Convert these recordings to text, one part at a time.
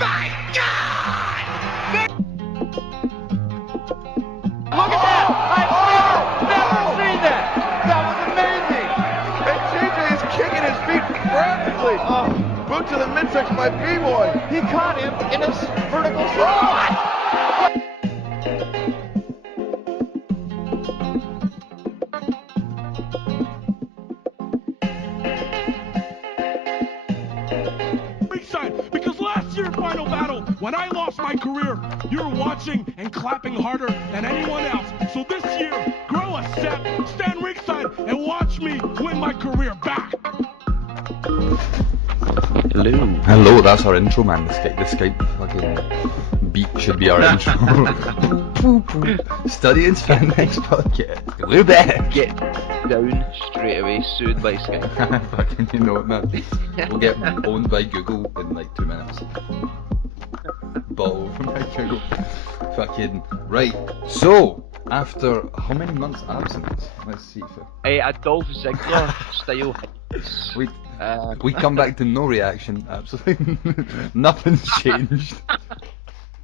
my God! Look at that! I've never seen that! That was amazing! And JJ's kicking his feet frantically. Boot to the midsection by B-Boy. He caught him in a vertical slide! Because last year in Final Battle, when I lost my career, you were watching and clapping harder than anyone else. So this year, grow a step, stand ringside, and watch me win my career back. Hello, that's our intro, man. The Skype fucking beat should be our intro. Studying Spandex Podcast. We're back. Get down straight away, sued by Skype. Fucking, you know it, man. We'll get owned by Google in like 2 minutes. Bottle by Google. Fucking right. So, after how many months absence? Let's see. A Dolph Ziggler style. We come back to no reaction. Absolutely nothing's changed.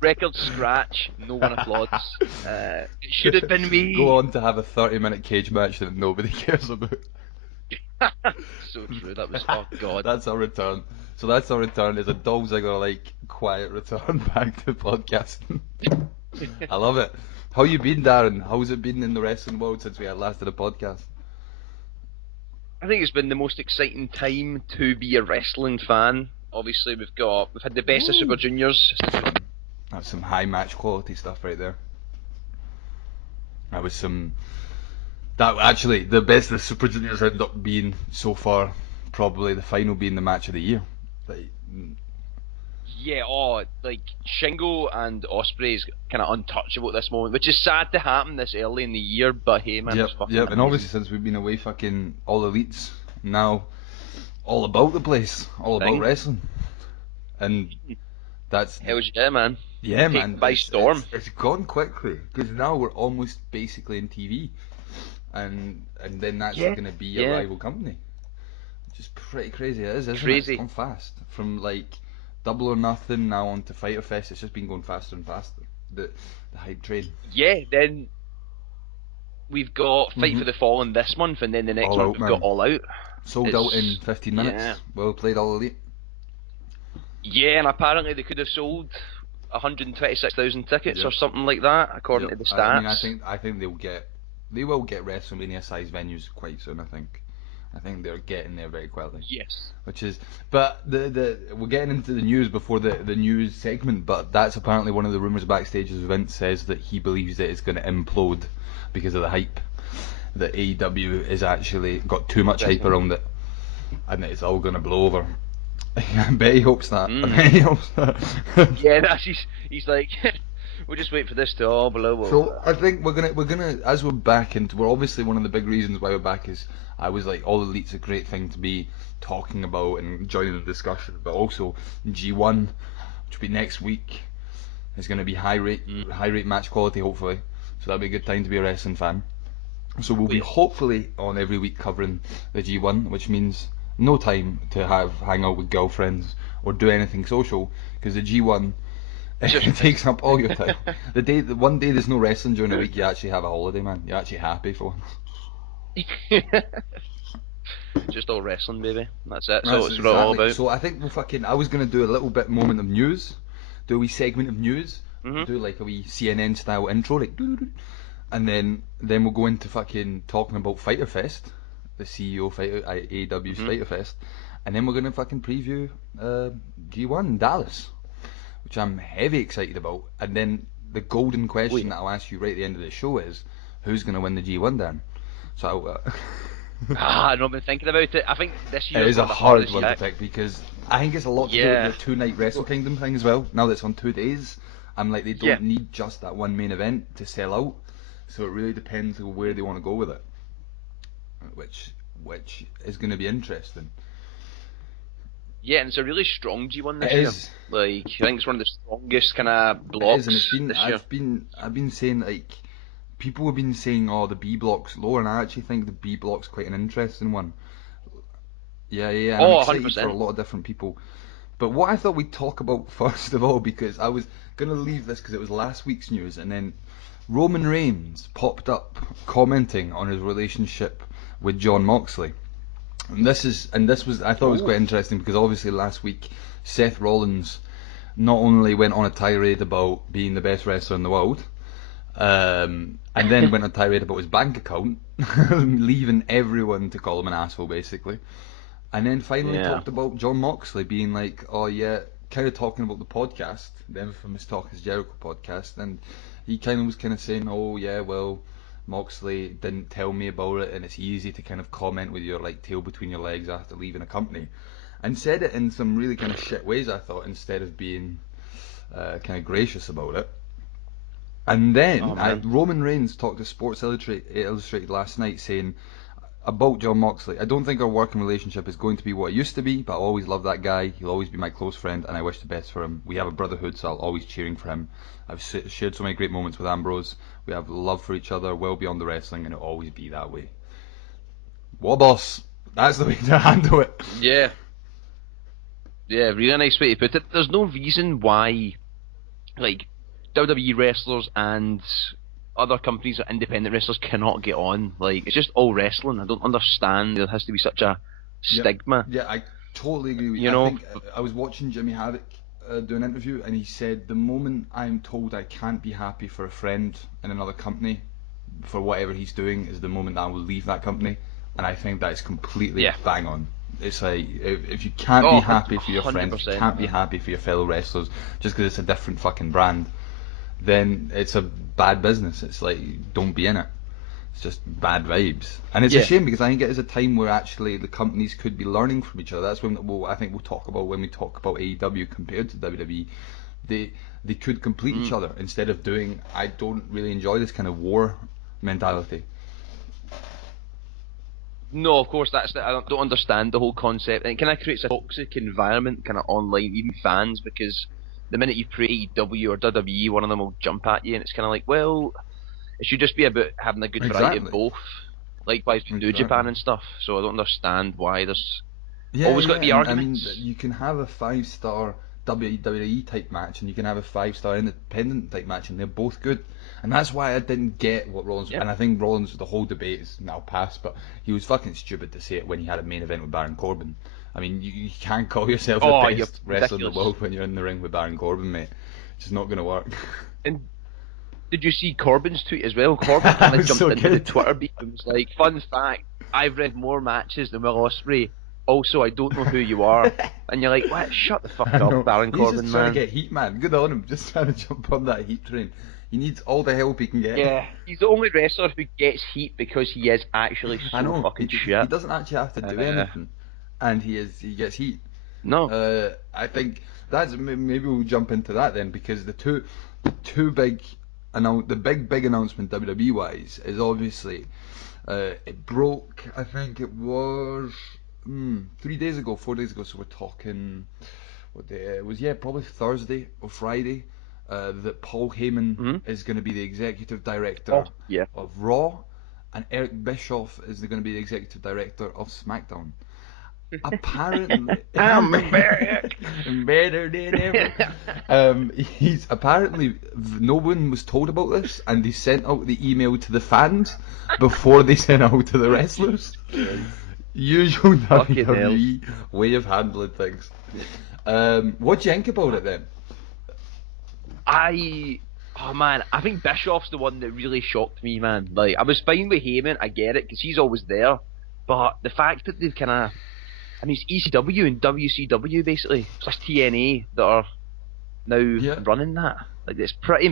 Record scratch. No one applauds. It should have been me. Go on to have a 30-minute cage match that nobody cares about. So true. That was, oh god. That's our return. So that's our return. It's a Dolph Ziggler like quiet return back to podcasting. I love it. How you been, Darren? How's it been in the wrestling world since we had last did a podcast? I think it's been the most exciting time to be a wrestling fan. Obviously, we've had the best of Super Juniors. That's some high match quality stuff right there. Actually, the best of the Super Juniors ended up being so far, probably the final being the match of the year. Yeah, like Shingo and Ospreay's kind of untouchable at this moment, which is sad to happen this early in the year. But hey, man, it's fucking amazing. And obviously since we've been away, fucking all elites now, all about the place, all about wrestling, and that's hell's yeah, man. Yeah, Taken man, by storm. It's gone quickly because now we're almost basically in TV, and then that's going to be a rival company, which is pretty crazy. It is, isn't crazy. It's gone fast from like Double or Nothing now on to Fyter Fest. It's just been going faster and faster. The hype train. Yeah, then we've got Fight for the Fallen this month, and then the next month we've got All Out. Sold out in 15 minutes. Yeah. Well played, All Elite. Yeah, and apparently they could have sold 126,000 tickets or something like that, according to the stats. I think they will get WrestleMania sized venues quite soon. I think they're getting there very quickly. Yes. But we're getting into the news before the news segment. But that's apparently one of the rumors backstage. Is Vince says that he believes that it's going to implode because of the hype. That AEW is actually got too much hype around it, and that it's all going to blow over. I bet he hopes that. I bet he hopes that. Yeah, he's like, we'll just wait for this to all blow over. So I think we're gonna as we're back into, we're obviously one of the big reasons why we're back is I was like, All Elite's a great thing to be talking about and joining the discussion, but also G1, which will be next week, is going to be high rate match quality hopefully. So that'll be a good time to be a wrestling fan. So we'll be hopefully on every week covering the G1, which means no time to hang out with girlfriends or do anything social, because the G1 it takes up all your time. The one day there's no wrestling during the week, you actually have a holiday, man. You're actually happy for once. Just all wrestling, baby. That's it. So it's all about. So I think I was gonna do a little bit moment of news, do a wee segment of news, do like a wee CNN style intro, like, and then we'll go into fucking talking about Fyter Fest, the CEO of AEW's Fyter Fest, and then we're gonna fucking preview G1 in Dallas, which I'm heavy excited about. And then the golden question that I'll ask you right at the end of the show is, who's gonna win the G1, Dan? So I've not been thinking about it. I think this year it is a hard one to pick because I think it's a lot to do with the 2-night Wrestle Kingdom thing as well. Now that it's on 2 days, I'm like, they don't need just that one main event to sell out. So it really depends on where they want to go with it, which is going to be interesting. Yeah, and it's a really strong G1 this year. Like, I think it's one of the strongest kind of blocks. It is, and I've been saying, like, people have been saying, oh, the B block's lower, and I actually think the B block's quite an interesting one. Yeah, I'm excited 100%. for a lot of different people. But what I thought we'd talk about first of all, because I was going to leave this because it was last week's news, and then Roman Reigns popped up commenting on his relationship with Jon Moxley. And this was I thought it was quite interesting because obviously last week Seth Rollins not only went on a tirade about being the best wrestler in the world, and then went on a tirade about his bank account, leaving everyone to call him an asshole basically. And then finally talked about Jon Moxley being like, oh yeah, kind of talking about the podcast, the infamous Talk Is Jericho podcast, and he kind of was kind of saying, oh yeah, well, Moxley didn't tell me about it, and it's easy to kind of comment with your like tail between your legs after leaving a company, and said it in some really kind of shit ways, I thought, instead of being kind of gracious about it. And then Roman Reigns talked to Sports Illustrated last night saying about Jon Moxley, I don't think our working relationship is going to be what it used to be, but I always love that guy. He'll always be my close friend, and I wish the best for him. We have a brotherhood, so I'll always cheering for him. I've shared so many great moments with Ambrose. We have love for each other well beyond the wrestling, and it'll always be that way. What, boss? That's the way to handle it. Yeah. Yeah, really nice way to put it. There's no reason why, like, WWE wrestlers and other companies or independent wrestlers cannot get on. Like, it's just all wrestling. I don't understand there has to be such a stigma. Yeah, I totally agree with you. I think I was watching Jimmy Havoc do an interview, and he said the moment I'm told I can't be happy for a friend in another company for whatever he's doing is the moment I will leave that company. And I think that is completely bang on. It's like, if you can't be happy for your friends, you can't be happy for your fellow wrestlers just because it's a different fucking brand, then it's a bad business. It's like, don't be in it. It's just bad vibes. And it's a shame because I think it is a time where actually the companies could be learning from each other. That's when I think we'll talk about when we talk about AEW compared to WWE. They could complete each other instead of doing, I don't really enjoy this kind of war mentality. No, of course, I don't understand the whole concept. And it kind of creates a toxic environment kind of online, even fans, because the minute you pray AEW or WWE, one of them will jump at you, and it's kind of like, well, it should just be about having a good variety of both. Likewise with New Japan and stuff. So I don't understand why there's always got to be arguments. I mean, you can have a 5-star WWE type match, and you can have a 5-star independent type match, and they're both good. And that's why I didn't get what Rollins... And I think Rollins, the whole debate is now past, but he was fucking stupid to say it when he had a main event with Baron Corbin. I mean, you can't call yourself the best wrestler in the world when you're in the ring with Baron Corbin, mate. It's just not going to work. And did you see Corbin's tweet as well? Corbin kind of jumped into the Twitter beat and was like, fun fact, I've read more matches than Will Ospreay. Also, I don't know who you are. And you're like, what? Shut the fuck up, Baron Corbin, man. He's just trying to get heat, man. Good on him. Just trying to jump on that heat train. He needs all the help he can get. Yeah, he's the only wrestler who gets heat because he is actually so fucking shit. He doesn't actually have to do anything, and he gets heat. No. I think that's maybe we'll jump into that then, because the big announcement WWE wise is obviously it broke. I think it was 4 days ago. So we're talking what day it was? Yeah, probably Thursday or Friday. That Paul Heyman is going to be the executive director of Raw, and Eric Bischoff is going to be the executive director of SmackDown. Apparently, I'm back. Better than ever. He's apparently, no one was told about this, and they sent out the email to the fans before they sent out to the wrestlers. Usual WWE way of handling things. What do you think about it then? I think Bischoff's the one that really shocked me, man. Like, I was fine with Heyman, I get it, because he's always there, but the fact that they've kind of, I mean, it's ECW and WCW basically, plus TNA that are now running that. Like, it's pretty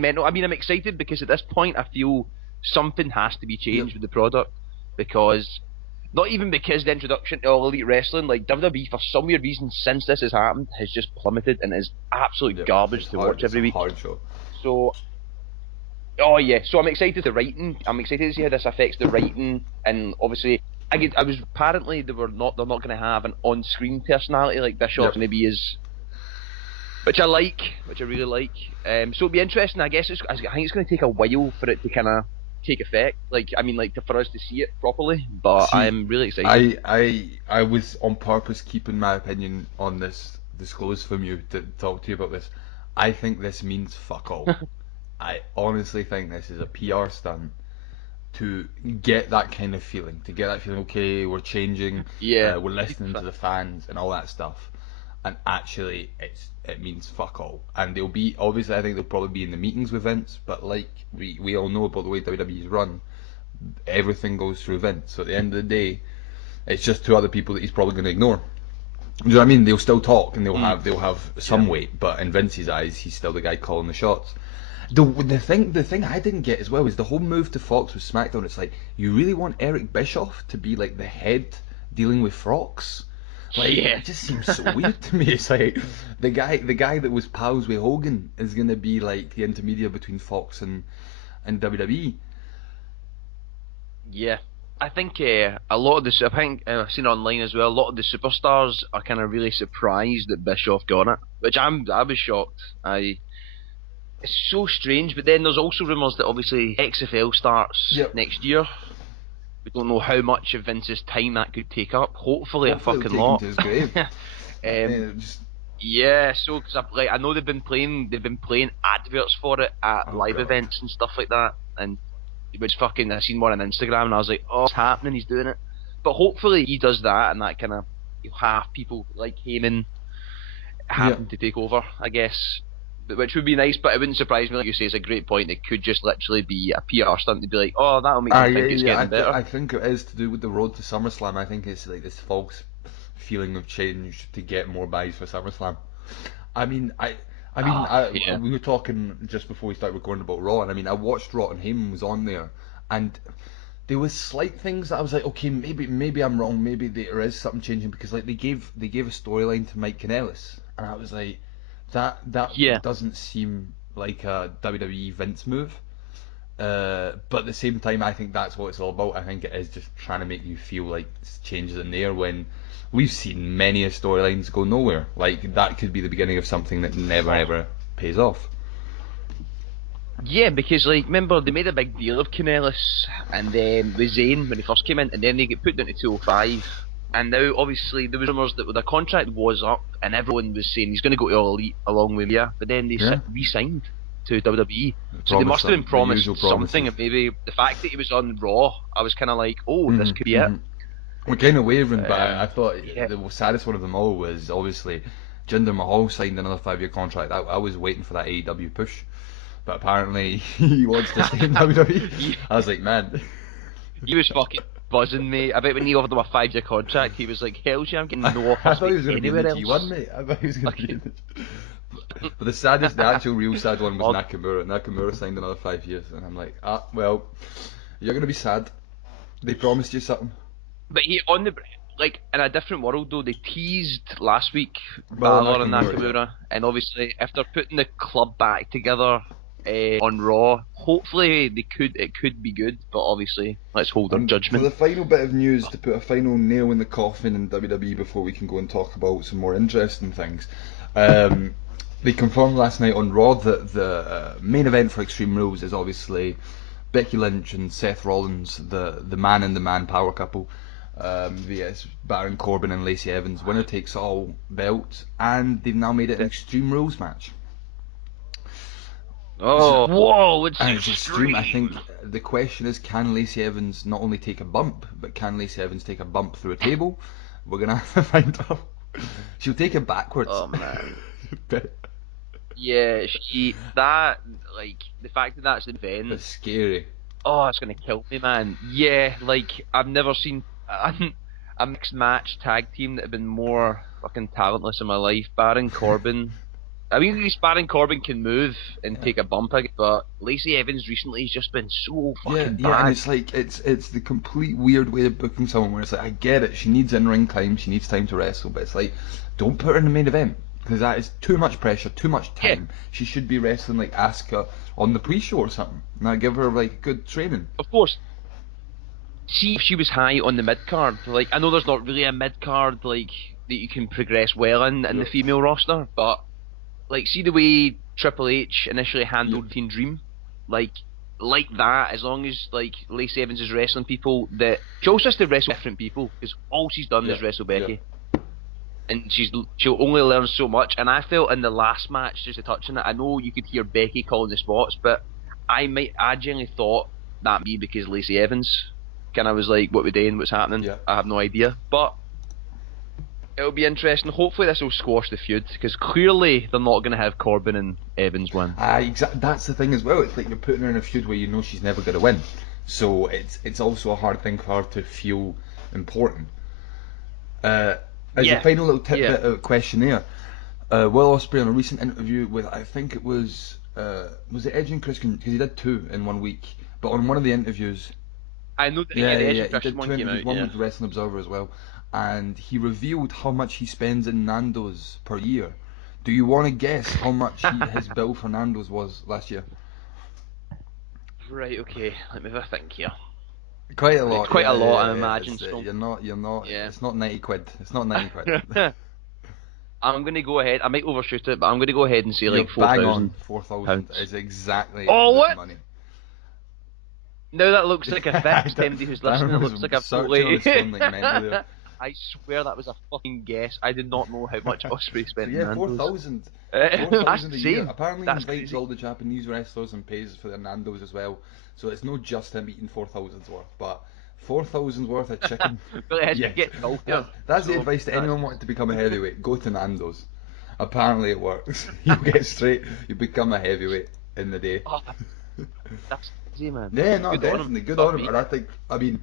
mental. I mean, I'm excited because at this point I feel something has to be changed with the product, because not even because the introduction to All Elite Wrestling, like WWE for some weird reason since this has happened has just plummeted and is absolute garbage to watch every week. Hard show. So, so I'm excited to writing. I'm excited to see how this affects the writing, and obviously, apparently they're not going to have an on-screen personality like Bischoff maybe is, which I really like. So it'll be interesting. I think it's going to take a while for it to kind of take effect, for us to see it properly, but I'm really excited. I was on purpose keeping my opinion on this disclosed from you to talk to you about this. I think this means fuck all. I honestly think this is a PR stunt to get that kind of feeling, okay, we're changing, we're listening to the fans and all that stuff, and actually it means fuck all. And they'll be, obviously I think they'll probably be in the meetings with Vince, but like we all know about the way WWE's run, everything goes through Vince, so at the end of the day it's just two other people that he's probably going to ignore. Do you know what I mean? They'll still talk and they'll have some weight, but in Vince's eyes he's still the guy calling the shots. The thing I didn't get as well is the whole move to Fox with SmackDown. It's like, you really want Eric Bischoff to be like the head dealing with Fox? Like, it just seems so weird to me. It's like the guy that was pals with Hogan is gonna be like the intermediary between Fox and WWE. Yeah, I think a lot of the, I think I've seen online as well, a lot of the superstars are kind of really surprised that Bischoff got it, which I was shocked. It's so strange, but then there's also rumours that obviously XFL starts next year. We don't know how much of Vince's time that could take up. Hopefully a fucking lot. Yeah, so cause I know they've been playing adverts for it at live events and stuff like that, and which fucking, I seen one on Instagram and I was like, oh, it's happening, he's doing it. But hopefully he does that, and that kind of, you'll have people like Heyman having to take over, I guess. Which would be nice, but it wouldn't surprise me. Like you say, it's a great point. It could just literally be a PR stunt to be like, oh, that'll make me think it's getting better. I think it is to do with the road to SummerSlam. I think it's like this false feeling of change to get more buys for SummerSlam. We were talking just before we started recording about Raw, and I mean, I watched Raw and Heyman was on there, and there was slight things that I was like, okay, maybe I'm wrong, maybe there is something changing, because like they gave a storyline to Mike Kanellis, and I was like, that doesn't seem like a WWE Vince move, but at the same time I think that's what it's all about. I think it is just trying to make you feel like changes in there, when we've seen many storylines go nowhere. Like, that could be the beginning of something that never ever pays off. Yeah, because like, remember they made a big deal of Kanellis and then with Zayn when he first came in, and then they get put down to 205. And now, obviously, there was rumours that the contract was up, and everyone was saying he's going to go to All Elite along with you. But then they re-signed to WWE, so they must have been promised something. And maybe the fact that he was on Raw, I was kind of like, oh, this could be it. We're kind of wavering, but I thought the saddest one of them all was obviously Jinder Mahal signed another 5-year contract. I was waiting for that AEW push, but apparently he wants to stay in WWE. I was like, man, he was fucking buzzing, mate. I bet when he offered him a 5-year contract, he was like, hell yeah, I'm getting no offers. I thought he was going to be in the G1, mate. I thought he was going to be in the... But the actual real sad one was Nakamura. Nakamura signed another 5 years, and I'm like, well, you're going to be sad. They promised you something. But he, in a different world though, they teased last week Balor and Nakamura, and obviously after putting the club back together on Raw, hopefully it could be good, but obviously let's hold our judgment. For the final bit of news, to put a final nail in the coffin in WWE before we can go and talk about some more interesting things, they confirmed last night on Raw that the main event for Extreme Rules is obviously Becky Lynch and Seth Rollins, the man and the man power couple, vs Baron Corbin and Lacey Evans, winner takes all belt, and they've now made it an Extreme Rules match. Oh, whoa, it's extreme. I think the question is, can Lacey Evans not only take a bump, but can Lacey Evans take a bump through a table? We're gonna have to find out. She'll take it backwards. Oh man. Yeah, the fact that that's the event. It's scary. Oh, it's gonna kill me, man. Yeah, like, I've never seen a mixed match tag team that have been more fucking talentless in my life. Baron Corbin. I mean, at least Baron Corbin can move and take a bump, but Lacey Evans recently has just been so fucking bad. Yeah, and it's like, it's the complete weird way of booking someone where it's like, I get it, she needs in-ring time, she needs time to wrestle, but it's like, don't put her in the main event, because that is too much pressure, too much time. Yeah. She should be wrestling like Asuka on the pre-show or something. Now give her like good training. Of course. See if she was high on the mid-card. Like, I know there's not really a mid-card like that you can progress well in the female roster, but like, see the way Triple H initially handled Teen Dream, like that. As long as like Lacey Evans is wrestling people, that she also has to wrestle different people, because all she's done is wrestle Becky. and she'll only learn so much. And I felt in the last match, just to touch on it, I know you could hear Becky calling the spots, but I genuinely thought that might be because Lacey Evans kind of was like, what we doing, what's happening? Yeah. I have no idea, but it'll be interesting. Hopefully this will squash the feud, because clearly they're not going to have Corbin and Evans win. That's the thing as well. It's like you're putting her in a feud where you know she's never going to win, so it's also a hard thing for her to feel important. As a final little tidbit of questionnaire, Will Ospreay on a recent interview with, I think it was it Edge and Christian, because he did 2 in 1 week, but on one of the interviews, I know that he did Christian 2 one came interviews, out, one with the Wrestling Observer as well, and he revealed how much he spends in Nando's per year. Do you want to guess how much his bill for Nando's was last year? Right, okay, let me have a think here. Quite a lot. Quite a lot, I imagine. You're not. Yeah. It's not 90 quid. It's not 90 quid. I'm going to go ahead, I might overshoot it, but I'm going to go ahead and say like bang on. 4,000. 4,000 is exactly what? money. Now that looks like a fix to anybody who's listening. It looks like a fully... I swear that was a fucking guess. I did not know how much Ospreay spent. So yeah, on Nando's. 4,000. That's 4,000 a year. insane. Apparently That's he invites crazy. all the Japanese wrestlers and pays for their Nando's as well. So it's not just him eating 4,000's worth, but 4,000's worth of chicken. But it has to get healthier. That's the advice to anyone wanting to become a heavyweight. Go to Nando's. Apparently it works. You get straight, you become a heavyweight in the day. Oh, that's crazy, man. Yeah, no, Good definitely. Good on him. And I mean,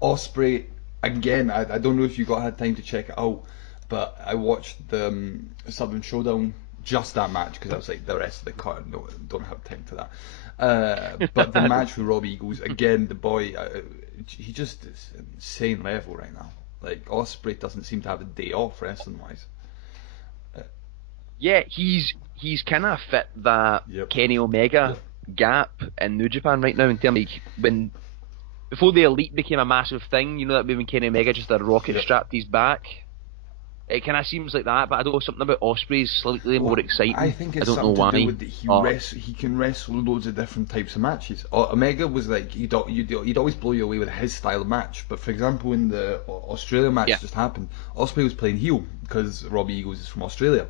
Ospreay, again, I don't know if you had time to check it out, but I watched the Southern Showdown, just that match, because I was like, the rest of the card, no, don't have time for that. But the match with Robbie Eagles, again, the boy, he just is insane level right now. Like, Ospreay doesn't seem to have a day off wrestling-wise. Yeah, he's kind of fit that Kenny Omega gap in New Japan right now, in terms of like, before the Elite became a massive thing, you know, that when Kenny Omega just had a rocket strapped to his back. It kind of seems like that, but I don't know, something about Ospreay is slightly more exciting. I think it's I don't know something why. to do with that he can wrestle loads of different types of matches. Omega was like, he'd always blow you away with his style of match, but for example in the Australia match just happened, Ospreay was playing heel because Robbie Eagles is from Australia.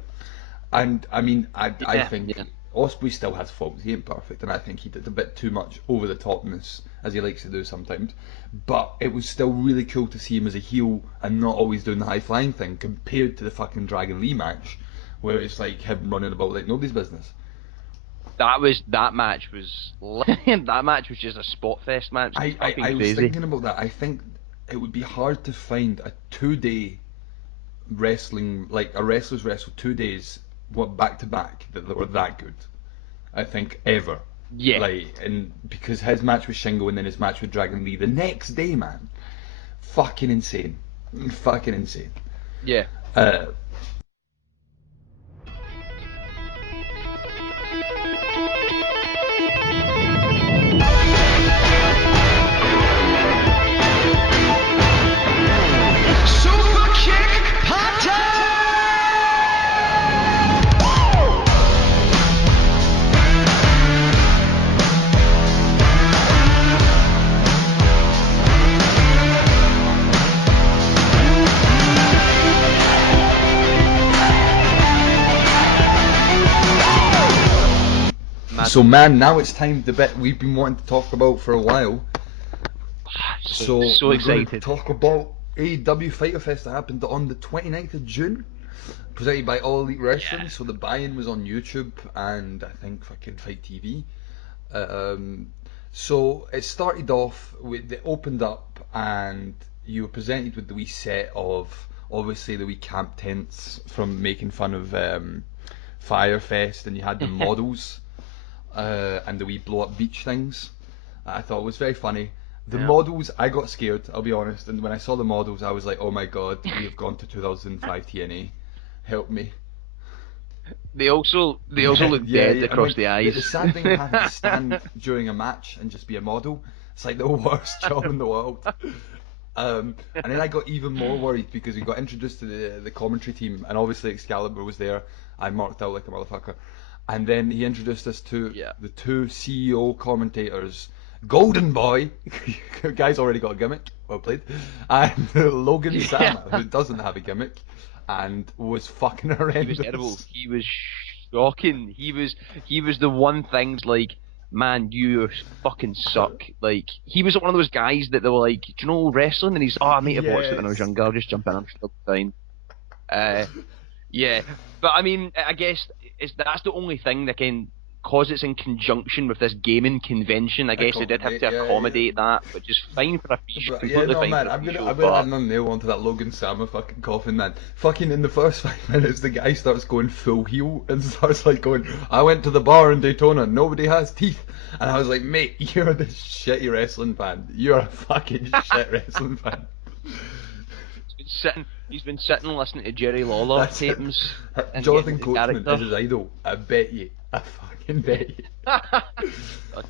And I mean, I think Ospreay still has faults. He ain't perfect, and I think he did a bit too much over the topness, as he likes to do sometimes. But it was still really cool to see him as a heel and not always doing the high flying thing, compared to the fucking Dragon Lee match, where it's like him running about like nobody's business. That match was that match was just a spot fest match. I was thinking about that. I think it would be hard to find a 2-day wrestling, like a wrestler's wrestled 2 days back to back that were that good. I think ever. Yeah. Like, and because his match with Shingo and then his match with Dragon Lee the next day, man, fucking insane. Fucking insane. Yeah. Super kick Pata! So man, now it's time, the bit we've been wanting to talk about for a while. So we're going excited. to talk about AEW Fyter Fest that happened on the 29th of June, presented by All Elite Wrestling. Yeah. So the buy-in was on YouTube and I think fucking Fight TV. So it started off with, they opened up and you were presented with the wee set of, obviously the wee camp tents from making fun of Fyter Fest, and you had the models and the wee blow up beach things. I thought it was very funny. The models, I got scared, I'll be honest, and when I saw the models I was like, oh my god, we have gone to 2005 TNA, help me. They also look dead across the eyes. The sad thing, having to stand during a match and just be a model, it's like the worst job in the world. And then I got even more worried because we got introduced to the commentary team, and obviously Excalibur was there. I marked out like a motherfucker. And then he introduced us to the two CEO commentators, Golden Boy, guy's already got a gimmick, well played, and Logan Sama, who doesn't have a gimmick, and was fucking horrendous. He was terrible. He was shocking. He was the one thing like, man, you fucking suck. Like, he was one of those guys that they were like, do you know wrestling? And he's, I might have watched it when I was younger. I'll just jump in. I'm still fine. Yeah, but I mean, I guess that's the only thing that can. Because it's in conjunction with this gaming convention, I guess they did have to accommodate that, which is fine for a free show. Man, I'm gonna add another nail onto that Logan Sama fucking coffin, man. Fucking in the first 5 minutes, the guy starts going full heel and starts like going, I went to the bar in Daytona, nobody has teeth. And I was like, mate, you're this shitty wrestling fan. You're a fucking shit wrestling fan. He's been sitting listening to Jerry Lawler tapes. Jonathan Coachman is his idol. I bet you. I fucking bet you.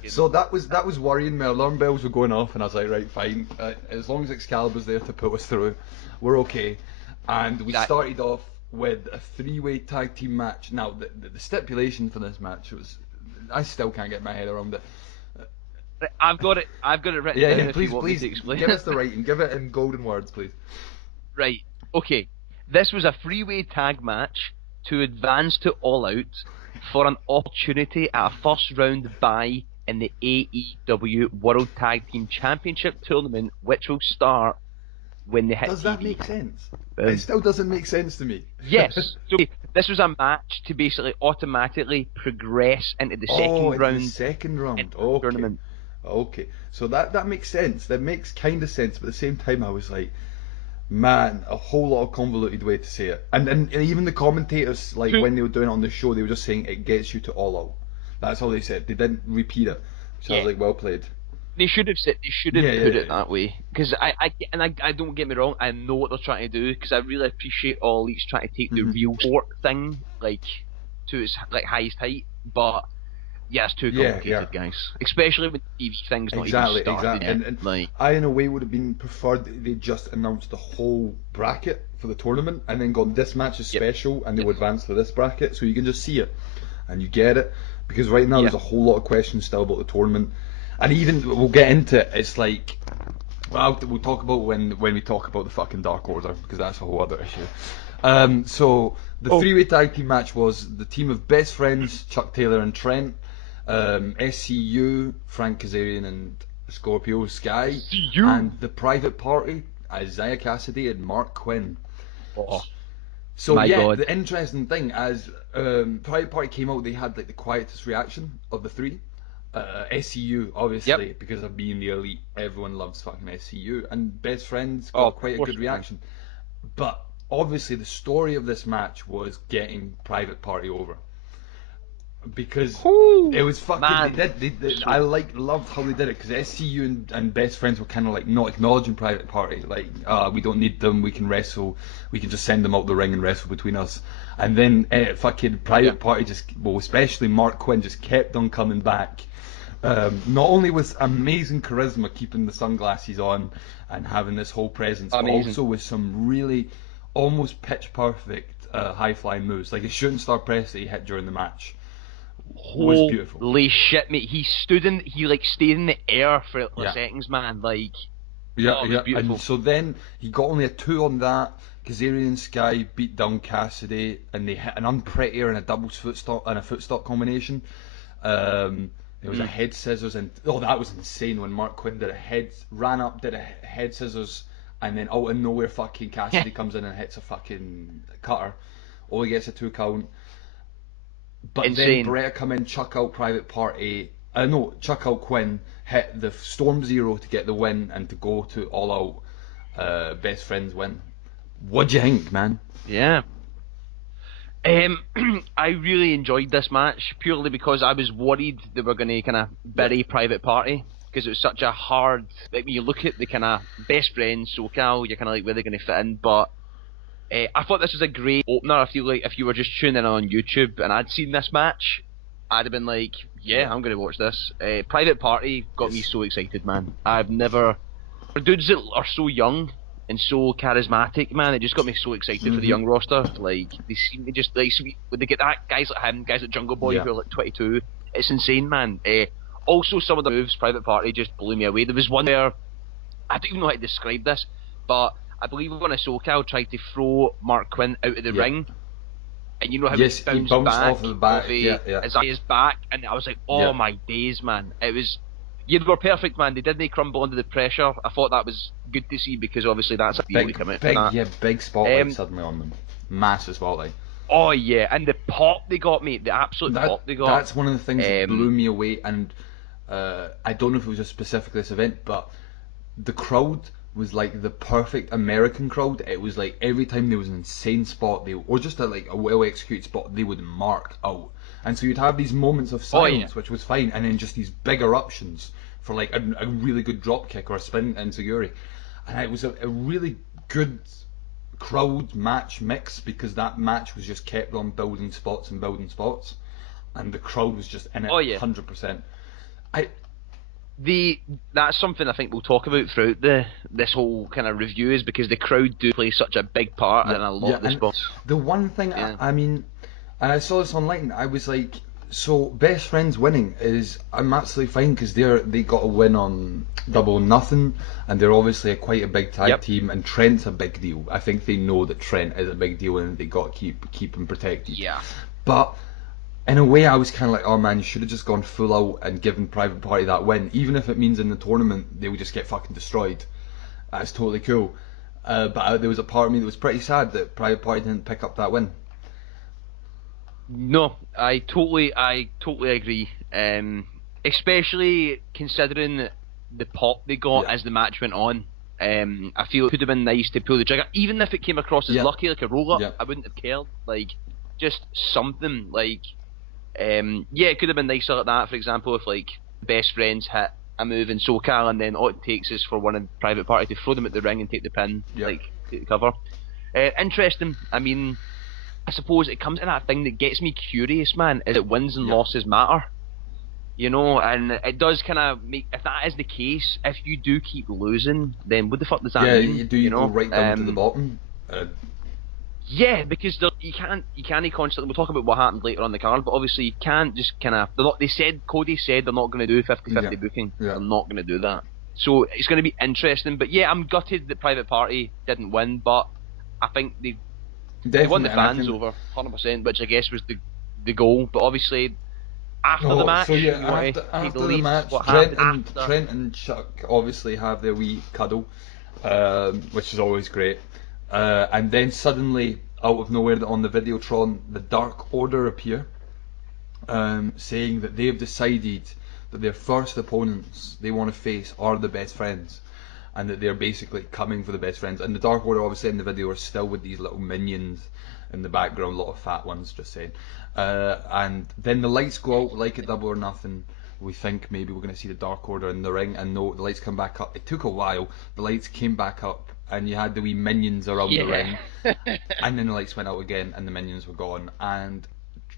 So that was worrying me. Alarm bells were going off, and I was like, right, fine. As long as Excalibur's there to put us through, we're okay. And we started off with a 3-way tag team match. Now, the stipulation for this match was, I still can't get my head around it. I've got it written down. Yeah, if you want me please, to explain. give us the writing. Give it in golden words, please. Right, okay. This was a 3-way tag match to advance to All Out for an opportunity at a first round bye in the AEW World Tag Team Championship tournament, which will start when they hit Does TV. that make sense? It still doesn't make sense to me. Yes. So this was a match to basically automatically progress into the second round. The second round. In the Okay. tournament. Okay. So that makes sense. That makes kind of sense. But at the same time, I was like, man, a whole lot of convoluted way to say it. And even the commentators, like when they were doing it on the show, they were just saying it gets you to All Out. That's all they said. They didn't repeat it. So I was like, well played. They should have said. They should have put it that way. Because I don't get me wrong. I know what they're trying to do. Because I really appreciate All Elite's trying to take the real sport thing like to its like highest height. But yeah, it's too complicated, guys. Especially with TV things not even started yet. And like, I in a way would have been preferred that they just announced the whole bracket for the tournament and then gone, this match is special and they would advance to this bracket, so you can just see it and you get it. Because right now there's a whole lot of questions still about the tournament. And even, we'll get into it, it's like, well, we'll talk about when we talk about the fucking Dark Order, because that's a whole other issue. So, the 3-way tag team match was the team of Best Friends, Chuck Taylor and Trent, SCU, Frank Kazarian and Scorpio Sky, and the Private Party, Isaiah Cassidy and Mark Quinn. So the interesting thing, as Private Party came out, they had like the quietest reaction of the three. SCU, obviously, because of being the elite, everyone loves fucking SCU, and Best Friends got quite a good reaction. But obviously the story of this match was getting Private Party over. Because it was fucking. I loved how they did it, because SCU and Best Friends were kind of like not acknowledging Private Party, like we don't need them, we can wrestle, we can just send them out the ring and wrestle between us. And then fucking Private Party especially Mark Quinn, just kept on coming back. Not only with amazing charisma, keeping the sunglasses on and having this whole presence, but also with some really almost pitch perfect high flying moves, like a shooting star press that he hit during the match. Was beautiful. Holy shit, mate! He stayed in the air for seconds, man. Like, and so then he got only a 2 on that. Kazarian and Sky beat down Cassidy, and they hit an unprettier and a double footstock combination. There was a head scissors, and that was insane when Mark Quinn did ran up, did a head scissors, and then out of nowhere, fucking Cassidy comes in and hits a fucking cutter. Only gets a 2 count. But then Brett come in, chuck out Private Party. Chuck out Quinn, hit the Storm Zero to get the win and to go to All Out. Best Friends win. What do you think, man? Yeah. I really enjoyed this match purely because I was worried they were going to kind of bury Private Party, because it was such a hard. Like, when you look at the kind of Best Friends, SoCal, you're kind of like, where they're going to fit in, but. I thought this was a great opener. I feel like if you were just tuning in on YouTube and I'd seen this match, I'd have been like, I'm going to watch this. Private Party got me so excited, man. I've never... For dudes that are so young and so charismatic, man, it just got me so excited for the young roster. Like, they seem to just... like, when they get that, guys like him, guys like Jungle Boy who are like 22, it's insane, man. also some of the moves, Private Party, just blew me away. There was one where, I don't even know how to describe this, but I believe when SoCal tried to throw Mark Quinn out of the ring, and you know how he bounced back off of the back, his back, and I was like, oh my days, man. It was, you were perfect, man. They didn't crumble under the pressure. I thought that was good to see, because obviously that's a big, come out for that. Yeah, big spotlight suddenly on them. Massive spotlight. Oh yeah, and the pop they got, mate, the absolute pop they got. That's one of the things that blew me away, and I don't know if it was just specifically this event, but the crowd was like the perfect American crowd. It was like every time there was an insane spot, or just a well executed spot, they would mark out. And so you'd have these moments of silence, which was fine, and then just these big eruptions for like a really good drop kick or a spin enziguri. And it was a really good crowd match mix, because that match was just kept on building spots, and the crowd was just in it 100%. That's something I think we'll talk about throughout this whole kind of review, is because the crowd do play such a big part in a lot of the spots. The one thing, I mean, and I saw this online, I was like, so Best Friends winning I'm absolutely fine, because they got a win on Double or Nothing, and they're obviously quite a big tag team, and Trent's a big deal. I think they know that Trent is a big deal, and they got to keep him protected. Yeah. But in a way, I was kind of like, oh man, you should have just gone full out and given Private Party that win, even if it means in the tournament they would just get fucking destroyed. That's totally cool. But there was a part of me that was pretty sad that Private Party didn't pick up that win. No, I totally agree. Especially considering the pop they got as the match went on. I feel it could have been nice to pull the trigger, even if it came across as lucky, like a roll up. I wouldn't have cared. Like, just something like, it could have been nicer like that. For example, if like Best Friends hit a move in SoCal, and then all it takes is for one of Private Party to throw them at the ring and take the pin, like take the cover. Interesting. I mean, I suppose it comes to that thing that gets me curious, man, is that wins and losses matter. You know, and it does kind of make, if that is the case, if you do keep losing, then what the fuck does that mean? Yeah, you go right down to the bottom? Yeah, because you can't constantly, we'll talk about what happened later on the card, but obviously you can't just kind of, Cody said they're not going to do 50-50 booking. They're not going to do that. So it's going to be interesting, but yeah, I'm gutted that Private Party didn't win, but I think they won the fans over 100%, which I guess was the goal. But obviously, after the match, after the match, Trent and Chuck obviously have their wee cuddle, which is always great. And then suddenly, out of nowhere, on the Videotron, the Dark Order appear, saying that they have decided that their first opponents they want to face are the Best Friends, and that they're basically coming for the Best Friends. And the Dark Order, obviously, in the video are still with these little minions in the background, a lot of fat ones, just saying. And then the lights go out, like at Double or Nothing. We think maybe we're going to see the Dark Order in the ring, and no, the lights come back up. It took a while. The lights came back up, and you had the wee minions around the ring. And then the lights went out again, and the minions were gone. And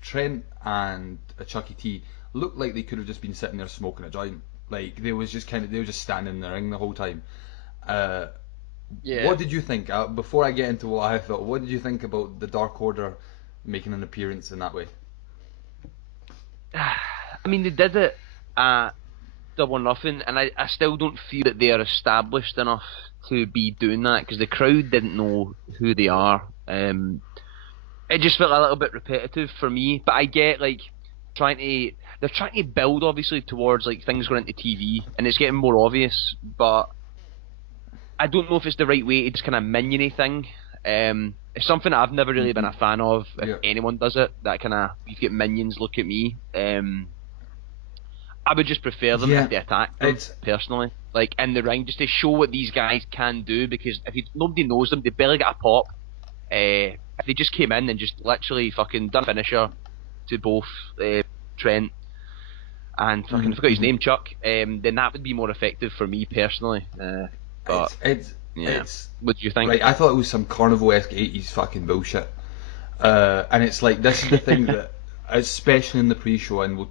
Trent and Chucky T looked like they could have just been sitting there smoking a joint. Like, they were just standing in the ring the whole time. What did you think? Before I get into what I thought, what did you think about the Dark Order making an appearance in that way? I mean, they did it at Double or Nothing, and I still don't feel that they are established enough to be doing that, because the crowd didn't know who they are. It just felt a little bit repetitive for me, but I get, like, they're trying to build, obviously, towards like things going into TV, and it's getting more obvious, but I don't know if it's the right way to just kind of minion-y thing. It's something that I've never really been a fan of. If anyone does it, that kind of, you get minions, look at me. I would just prefer them if they attack them, personally. Like, in the ring, just to show what these guys can do, because if nobody knows them, they barely get a pop. If they just came in and just literally fucking done a finisher to both Trent and fucking, I forgot his name, Chuck, then that would be more effective for me personally. But it's what do you think? Right, I thought it was some Carnival-esque 80s fucking bullshit. And it's like, this is the thing that, especially in the pre-show, and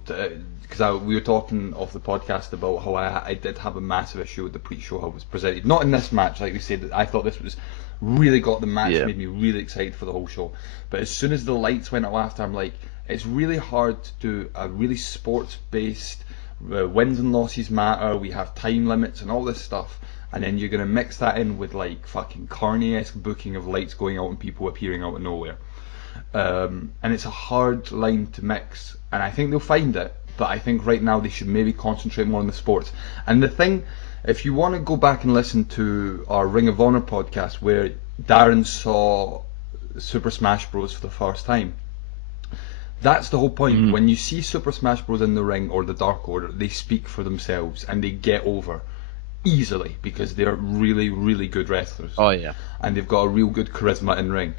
because we were talking off the podcast about how I did have a massive issue with the pre-show how it was presented. Not in this match, like we said, I thought this was really got the match, made me really excited for the whole show. But as soon as the lights went out after, I'm like, it's really hard to do a really sports-based, wins and losses matter, we have time limits and all this stuff, and then you're going to mix that in with like fucking Carney-esque booking of lights going out and people appearing out of nowhere. And it's a hard line to mix, and I think they'll find it, but I think right now they should maybe concentrate more on the sports. And the thing, if you want to go back and listen to our Ring of Honor podcast where Darren saw Super Smash Bros for the first time, that's the whole point. When you see Super Smash Bros in the ring or the Dark Order, they speak for themselves and they get over easily because they're really, really good wrestlers. Oh yeah. And they've got a real good charisma in ring.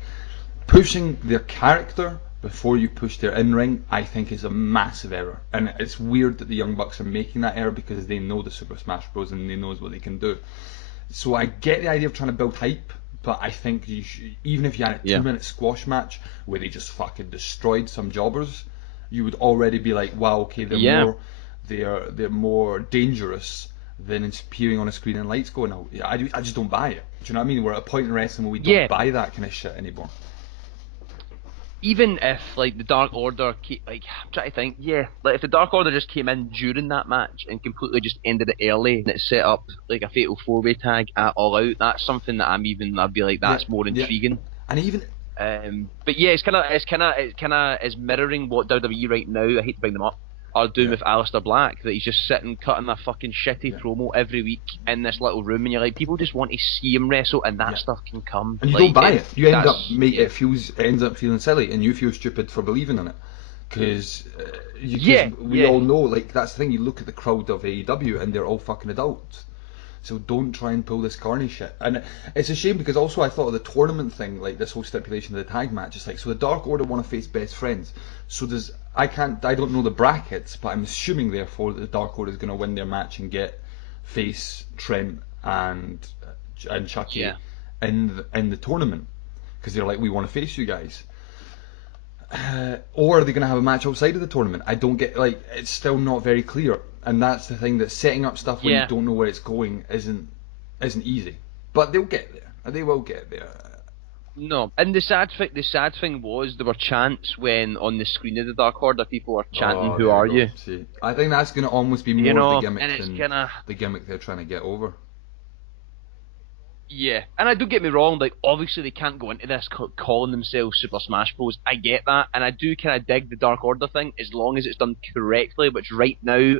Pushing their character before you push their in-ring, I think, is a massive error. And it's weird that the Young Bucks are making that error because they know the Super Smash Bros and they know what they can do. So I get the idea of trying to build hype, but I think you should, even if you had a 2-minute squash match where they just fucking destroyed some jobbers, you would already be like, wow, okay, they're more dangerous than appearing on a screen and lights going out. I just don't buy it. Do you know what I mean? We're at a point in wrestling where we don't buy that kind of shit anymore. Even if like the Dark Order, I'm trying to think, like if the Dark Order just came in during that match and completely just ended it early and it set up like a fatal 4-way tag at All Out, that's something that I'd be like, that's more intriguing. And even, but yeah, it's kind of mirroring what WWE right now, I hate to bring them up, are doing with Aleister Black, that he's just sitting cutting a fucking shitty promo every week in this little room, and you're like, people just want to see him wrestle, and that stuff can come. And you don't buy it. You end up ends up feeling silly, and you feel stupid for believing in it, because we all know, like, that's the thing. You look at the crowd of AEW, and they're all fucking adults. So don't try and pull this Carney shit. And it's a shame because also I thought of the tournament thing, like this whole stipulation of the tag match. It's like, so the Dark Order want to face best friends. So I don't know the brackets, but I'm assuming therefore that the Dark Order is going to win their match and get face Trent and Chucky in the tournament, because they're like, we want to face you guys. Or are they going to have a match outside of the tournament? I don't get, like, it's still not very clear. And that's the thing, that setting up stuff when you don't know where it's going isn't easy. But they'll get there. They will get there. No, and the sad thing was there were chants when on the screen of the Dark Order people were chanting, "Who are you?" See, I think that's going to almost be more of the gimmick than the gimmick they're trying to get over. Yeah, and I don't get me wrong, like, obviously they can't go into this calling themselves Super Smash Bros. I get that, and I do kind of dig the Dark Order thing, as long as it's done correctly, which right now,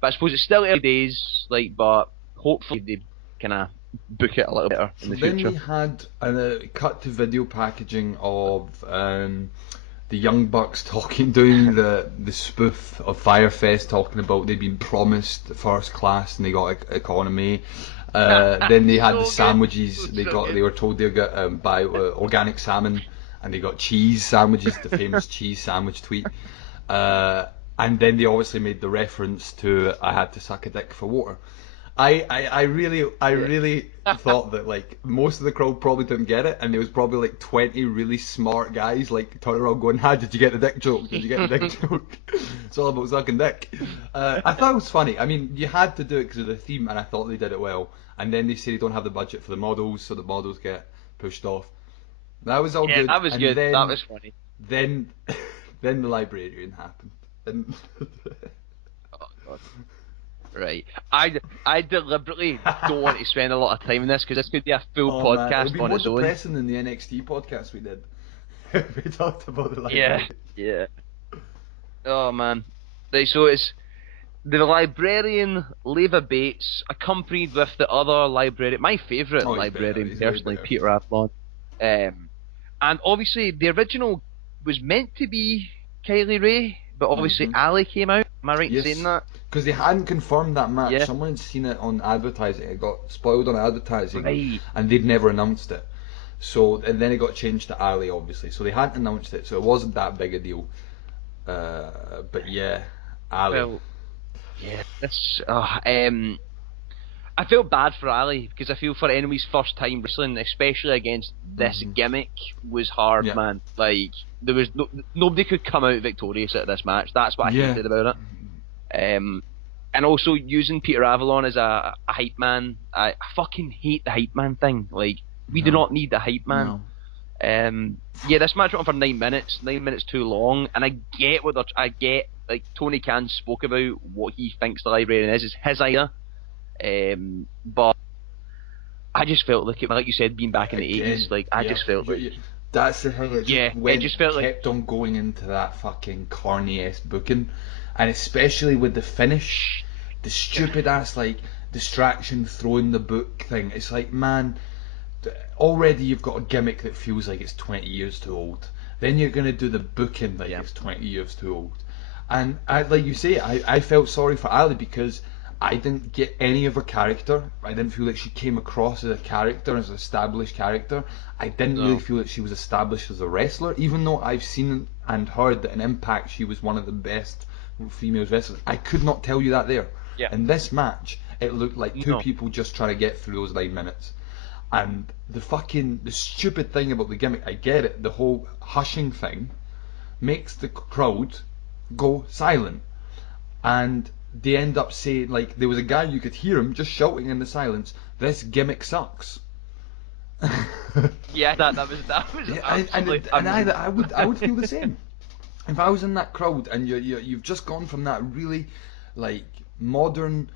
but I suppose it's still early days, like, but hopefully they kind of book it a little better in the future. Then we had a cut to video packaging of the Young Bucks doing the spoof of Fyter Fest, talking about they'd been promised first class and they got economy. Then they had the sandwiches. They were told they'd get buy organic salmon, and they got cheese sandwiches, the famous cheese sandwich tweet. And then they obviously made the reference to "I had to suck a dick for water." I really thought that, like, most of the crowd probably didn't get it, and there was probably like 20 really smart guys like turning around going, "How did you get the dick joke? Did you get the dick joke?" It's all about sucking dick. I thought it was funny. I mean, you had to do it because of the theme, and I thought they did it well. And then they say they don't have the budget for the models, so the models get pushed off. That was all good. Yeah, that was good. That was funny. Then the librarian happened. And oh God. Right. I deliberately don't want to spend a lot of time in this because this could be a full podcast on its own. It would be more depressing than the NXT podcast we did. We talked about the librarian. Yeah. Oh man. Right, so it's the librarian, Leva Bates, accompanied with the other librarian, my favourite librarian personally, Peter Avalon. And obviously the original was meant to be Kylie Ray, but obviously Ali came out. Am I right in saying that? Because they hadn't confirmed that match. Someone had seen it on advertising. It got spoiled on advertising, and they'd never announced it. So, and then it got changed to Ali, obviously. So they hadn't announced it, so it wasn't that big a deal. But yeah, Ali. Well, yeah, this. I feel bad for Ali because I feel for anybody's first time wrestling, especially against this gimmick, was hard, man. Like, there was nobody could come out victorious at this match. That's what I hated about it. And also using Peter Avalon as a hype man. I fucking hate the hype man thing. Like, we do not need the hype man. Yeah, this match went on for 9 minutes. 9 minutes too long, and I get like Tony Khan spoke about what he thinks the Librarian is his idea, but I just felt like you said, being back in the 80s, like I just felt like that's the thing. It just felt kept on going into that fucking corny-esque booking, and especially with the finish, the stupid ass like distraction throwing the book thing. It's like, man, already you've got a gimmick that feels like it's 20 years too old. Then you're gonna do the booking like it's 20 years too old. And like you say, I felt sorry for Ali because I didn't get any of her character. I didn't feel like she came across as a character, as an established character. I didn't really feel that she was established as a wrestler, even though I've seen and heard that in Impact she was one of the best female wrestlers. I could not tell you that there. Yeah. In this match, it looked like two people just trying to get through those 9 minutes. And the stupid thing about the gimmick, I get it, the whole hushing thing makes the crowd go silent. And they end up saying, like, there was a guy, you could hear him just shouting in the silence, "This gimmick sucks." Yeah, that was I would feel the same if I was in that crowd and you've just gone from that really like modern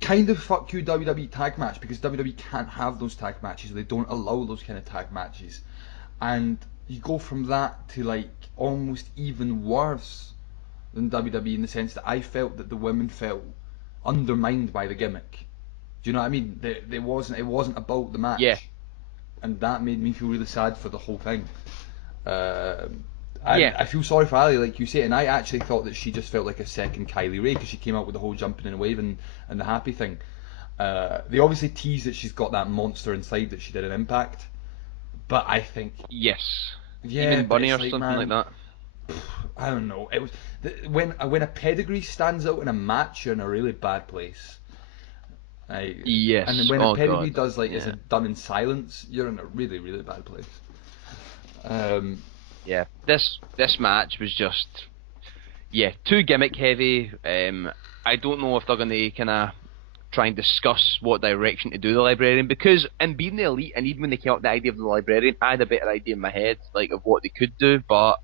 kind of fuck you WWE tag match, because WWE can't have those tag matches, they don't allow those kind of tag matches, and you go from that to like almost even worse than WWE in the sense that I felt that the women felt undermined by the gimmick. Do you know what I mean? It wasn't about the match. Yeah. And that made me feel really sad for the whole thing. I feel sorry for Ali, like you say, and I actually thought that she just felt like a second Kylie Ray because she came out with the whole jumping and waving and the happy thing. They obviously tease that she's got that monster inside that she did in Impact, but I think even Bunny or something like that. I don't know. It was when a pedigree stands out in a match, you're in a really bad place. Yes. And when a pedigree does is it done in silence, you're in a really, really bad place. Yeah, this match was just too gimmick heavy. I don't know if they're gonna kind of try and discuss what direction to do the Librarian, because in being the Elite, and even when they came up with the idea of the Librarian, I had a better idea in my head like of what they could do, but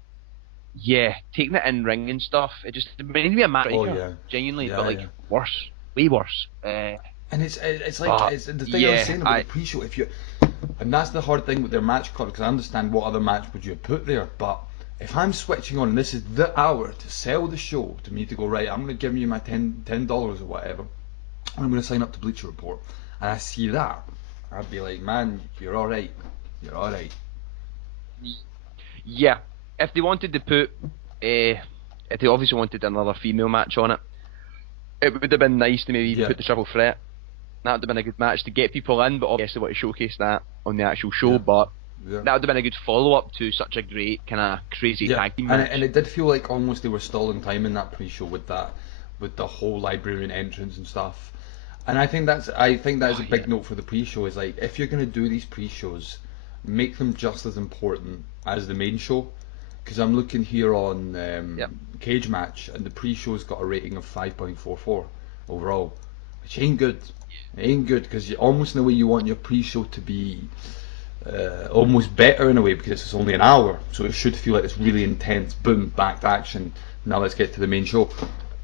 taking it in ring and stuff, it just reminded me of Matt Riker, genuinely, but worse, way worse. And it's like it's the thing I was saying about the pre-show. And that's the hard thing with their match card, because I understand what other match would you have put there, but if I'm switching on and this is the hour to sell the show, to me to go, right, I'm going to give you my $10 or whatever, and I'm going to sign up to Bleacher Report, and I see that, I'd be like, man, you're alright. Yeah, if they wanted to put, if they obviously wanted another female match on it, it would have been nice to maybe put the triple threat. That would have been a good match to get people in, but obviously want to showcase that on the actual show, but that would have been a good follow-up to such a great kind of crazy tag team match. And it did feel like almost they were stalling time in that pre-show with the whole Librarian entrance and stuff. And I think that is a big note for the pre-show, is like, if you're going to do these pre-shows, make them just as important as the main show. Because I'm looking here on Cage Match, and the pre-show's got a rating of 5.44 overall, which ain't good. It ain't good, because almost in a way you want your pre-show to be almost better in a way, because it's only an hour, so it should feel like it's really intense, boom, back to action, now let's get to the main show.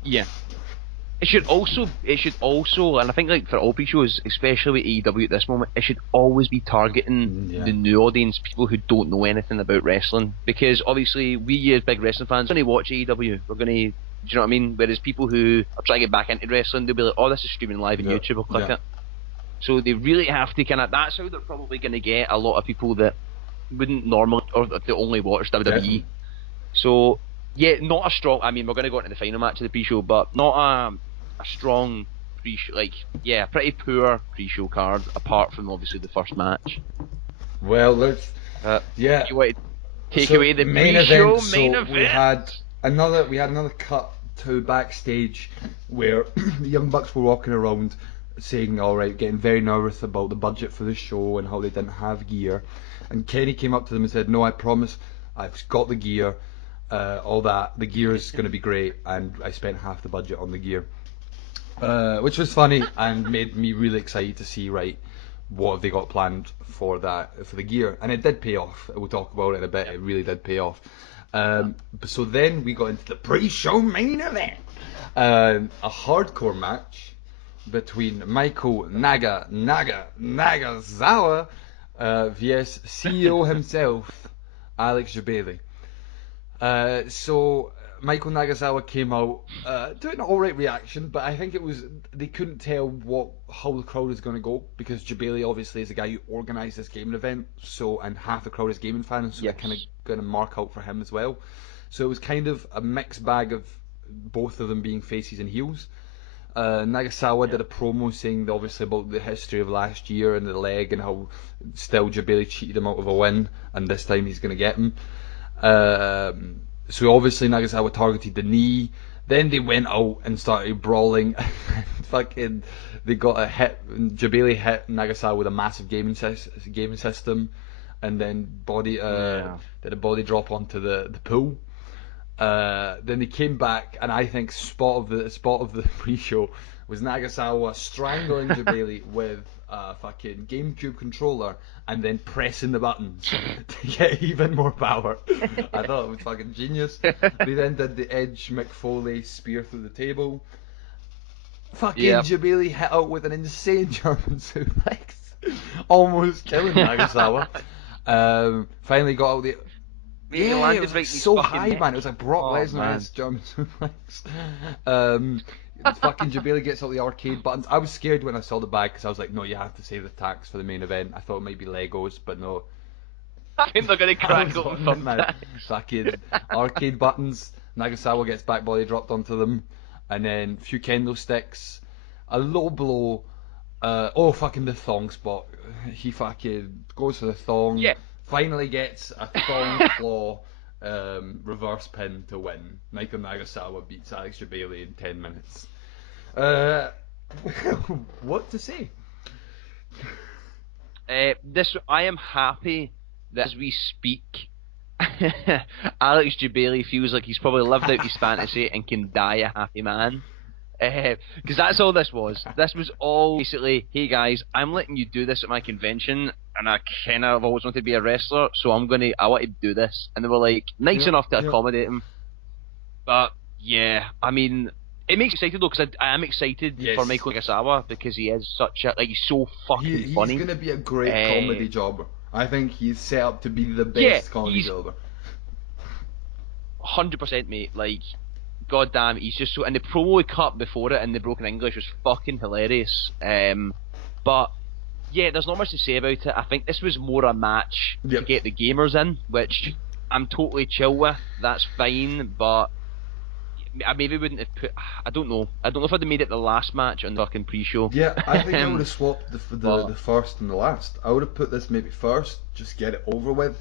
Yeah. It should also, and I think like for all pre-shows, especially with AEW at this moment, it should always be targeting the new audience, people who don't know anything about wrestling, because obviously we as big wrestling fans, when we watch AEW, we're going to, do you know what I mean? Whereas people who are trying to get back into wrestling, they'll be like, oh, this is streaming live on YouTube, I'll click it. So they really have to kind of, that's how they're probably going to get a lot of people that wouldn't normally, or that only watch WWE. Definitely. So, not a strong, I mean, we're going to go into the final match of the pre-show, but not a strong pre-show, pretty poor pre-show card, apart from obviously the first match. Well, let's, You want to take away the main pre-show, event, main event? We had another cut to backstage where the Young Bucks were walking around saying, alright, getting very nervous about the budget for the show and how they didn't have gear, and Kenny came up to them and said, no, I promise I've got the gear, all that, the gear is going to be great, and I spent half the budget on the gear, which was funny and made me really excited to see, right, what have they got planned for the gear, and it did pay off. We'll talk about it in a bit. It really did pay off. So then we got into the pre-show main event, a hardcore match between Michael Nagasawa vs CEO himself, Alex Jabali. So Michael Nagasawa came out doing an alright reaction, but I think they couldn't tell how the crowd was going to go, because Jabali obviously is the guy who organised this gaming event, and half the crowd is gaming fans, so they're kind of going to mark out for him as well. So it was kind of a mixed bag of both of them being faces and heels. Nagasawa did a promo saying obviously about the history of last year and the leg, and how still Jabali cheated him out of a win, and this time he's going to get him. So obviously Nagasawa targeted the knee. Then they went out and started brawling. Fucking, they got a hit. Jabali hit Nagasawa with a massive gaming system, and then did a body drop onto the pool. Then they came back, and I think spot of the pre-show was Nagasawa strangling Jabali with a fucking GameCube controller, and then pressing the buttons to get even more power. I thought it was fucking genius. They then did the Edge McFoley spear through the table. Fucking Jabali hit out with an insane German suplex, almost killing Nagasawa. Finally got out the. Yeah, it was like so high, man. It was like Brock Lesnar's German suplex. Fucking Jabali gets all the arcade buttons. I was scared when I saw the bag, because I was like, no, you have to save the tax for the main event. I thought it might be Legos, but no. I think they're going to crack open fucking arcade buttons. Nagasawa gets back body dropped onto them, and then a few kendo sticks, a low blow. Fucking the thong spot. He fucking goes for the thong. Yeah. Finally gets a thong claw reverse pin to win. Michael Nagasawa beats Alex Jabali in 10 minutes. What to say? I am happy that as we speak, Alex Jabali feels like he's probably lived out his fantasy and can die a happy man. Because that's all this was. This was all basically, hey guys, I'm letting you do this at my convention, and I kind of always wanted to be a wrestler, so I want to do this. And they were like, nice enough to accommodate him. But yeah, I mean, it makes me excited though, because I am excited for Michael Nagasawa, because he is such a, he's so fucking funny. He's going to be a great comedy jobber. I think he's set up to be the best comedy jobber. 100%, mate. Like, god damn, he's just so. And the promo he cut before it in the broken English was fucking hilarious. But yeah, there's not much to say about it. I think this was more a match to get the gamers in, which I'm totally chill with. That's fine, but I maybe wouldn't have put. I don't know if I'd have made it the last match on the fucking pre-show. Yeah, I think I would have swapped the first and the last. I would have put this maybe first, just get it over with.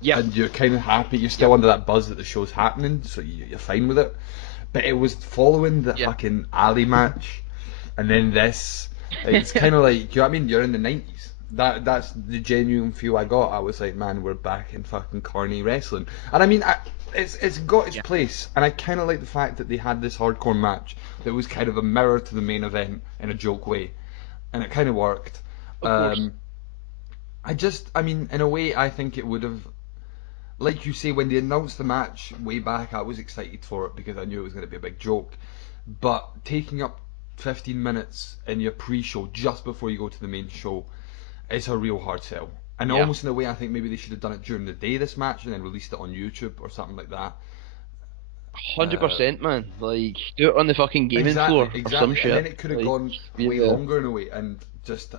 Yeah, and you're kind of happy. You're still under that buzz that the show's happening, so you're fine with it. But it was following the fucking alley match, and then this. It's kind of like, you know what I mean? You're in the 90s. That's the genuine feel I got. I was like, man, we're back in fucking carny wrestling. And I mean, it's got its place, and I kind of like the fact that they had this hardcore match that was kind of a mirror to the main event in a joke way, and it kind of worked. Of course. I mean, in a way, I think it would have. Like you say, when they announced the match way back, I was excited for it because I knew it was going to be a big joke. But taking up 15 minutes in your pre-show just before you go to the main show, it's a real hard sell. And almost in a way, I think maybe they should have done it during the day, this match, and then released it on YouTube or something like that. 100%, man. Like, do it on the fucking gaming floor or some shit. And then it could have gone way longer in a way, and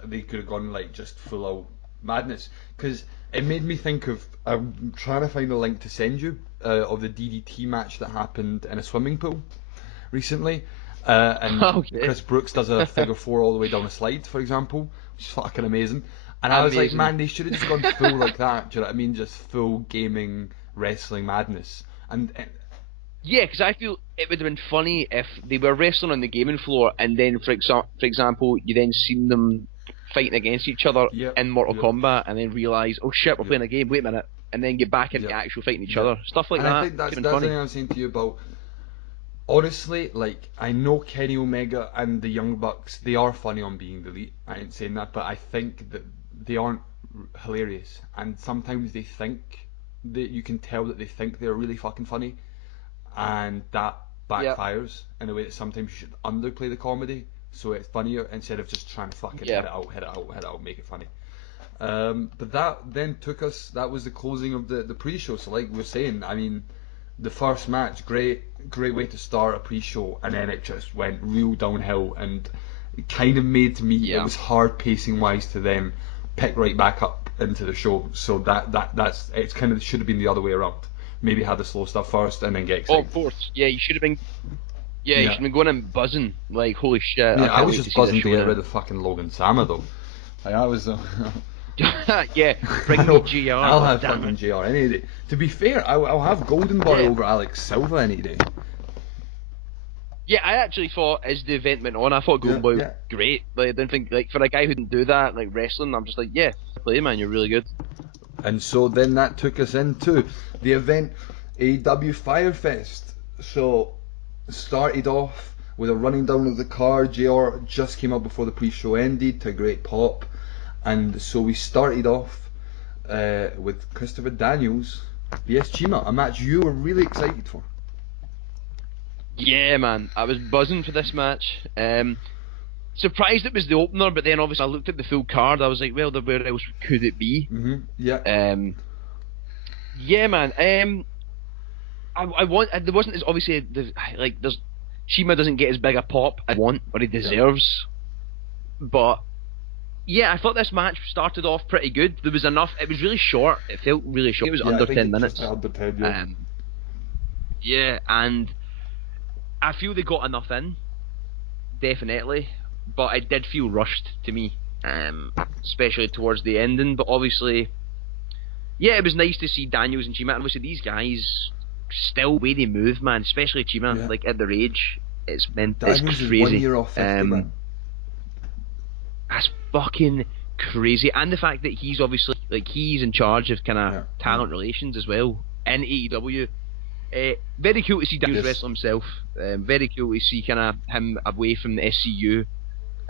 they could have gone like just full out madness. Because it made me think of, I'm trying to find a link to send you, of the DDT match that happened in a swimming pool recently. And Chris Brooks does a figure four all the way down a slide, for example, which is fucking amazing. And I was like, man, they should have just gone full like that. Do you know what I mean? Just full gaming, wrestling madness. Yeah, because I feel it would have been funny if they were wrestling on the gaming floor, and then, for example, you then seen them fighting against each other in Mortal Kombat, and then realise, oh shit, we're playing a game, wait a minute, and then get back into actual fighting each other. Stuff like that. I think that's the thing I was saying to you about Honestly, like, I know Kenny Omega and the Young Bucks, they are funny on being the Elite. I ain't saying that, but I think that they aren't hilarious. And sometimes they think that you can tell that they think they're really fucking funny, and that backfires in a way that sometimes you should underplay the comedy so it's funnier instead of just trying to fucking hit it out, make it funny. But that then took us. That was the closing of the pre-show. So like we were saying, I mean, the first match, great way to start a pre-show, and then it just went real downhill, and it kind of made me it was hard pacing wise to then pick right back up into the show. So that's it's kind of should have been the other way around. Maybe have the slow stuff first and then get excited. Oh, of course. Yeah, you should have been. Yeah, you should have been going and buzzing like holy shit. Yeah, I was just buzzing to get rid of fucking Logan Sama though. Like, I was. Yeah, bring me GR. I'll have fucking GR any day. To be fair, I'll have Golden Boy over Alex Silva any day. Yeah, I actually thought as the event went on, I thought Golden Boy was great. Like, I didn't think, like, for a guy who didn't do that, like wrestling, I'm just like, yeah, play man, you're really good. And so then that took us into the event, AEW Fyter Fest. So started off with a running down of the card. JR just came up before the pre-show ended to a great pop. And so we started off with Christopher Daniels vs Chima, a match you were really excited for. Yeah, man, I was buzzing for this match. Surprised it was the opener, but then obviously I looked at the full card. I was like, well, where else could it be? Yeah. Yeah, man. I want. There wasn't as obviously there's Chima doesn't get as big a pop as I want or he deserves, but. Yeah, I thought this match started off pretty good. There was enough. It was really short. It felt really short. It was under 10 minutes. Under 10, yeah. Yeah, and I feel they got enough in, definitely. But it did feel rushed to me, especially towards the ending. But obviously, yeah, it was nice to see Daniels and Chima. Obviously, these guys still the way they move, man. Especially Chima, like at their age, it's Daniels crazy. Is 1 year off 50, man. That's fucking crazy, and the fact that he's obviously he's in charge of kind of talent relations as well in AEW. Very cool to see Daniels wrestle himself. Very cool to see kind of him away from the SCU.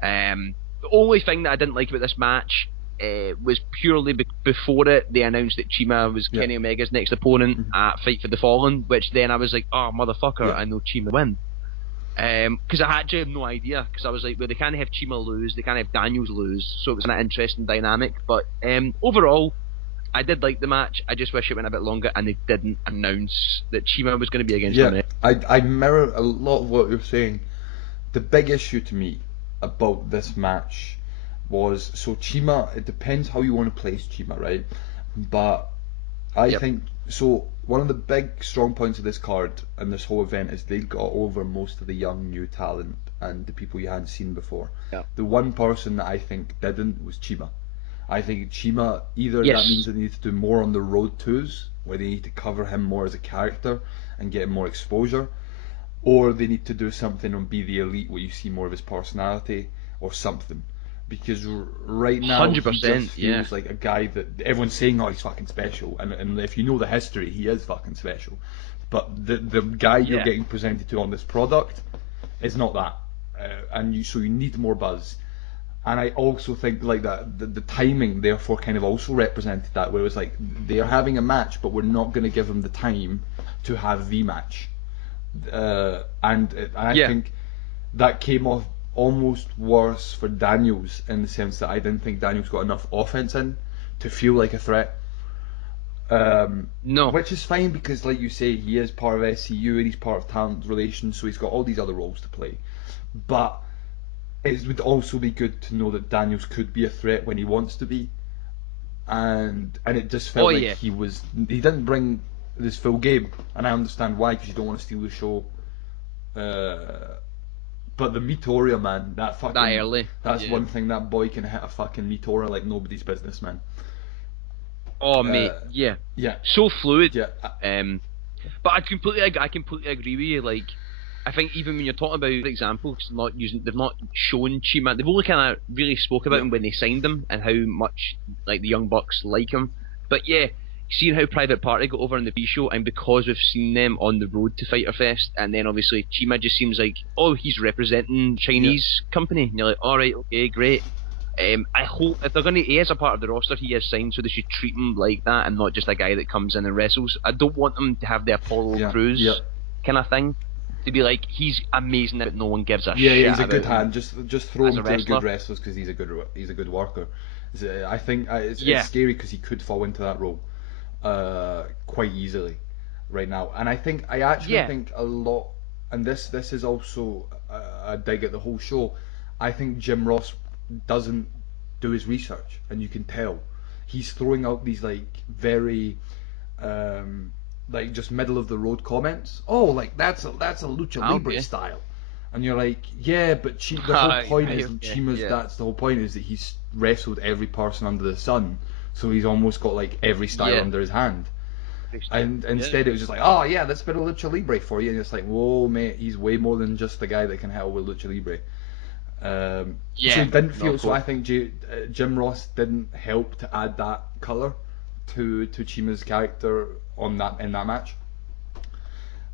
The only thing that I didn't like about this match was purely before it they announced that Chima was Kenny Omega's next opponent at Fight for the Fallen, which then I was like, oh motherfucker, I know Chima win. Because I actually have no idea, because I was like, well, they can't have Chima lose, they can't have Daniels lose, so it was an interesting dynamic. But overall, I did like the match. I just wish it went a bit longer and they didn't announce that Chima was going to be against him. I mirror a lot of what you're saying. The big issue to me about this match was, so Chima, it depends how you want to place Chima, right? But I think, so one of the big strong points of this card and this whole event is they got over most of the young new talent and the people you hadn't seen before. The one person that I think didn't was Chima. I think Chima, either that means they need to do more on the road twos, where they need to cover him more as a character and get him more exposure, or they need to do something on Be the Elite where you see more of his personality or something. Because right now 100%, he just feels like a guy that everyone's saying, oh, he's fucking special, and if you know the history, he is fucking special. But the guy you're getting presented to on this product is not that, so you need more buzz. And I also think like that the timing therefore kind of also represented that, where it was like they're having a match, but we're not going to give them the time to have the match, and I think that came off almost worse for Daniels in the sense that I didn't think Daniels got enough offense in to feel like a threat. No, which is fine because, like you say, he is part of SCU and he's part of talent relations, so he's got all these other roles to play. But it would also be good to know that Daniels could be a threat when he wants to be, and it just felt like he didn't bring this full game, and I understand why, because you don't want to steal the show. But the Meteora, man, that early. That's one thing, that boy can hit a fucking Meteora like nobody's business, man. Oh mate, yeah, so fluid. But I completely agree with you. Like, I think even when you're talking about, for example, they've not shown Chima. They've only kind of really spoke about him when they signed him and how much like the Young Bucks like him. But yeah, seeing how Private Party got over on the B-show, and because we've seen them on the road to Fyter Fest, and then obviously Chima just seems like, oh, he's representing Chinese company. And you're like, alright, okay, great. I hope, if they're going to, he is a part of the roster, he is signed, so they should treat him like that, and not just a guy that comes in and wrestles. I don't want them to have the Apollo Crews kind of thing. To be like, he's amazing, but no one gives a shit. Yeah, he's a good about him hand. Just throw him as a to the wrestler. good wrestlers because he's a good worker. I think it's scary because he could fall into that role quite easily right now. And I actually think a lot, and this is also a dig at the whole show. I think Jim Ross doesn't do his research, and you can tell he's throwing out these like very like just middle of the road comments. Oh, like that's a lucha libre style, and you're like, yeah, but the whole point is Chima's. That's the whole point, is that he's wrestled every person under the sun, so he's almost got like every style under his hand. And instead it was just like, oh yeah, that's a bit of lucha libre for you, and it's like, whoa mate, he's way more than just the guy that can help with lucha libre. So it didn't feel. So I think Jim Ross didn't help to add that colour to Chima's character in that match.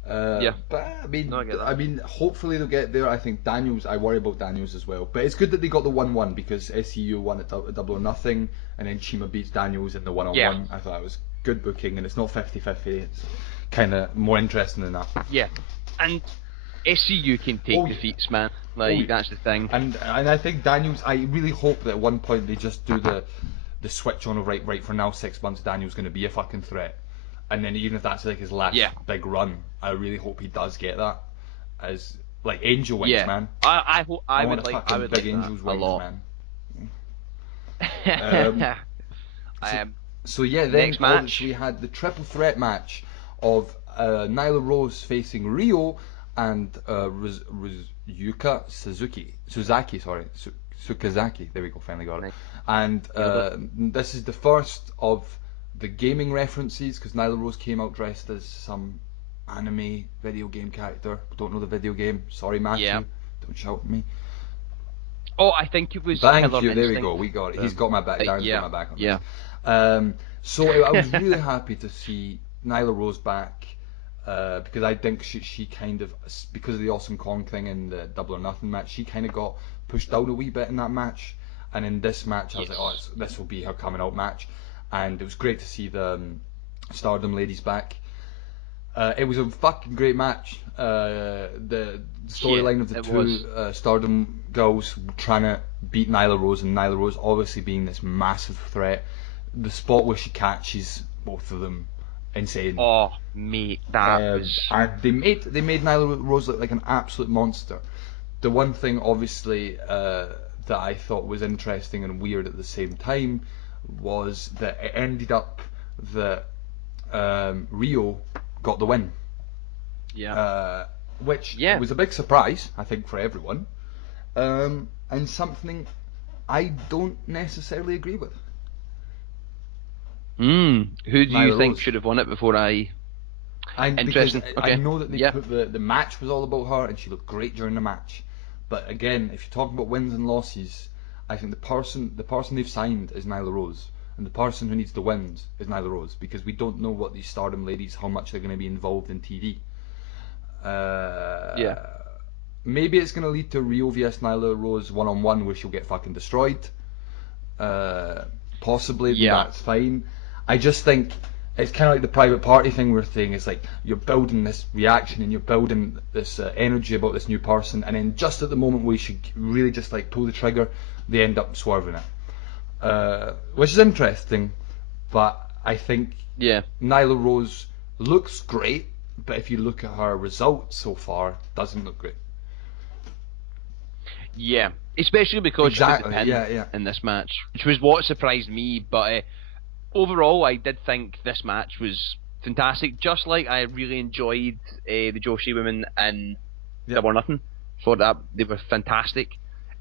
But I mean, hopefully they'll get there. I think Daniels. I worry about Daniels as well. But it's good that they got the 1-1 because SCU won at Double or Nothing, and then Chima beats Daniels in the 1-on-1. I thought it was good booking, and it's not 50-50. It's kind of more interesting than that. Yeah, and SCU can take defeats, man. Like that's the thing. And I think Daniels. I really hope that at one point they just do the switch on of right for now. 6 months, Daniels going to be a fucking threat. And then even if that's like his last big run, I really hope he does get that as like Angel wins, man. I would like big Angels a lot. Man. So then next match we had the triple threat match of Nyla Rose facing Rio and Ryuka Sukazaki. There we go, finally got it. And this is the first of the gaming references, because Nyla Rose came out dressed as some anime video game character. Don't know the video game. Sorry, Matthew. Don't shout at me. Oh, I think it was. Thank Killer you. There we Instinct. go. We got it. He's got my back. Darren's got my back on this. So I was really happy to see Nyla Rose back because I think she kind of, because of the Awesome Kong thing in the Double or Nothing match, she kind of got pushed down a wee bit in that match. And in this match, I was like, this will be her coming out match. And it was great to see the Stardom ladies back. It was a fucking great match. The storyline of the two Stardom girls trying to beat Nyla Rose, and Nyla Rose obviously being this massive threat. The spot where she catches both of them, insane. Oh, mate, that was. And they made Nyla Rose look like an absolute monster. The one thing, obviously, that I thought was interesting and weird at the same time was that it ended up that Rio got the win. Which was a big surprise, I think, for everyone. And something I don't necessarily agree with. Who do you think should have won it before Interesting. I know that they put the match was all about her, and she looked great during the match. But again, if you're talking about wins and losses, I think the person they've signed is Nyla Rose, and the person who needs the wins is Nyla Rose, because we don't know what these Stardom ladies, how much they're going to be involved in TV. Maybe it's going to lead to Rio vs Nyla Rose 1-on-1 where she'll get fucking destroyed. Possibly, that's fine. I just think it's kind of like the Private Party thing we're saying. It's like you're building this reaction and you're building this energy about this new person, and then just at the moment we should really just like pull the trigger, they end up swerving it, which is interesting. But I think Nyla Rose looks great, but if you look at her results so far, doesn't look great. Yeah, especially because she took the pin in this match, which was what surprised me. But overall, I did think this match was fantastic. Just like I really enjoyed the Joshi women in Double or Nothing. Thought that they were fantastic.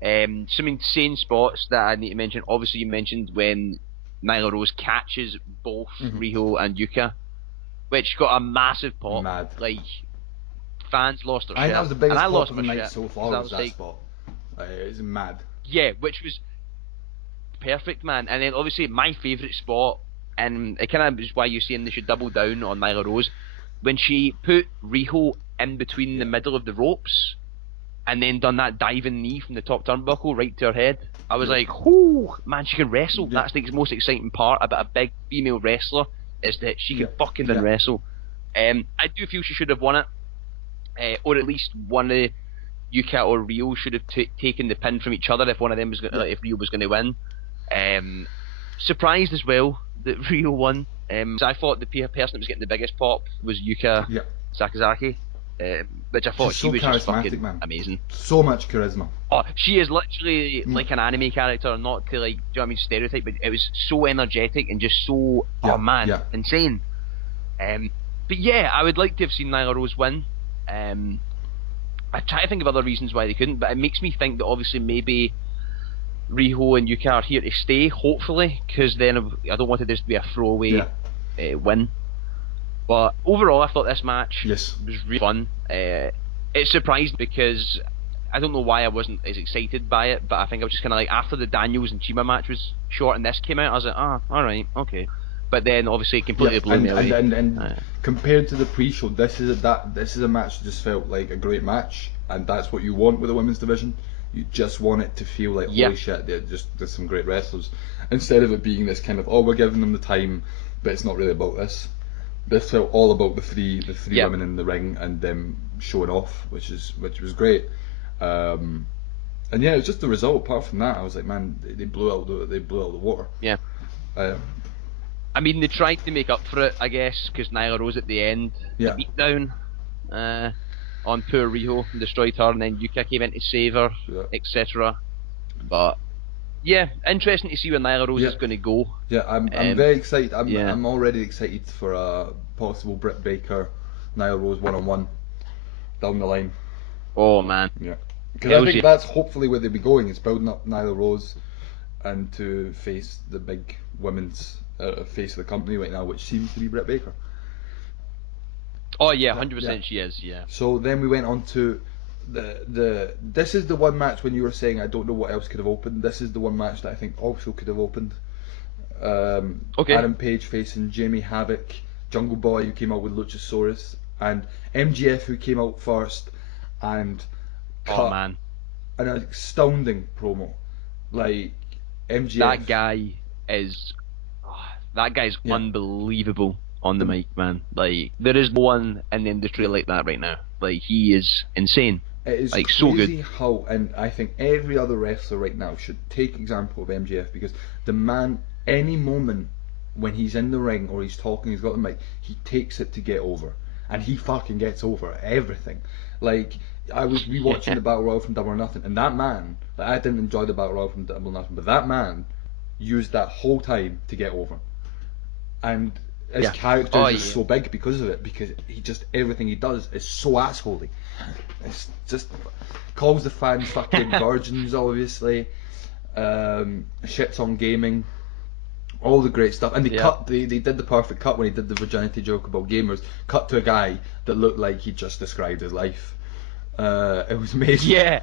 Some insane spots that I need to mention. Obviously, you mentioned when Nyla Rose catches both Riho and Yuka, which got a massive pop. Mad. Like, fans lost their shit. I think that was the biggest and I pop lost of the my night shit. so far, was that spot. It was mad. Yeah, which was perfect, man. And then obviously my favourite spot and it kind of is why you're saying they should double down on Nyla Rose. When she put Riho in between the middle of the ropes, and then done that diving knee from the top turnbuckle right to her head, I was like, "Oh man, she can wrestle." That's the most exciting part about a big female wrestler, is that she can fucking wrestle. I do feel she should have won it, or at least one of Yuka or Rio should have taken the pin from each other if one of them was going, if Rio was going to win. Surprised as well that Rio won. So I thought the person that was getting the biggest pop was Yuka Sakazaki, which I thought she was just fucking man. amazing. So much charisma. Oh, she is literally like an anime character, not to like, do you know what I mean, stereotype, but it was so energetic and just so, insane. But yeah, I would like to have seen Nyla Rose win. I try to think of other reasons why they couldn't, but it makes me think that obviously maybe Riho and Yuka are here to stay, hopefully, because then I don't want this to be a throwaway win. But overall, I thought this match was really fun. It surprised because I don't know why I wasn't as excited by it, but I think I was just kind of like, after the Daniels and Chima match was short and this came out, I was like, alright, okay. But then obviously it completely blew me away. And compared to the pre-show, this is a match that just felt like a great match, and that's what you want with the women's division. You just want it to feel like, holy shit, there's some great wrestlers, instead of it being this kind of, we're giving them the time, but it's not really about this. This felt all about the three women in the ring and them showing off, which was great. And yeah, it was just the result. Apart from that, I was like, man, they blew out the water. Yeah. I mean, they tried to make up for it, I guess, because Nyla Rose at the end, the beatdown on poor Riho, destroyed her, and then Yuka came in to save her, etc. But yeah, interesting to see where Nyla Rose is going to go. Yeah, I'm very excited. I'm already excited for a possible Britt Baker, Nyla Rose one-on-one down the line. Oh man. Yeah. Because I think that's hopefully where they'll be going. It's building up Nyla Rose and to face the big women's face of the company right now, which seems to be Britt Baker. Oh yeah, 100% she is. Yeah. So then we went on to this is the one match when you were saying I don't know what else could have opened. This is the one match that I think also could have opened. Adam Page facing Jamie Havoc, Jungle Boy who came out with Luchasaurus, and MJF who came out first and cut an astounding promo. Like MJF. That guy's unbelievable on the mic, man. Like, there is no one in the industry like that right now. Like, he is insane. It is like, crazy so good. How, and I think every other wrestler right now should take example of MJF, because the man, any moment when he's in the ring or he's talking, he's got the mic, he takes it to get over, and he fucking gets over everything. Like, I was rewatching the Battle Royal from Double or Nothing, and that man, like, I didn't enjoy the Battle Royal from Double or Nothing, but that man used that whole time to get over. And his character is so big because of it, because he just, everything he does is so assholey. It's just calls the fans fucking virgins, obviously. Shits on gaming, all the great stuff. And they did the perfect cut when he did the virginity joke about gamers. Cut to a guy that looked like he just described his life. It was amazing. Yeah,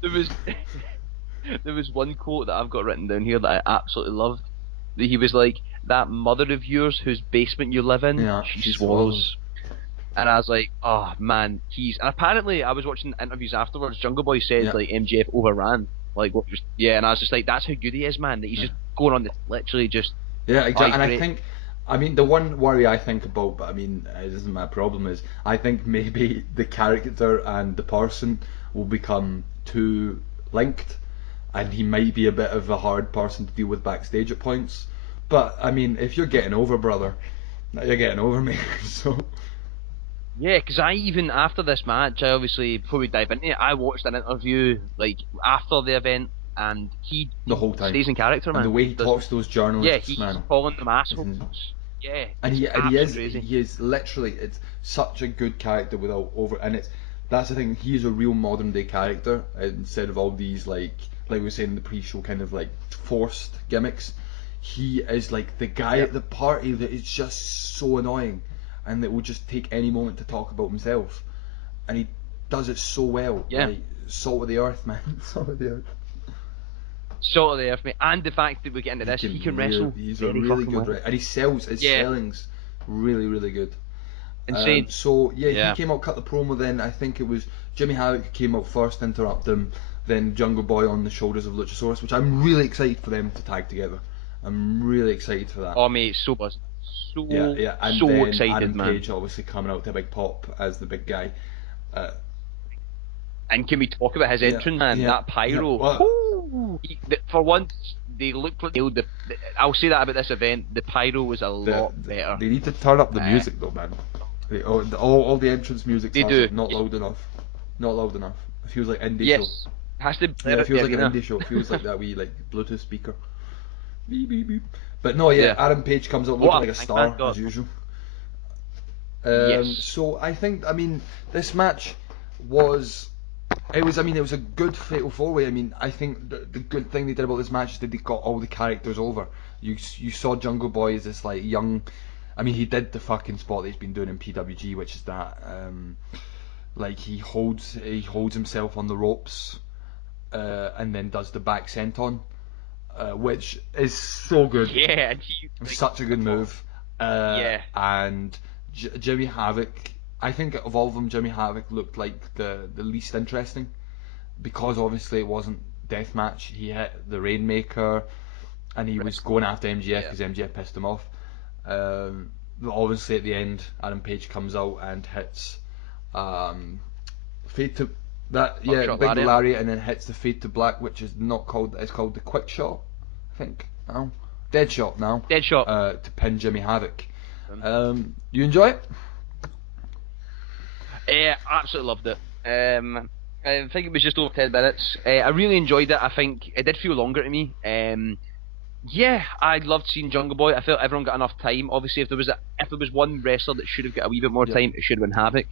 there was one quote that I've got written down here that I absolutely loved. He was like, that mother of yours whose basement you live in, she swallows. And I was like, oh man, and apparently I was watching interviews afterwards, Jungle Boy said like MJF overran. Like, what was, and I was just like, that's how good he is, man, that he's just going on literally just... Yeah, exactly, and I think, I mean, the one worry I think about, but I mean, it isn't my problem, is I think maybe the character and the person will become too linked, and he might be a bit of a hard person to deal with backstage at points. But I mean, if you're getting over, brother, you're getting over me. So yeah, because I even after this match, I obviously, before we dive into it, I watched an interview like after the event, and he the whole time stays in character, man. And the way he talks to those journalists, he's man, calling them assholes. Yeah, and he is literally, it's such a good character without over, and that's the thing. He is a real modern day character instead of all these like we were saying in the pre-show kind of like forced gimmicks. He is like the guy at the party that is just so annoying and that will just take any moment to talk about himself, and he does it so well. Like, salt of the earth, man. Salt of the earth. sort of there for me, and the fact that we get into this, he can wrestle. He's a very really fucking good well. wrestler, and he sells his selling's really, really good. Insane. So he came out, cut the promo. Then I think it was Jimmy Havoc came out first, interrupt him. Then Jungle Boy on the shoulders of Luchasaurus, which I'm really excited for them to tag together. I'm really excited for that. Oh mate, so buzzing. And so then excited, Adam man. Page obviously coming out to a big pop as the big guy. And can we talk about his entrance, man? That pyro. Yeah. Woo! For once, they looked like I'll say that about this event. The pyro was a lot better. They need to turn up the music though, man. All the entrance music They sounds do. like not loud enough. Not loud enough. It feels like indie show. Yes, has to. Yeah, it feels like an indie show. It feels like that wee like Bluetooth speaker. Beep, beep, beep. But no, Adam Page comes out looking like a star as usual. Yes. So I think, this match was. It was a good fatal four-way. I think the good thing they did about this match is that they got all the characters over. You saw Jungle Boy as this like young. He did the fucking spot that he's been doing in PWG, which is that like he holds himself on the ropes, and then does the back senton, which is so good. Yeah, Such a good move. And Jimmy Havoc. I think of all of them, Jimmy Havoc looked like the least interesting, because obviously it wasn't deathmatch. He hit the Rainmaker, and he was going after MJF because MJF pissed him off. Obviously at the end, Adam Page comes out and hits Fade to that big lariat, and then hits the Fade to Black, which is not called. It's called the Quick Shot, I think. Now Dead Shot now. Dead Shot. To pin Jimmy Havoc. You enjoy it? Absolutely loved it. I think it was just over 10 minutes. I really enjoyed it. I think it did feel longer to me. I loved seeing Jungle Boy. I felt everyone got enough time. Obviously, if there was one wrestler that should have got a wee bit more time, it should have been Havoc.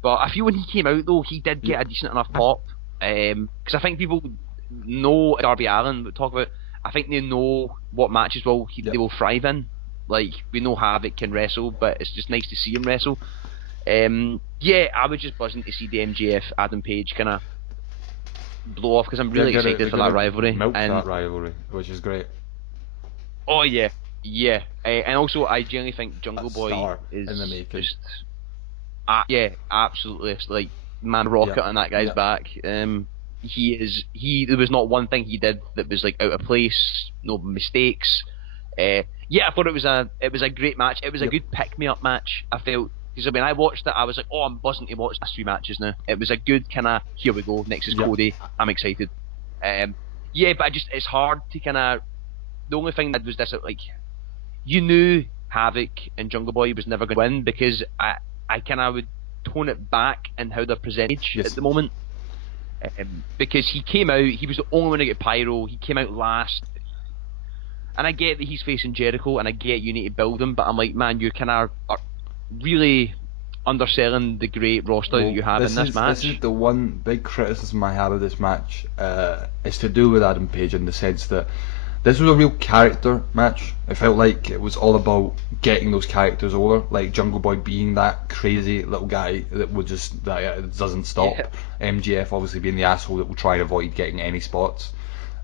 But I feel when he came out though, he did get a decent enough pop. Because I think people know Darby Allin. We talk about. I think they know what matches they will thrive in. Like, we know Havoc can wrestle, but it's just nice to see him wrestle. I was just buzzing to see the MJF Adam Page kind of blow off, because I'm really excited for that rivalry. That rivalry, which is great. Oh yeah. And also I genuinely think Jungle Boy is in the making. Just, absolutely. It's like man rocket on that guy's back. There was not one thing he did that was like out of place, no mistakes. I thought it was a great match. It was a good pick me up match. I felt. Because when I watched it, I was like, oh, I'm buzzing to watch the last 3 matches now. It was a good kind of, here we go, next is Cody, I'm excited. But it's hard to kind of, the only thing that was this, like, you knew Havoc and Jungle Boy was never going to win, because I kind of would tone it back in how they're presented at the moment. Because he came out, he was the only one to get pyro, he came out last. And I get that he's facing Jericho, and I get you need to build him, but I'm like, man, you kind of are really underselling the great roster that you have in this match. This is the one big criticism I have of this match. It's to do with Adam Page, in the sense that this was a real character match. It felt like it was all about getting those characters over, like Jungle Boy being that crazy little guy that doesn't stop. MJF obviously being the asshole that will try and avoid getting any spots,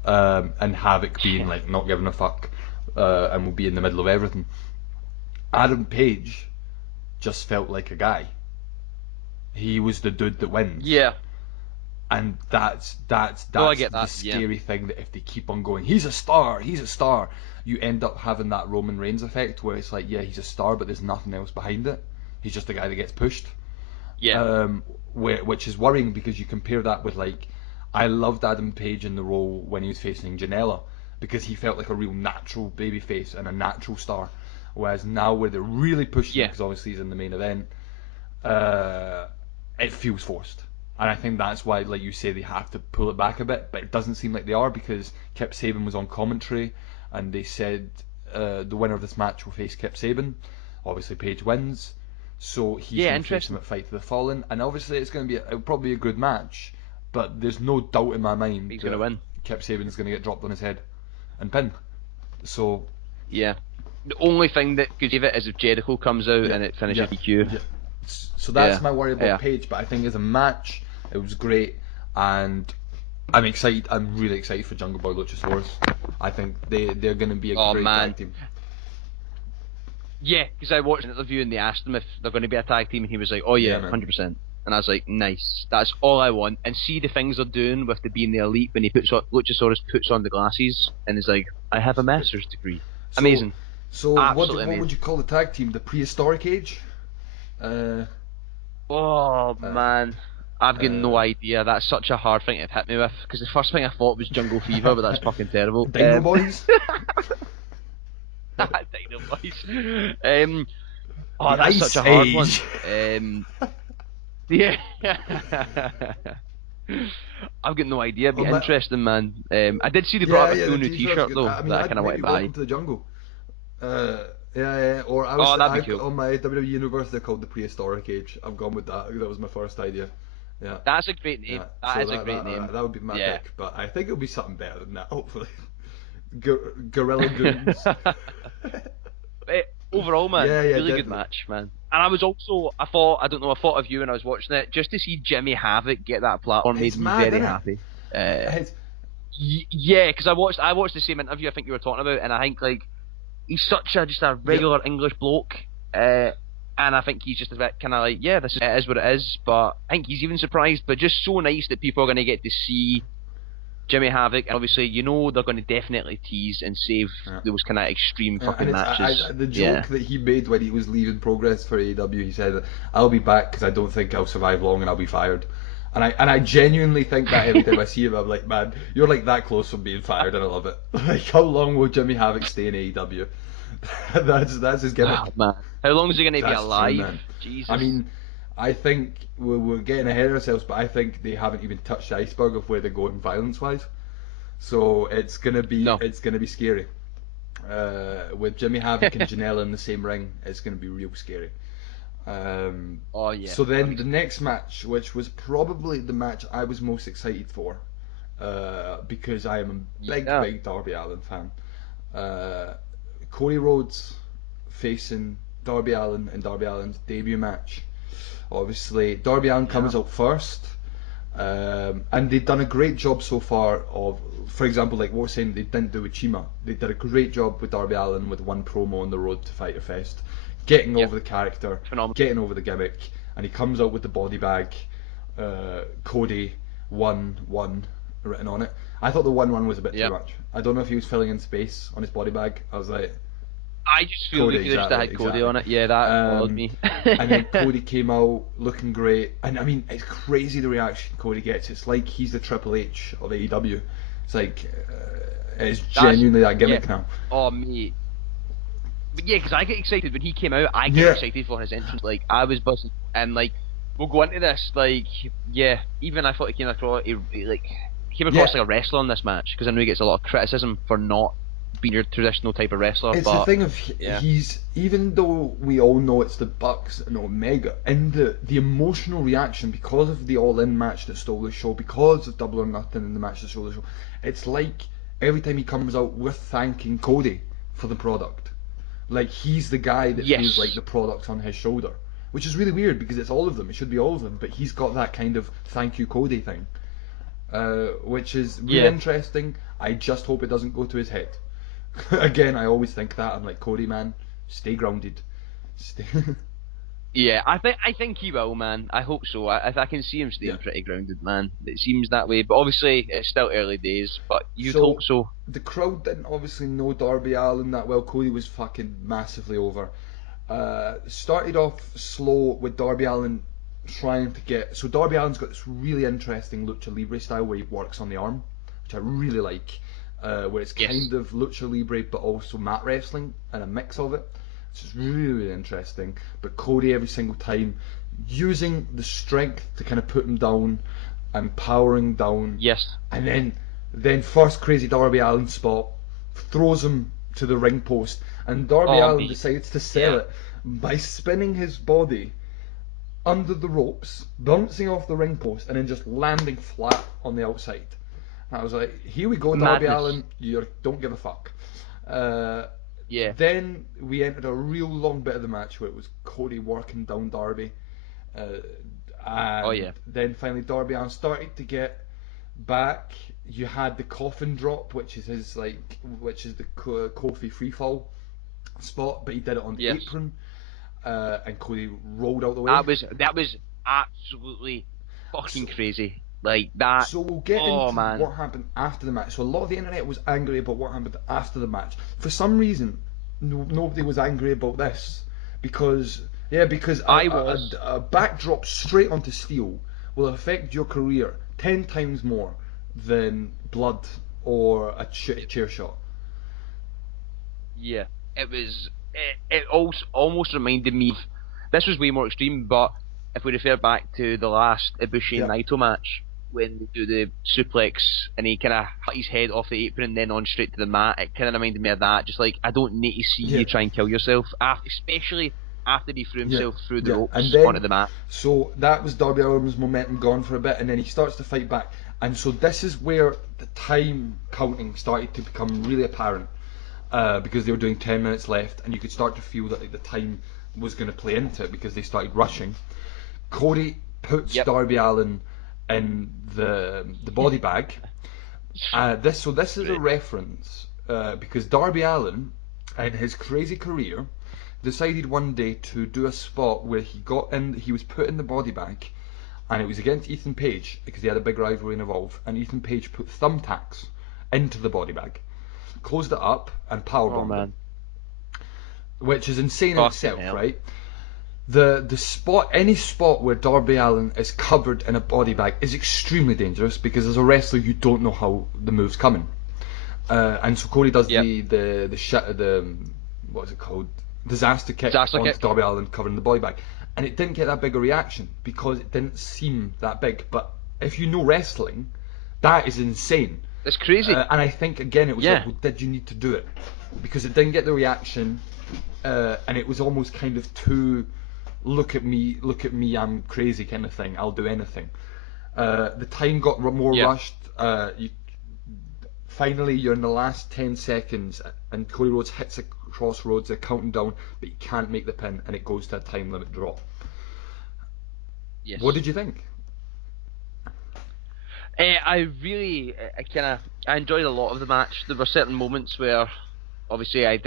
and Havoc being like not giving a fuck, and will be in the middle of everything. Adam Page just felt like a guy. He was the dude that wins. Yeah. And that's I get that. The scary thing, that if they keep on going, he's a star, you end up having that Roman Reigns effect, where it's like, yeah, he's a star, but there's nothing else behind it. He's just a guy that gets pushed. Yeah. Which is worrying, because you compare that with, like, I loved Adam Page in the role when he was facing Janela, because he felt like a real natural babyface and a natural star. Whereas now, where they're really pushing, because obviously he's in the main event, it feels forced. And I think that's why, like you say, they have to pull it back a bit, but it doesn't seem like they are, because Kip Sabian was on commentary, and they said the winner of this match will face Kip Sabian. Obviously, Page wins, so he's going to face him at Fight for the Fallen, and obviously it'll probably be a good match, but there's no doubt in my mind he's going to win. Kip Sabian is going to get dropped on his head and pin. So the only thing that could save it is if Jericho comes out and it finishes DQ. Yeah. So that's my worry about Page, but I think as a match, it was great, and I'm excited. I'm really excited for Jungle Boy Luchasaurus. I think they're going to be a great tag team. Yeah, because I watched an interview and they asked him if they're going to be a tag team, and he was like, "Oh yeah, 100%." And I was like, "Nice, that's all I want." And see the things they're doing with the being the elite when Luchasaurus puts on the glasses and is like, "I have a master's degree." Amazing. So what would you call the tag team? The Prehistoric Age? Man, I've got no idea. That's such a hard thing to hit me with, because the first thing I thought was Jungle Fever, but that's fucking terrible. Dino Boys? Dino Boys. That's such a hard one. Yeah. I've got no idea. It'd be interesting, man. I did see they brought up a cool new T-shirt though that I kind of want to buy. Welcome to the Jungle. Or that'd be cool. On my WWE Universe, they're called the Prehistoric Age. I've gone with that. That was my first idea. Yeah. That's a great name. That is a great name. That would be my pick, but I think it'll be something better than that. Hopefully, Gorilla Goons. Overall, man, really good match, man. And I thought of you when I was watching it, just to see Jimmy Havoc get that platform made me very happy. Yeah, because I watched the same interview I think you were talking about, and I think like he's just a regular English bloke, and I think he's just a bit kind of like, this is what it is. But I think he's even surprised, but just so nice that people are going to get to see Jimmy Havoc, and obviously they're going to definitely tease and save those kind of extreme fucking matches. The joke that he made when he was leaving Progress for AEW, he said, "I'll be back because I don't think I'll survive long and I'll be fired." And I genuinely think that every time I see him, I'm like, man, you're like that close from being fired, and I love it. Like, how long will Jimmy Havoc stay in AEW? that's his gimmick. Wow, man. How long is he going to be alive? True, Jesus. I mean, I think we're getting ahead of ourselves, but I think they haven't even touched the iceberg of where they're going violence-wise. So it's gonna be scary. With Jimmy Havoc and Janela in the same ring, it's gonna be real scary. So then the next match, which was probably the match I was most excited for, because I am a big Darby Allin fan. Cody Rhodes facing Darby Allin in Darby Allin's debut match. Obviously, Darby Allin comes out first, and they've done a great job so far of, for example, like what we're saying they didn't do with Chima. They did a great job with Darby Allin with one promo on the road to Fyter Fest, getting over the character, getting over the gimmick, and he comes out with the body bag, Cody 1-1 written on it. I thought the 1-1 was a bit too much. I don't know if he was filling in space on his body bag. I was like, I just feel like he just had Cody on it. Yeah, that bothered me. And then Cody came out looking great, and I mean, it's crazy the reaction Cody gets. It's like he's the Triple H of AEW. It's like it's genuinely that gimmick now. Oh, me. But yeah, because I get excited when he came out. I get excited for his entrance. Like, I was buzzing, and like we'll go into this. Like, even I thought he came across like a wrestler in this match, because I know he gets a lot of criticism for not being your traditional type of wrestler. It's the thing of he's, even though we all know it's the Bucks and Omega, and the emotional reaction because of the All In match that stole the show, because of Double or Nothing in the match that stole the show, it's like every time he comes out, we're thanking Cody for the product. Like, he's the guy that feels like the product on his shoulder, which is really weird because it's all of them. It should be all of them, but he's got that kind of thank you Cody thing, which is really interesting. I just hope it doesn't go to his head. Again, I always think that. I'm like, Cody, man, stay grounded. Yeah, I think he will, man. I hope so. I can see him staying pretty grounded, man. It seems that way, but obviously it's still early days. But you'd hope so. The crowd didn't obviously know Darby Allin that well. Cody was fucking massively over. Started off slow with Darby Allin trying to get. So Darby Allin's got this really interesting lucha libre style where he works on the arm, which I really like. Where it's kind of lucha libre but also mat wrestling and a mix of it. It's really, really interesting. But Cody every single time using the strength to kind of put him down and powering down. Yes. And then first crazy Darby Allin spot, throws him to the ring post, and Darby Allin decides to sell it by spinning his body under the ropes, bouncing off the ring post, and then just landing flat on the outside. I was like, here we go, Darby Allin, you don't give a fuck. Then we entered a real long bit of the match where it was Cody working down Darby. Then finally Darby Allin started to get back, you had the coffin drop, which is the Kofi freefall spot, but he did it on the apron, and Cody rolled out the way. That was absolutely fucking crazy. Like that. So we'll get into what happened after the match. So a lot of the internet was angry about what happened after the match. For some reason, nobody was angry about this because a backdrop straight onto steel will affect your career 10 times more than blood or a chair shot. Yeah, it also almost reminded me of, this was way more extreme, but if we refer back to the last Ibushi and Naito match, when they do the suplex and he kind of hit his head off the apron and then on straight to the mat, it kind of reminded me of that. Just like, I don't need to see you try and kill yourself, especially after he threw himself through the ropes and then, onto the mat. So that was Darby Allin's momentum gone for a bit, and then he starts to fight back. And so this is where the time counting started to become really apparent, because they were doing 10 minutes left, and you could start to feel that the time was going to play into it because they started rushing. Cody puts Darby Allin in the body bag. This is a reference because Darby Allin, in his crazy career, decided one day to do a spot where he was put in the body bag, and it was against Ethan Page because he had a big rivalry in Evolve, and Ethan Page put thumbtacks into the body bag, closed it up, and powerbombed it, which is insane in itself, right? The spot, any spot where Darby Allin is covered in a body bag is extremely dangerous because as a wrestler you don't know how the move's coming, and so Cody does the what's it called, disaster kick onto Darby Allin covered in the body bag, and it didn't get that big a reaction because it didn't seem that big. But if you know wrestling, that is insane. It's crazy. And I think again it was like, well, did you need to do it? Because it didn't get the reaction, and it was almost kind of too look at me, I'm crazy kind of thing, I'll do anything. The time got more rushed. Finally, you're in the last 10 seconds, and Cody Rhodes hits a crossroads, they're counting down, but you can't make the pin, and it goes to a time limit draw. Yes. What did you think? I enjoyed a lot of the match. There were certain moments where obviously I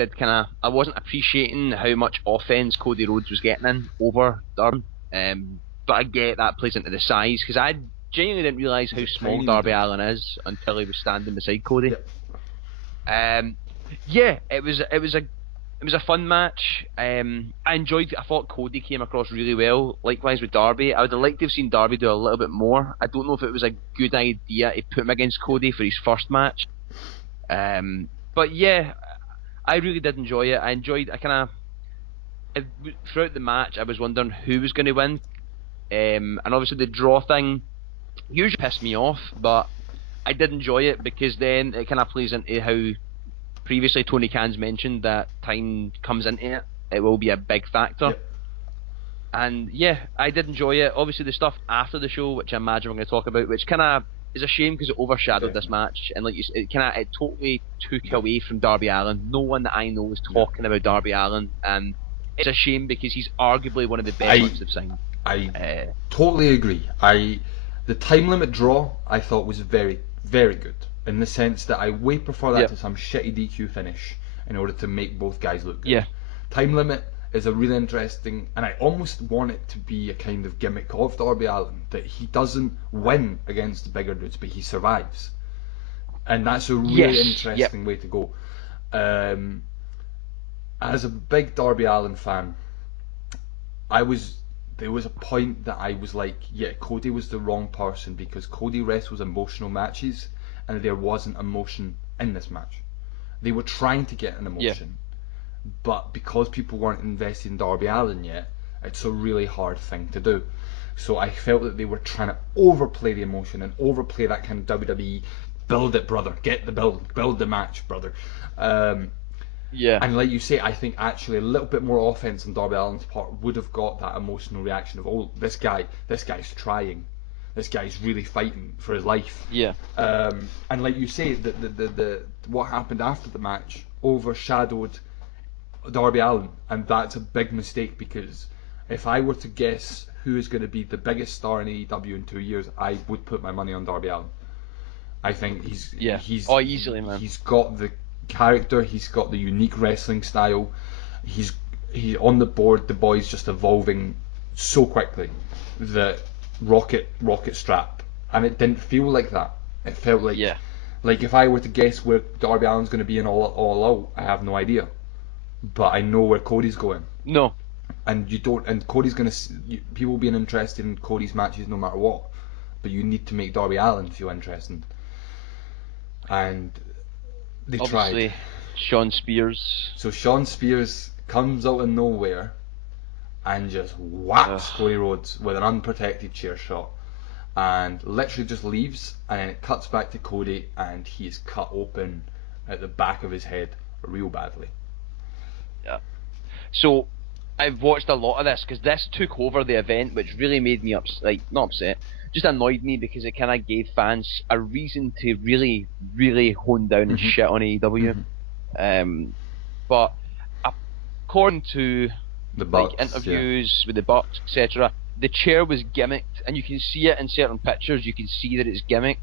wasn't appreciating how much offense Cody Rhodes was getting in over Darby, but I get that plays into the size, because I genuinely didn't realise how small Darby Allin is until he was standing beside Cody. It was a fun match. I thought Cody came across really well. Likewise with Darby, I would have liked to have seen Darby do a little bit more. I don't know if it was a good idea to put him against Cody for his first match, but yeah, I really did enjoy it. Throughout the match I was wondering who was going to win, and obviously the draw thing usually pissed me off, but I did enjoy it because then it kind of plays into how previously Tony Khan's mentioned that time comes into it. It will be a big factor. And yeah, I did enjoy it. Obviously the stuff after the show, which I imagine we're going to talk about, which kind of is a shame because it overshadowed this match, and like you said, it totally took away from Darby Allin. No one that I know was talking about Darby Allin, and it's a shame because he's arguably one of the best ones they've signed. I totally agree. The time limit draw I thought was very, very good, in the sense that I way prefer that to some shitty DQ finish in order to make both guys look good. Time limit is a really interesting, and I almost want it to be a kind of gimmick of Darby Allin, that he doesn't win against the bigger dudes, but he survives, and that's a really interesting way to go. As a big Darby Allin fan, there was a point that I was like, Cody was the wrong person, because Cody wrestles emotional matches, and there wasn't emotion in this match. They were trying to get an emotion, but because people weren't invested in Darby Allin yet, it's a really hard thing to do. So I felt that they were trying to overplay the emotion and overplay that kind of WWE, build it, brother, get the build the match, brother. And like you say, I think actually a little bit more offense on Darby Allin's part would have got that emotional reaction of, oh, this guy's trying, this guy's really fighting for his life. And like you say, the what happened after the match overshadowed Darby Allin, and that's a big mistake, because if I were to guess who is going to be the biggest star in AEW in 2 years, I would put my money on Darby Allin. I think he's easily, man. He's got the character, he's got the unique wrestling style. He's on the board. The boy's just evolving so quickly. The rocket strap, and it didn't feel like that. It felt like like if I were to guess where Darby Allin's going to be in all out, I have no idea. But I know where Cody's going. No. And you don't. And Cody's going to. People being interested in Cody's matches no matter what. But you need to make Darby Allin feel interesting. And they Obviously, tried. Shawn Spears. So Shawn Spears comes out of nowhere and just whacks Cody Rhodes with an unprotected chair shot, and literally just leaves, and then it cuts back to Cody, and he is cut open at the back of his head real badly. Yeah. So I've watched a lot of this because this took over the event, which really made me not upset, just annoyed me, because it kind of gave fans a reason to really, really hone down and shit on AEW. But according to The Bucks, interviews with the Bucks, etc., the chair was gimmicked, and you can see it in certain pictures. You can see that it's gimmicked.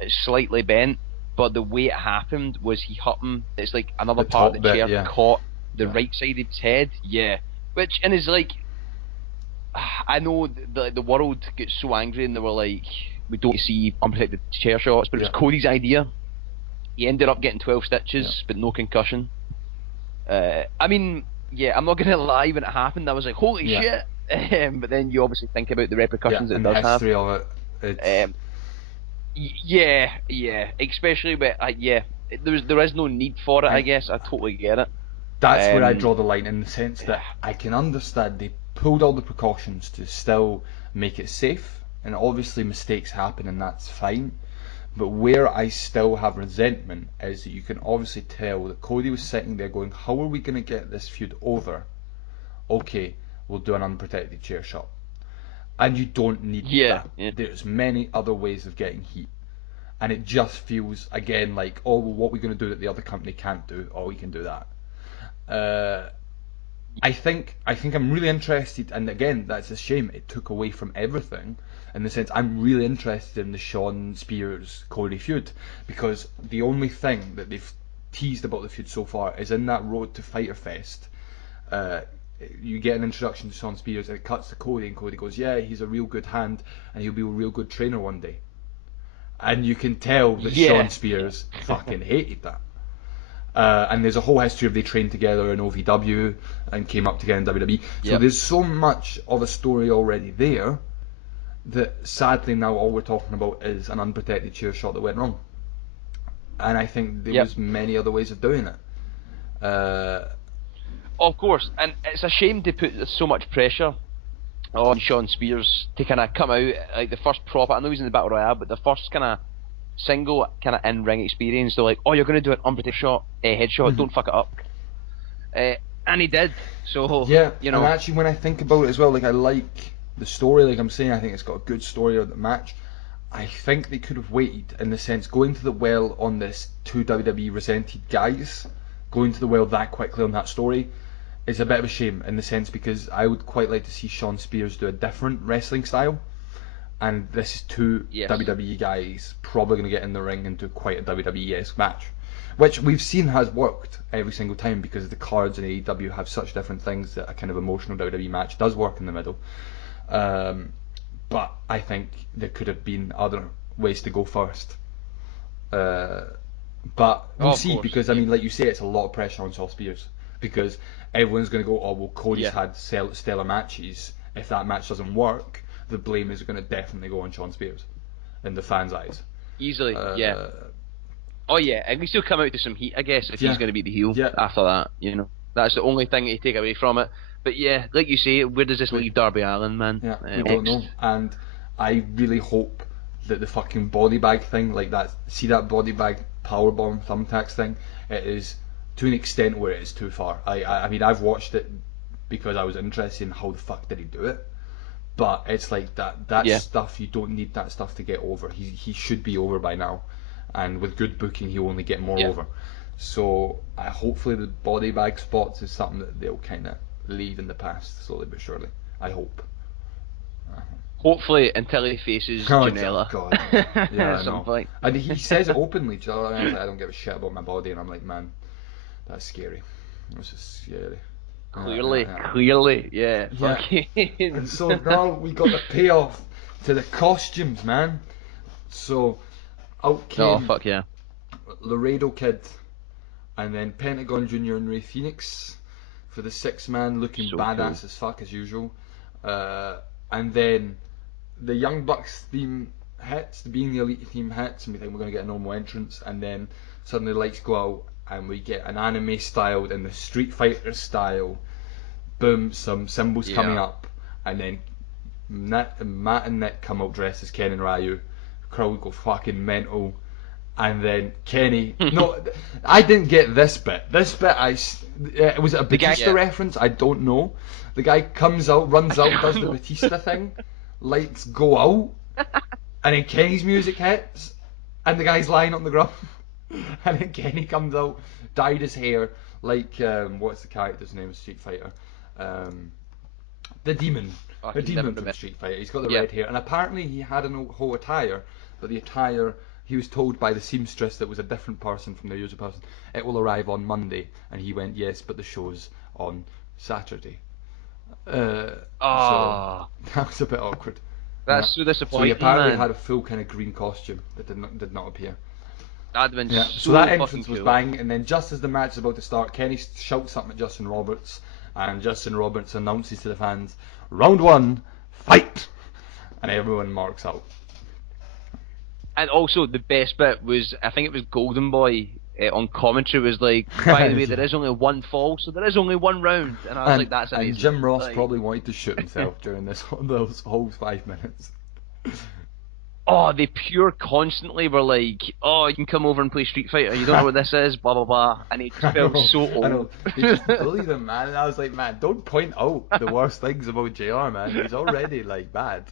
It's slightly bent, but the way it happened was he hit him. It's like another The part of the top chair bit, caught the right side of his head. Yeah, which and is like, I know the world gets so angry, and they were like, we don't see unprotected chair shots, but it was Cody's idea. He ended up getting 12 stitches, but no concussion. I mean, I'm not gonna lie. When it happened, I was like, holy shit. But then you obviously think about the repercussions it and does the history have. of it. Especially but there is no need for it. I guess I totally get it. That's where I draw the line, in the sense that I can understand they pulled all the precautions to still make it safe, and obviously mistakes happen, and that's fine. But where I still have resentment is that you can obviously tell that Cody was sitting there going, how are we going to get this feud over? Okay, we'll do an unprotected chair shot. And you don't need that. Yeah. There's many other ways of getting heat. And it just feels, again, like, oh, well, what are we going to do that the other company can't do? Oh, we can do that. I think I'm really interested, and again, that's a shame. It took away from everything, in the sense I'm really interested in the Shawn Spears Cody feud, because the only thing that they've teased about the feud so far is in that road to Fyter Fest. You get an introduction to Shawn Spears, and it cuts to Cody, and Cody goes, yeah, he's a real good hand, and he'll be a real good trainer one day. And you can tell that Shawn Spears fucking hated that. And there's a whole history of they trained together in OVW and came up together in WWE. So there's so much of a story already there that sadly now all we're talking about is an unprotected chair shot that went wrong. And I think there was many other ways of doing it. Of course, and it's a shame to put so much pressure on Shawn Spears to kind of come out like the first proper. I know he's in the Battle Royale, but the first kind of single kind of in-ring experience. They're like, oh, you're going to do an unprotected shot, headshot, don't fuck it up. And he did. So you know. And actually, when I think about it as well, like I like the story. Like I'm saying, I think it's got a good story of the match. I think they could have waited, in the sense, going to the well on this two WWE resented guys, going to the well that quickly on that story is a bit of a shame, in the sense, because I would quite like to see Shawn Spears do a different wrestling style, and this is two WWE guys probably going to get in the ring and do quite a WWE-esque match, which we've seen has worked every single time, because the cards in AEW have such different things that a kind of emotional WWE match does work in the middle. But I think there could have been other ways to go first. But we'll see, because I mean, like you say, it's a lot of pressure on Shawn Spears, because everyone's going to go, oh well, Cody's had stellar matches. If that match doesn't work, the blame is going to definitely go on Shawn Spears in the fans' eyes. Easily, Oh yeah, at least he'll come out to some heat, I guess, if he's going to be the heel after that. You know, that's the only thing you take away from it. But yeah, like you say, where does this leave Darby Allin, man? Yeah, we don't know. And I really hope that the fucking body bag thing, like that, see that body bag powerbomb thumbtacks thing, it is to an extent where it is too far. I mean, I've watched it because I was interested in how the fuck did he do it. But it's like that stuff, you don't need that stuff to get over. He should be over by now. And with good booking, he'll only get more over. So hopefully the body bag spots is something that they'll kind of leave in the past slowly but surely. I hope. Hopefully until he faces Janela. God. Yeah, at some point. And he says it openly, do you know what I mean? He's like, I don't give a shit about my body, and I'm like, man, that's scary. It's just scary. Clearly, yeah. And so now we got the payoff to the costumes, man. So out came Laredo Kid, and then Pentagon Jr. and Ray Phoenix for the 6-man, looking so badass cool as fuck as usual. And then the Young Bucks theme hits, the Being the Elite theme hits, and we think we're going to get a normal entrance, and then suddenly the lights go out, and we get an anime styled in the Street Fighter style. Boom, some symbols coming up, and then Matt and Nick come out dressed as Ken and Ryu. The crowd go fucking mental, and then Kenny. No, I didn't get this bit. This bit, was it a Batista reference? I don't know. The guy comes out, runs out, does the Batista thing, lights go out, and then Kenny's music hits, and the guy's lying on the ground, and then Kenny comes out, dyed his hair like what's the character's name in Street Fighter? The Demon. The Demon from Street Fighter. He's got the red hair, and apparently he had a whole attire, but the attire, he was told by the seamstress that was a different person from the usual person. It will arrive on Monday, and he went, yes, but the show's on Saturday. So that was a bit awkward. That's so disappointing. So he apparently had a full kind of green costume that did not appear. That'd been so that entrance was bang, and then just as the match is about to start, Kenny shouts something at Justin Roberts, and Justin Roberts announces to the fans, "Round 1, fight!" And everyone marks out. And also the best bit was, I think it was Golden Boy on commentary was like, by the way, there is only one fall, so there is only one round. And I was like, that's amazing. And Jim Ross probably wanted to shoot himself during those whole 5 minutes. Oh, they constantly were like, oh, you can come over and play Street Fighter, you don't know what this is, blah blah blah, and he just felt so old. I know. They just bullied him, man, and I was like, man, don't point out the worst things about JR, man, he's already like bad.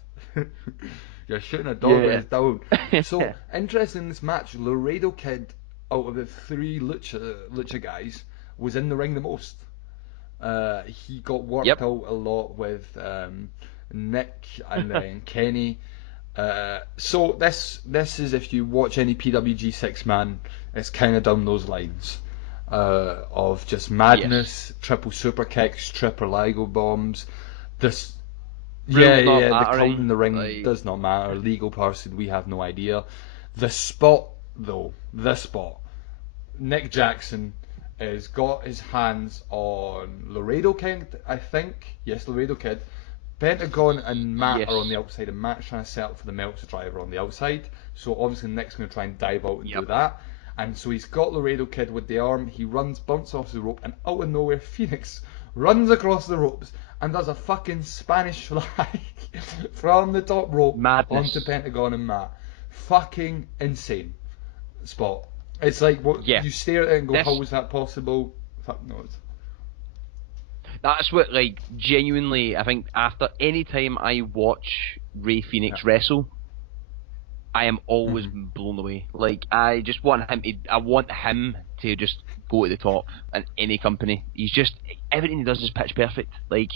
You're shooting a dog with his down. So, interesting in this match, Laredo Kid, out of the 3 lucha guys, was in the ring the most. He got worked out a lot with Nick and then Kenny. So this is, if you watch any PWG 6-man, it's kind of down those lines of just madness, triple super kicks, triple Ligo bombs. This the count in the ring does not matter. Legal person, we have no idea. The spot, Nick Jackson has got his hands on Laredo Kid, I think. Yes, Laredo Kid. Pentagon and Matt are on the outside, and Matt's trying to set up for the Meltzer driver on the outside. So obviously Nick's going to try and dive out and do that. And so he's got Laredo Kid with the arm. He runs, bumps off the rope, and out of nowhere, Phoenix runs across the ropes and does a fucking Spanish fly from the top rope onto Pentagon and Matt. Fucking insane spot. It's like, you stare at it and go, how is that possible? Fuck knows. That's what, like, genuinely, I think after any time I watch Ray Phoenix wrestle, I am always blown away. Like, I just want him to just go to the top in any company. He's just, everything he does is pitch perfect. Like,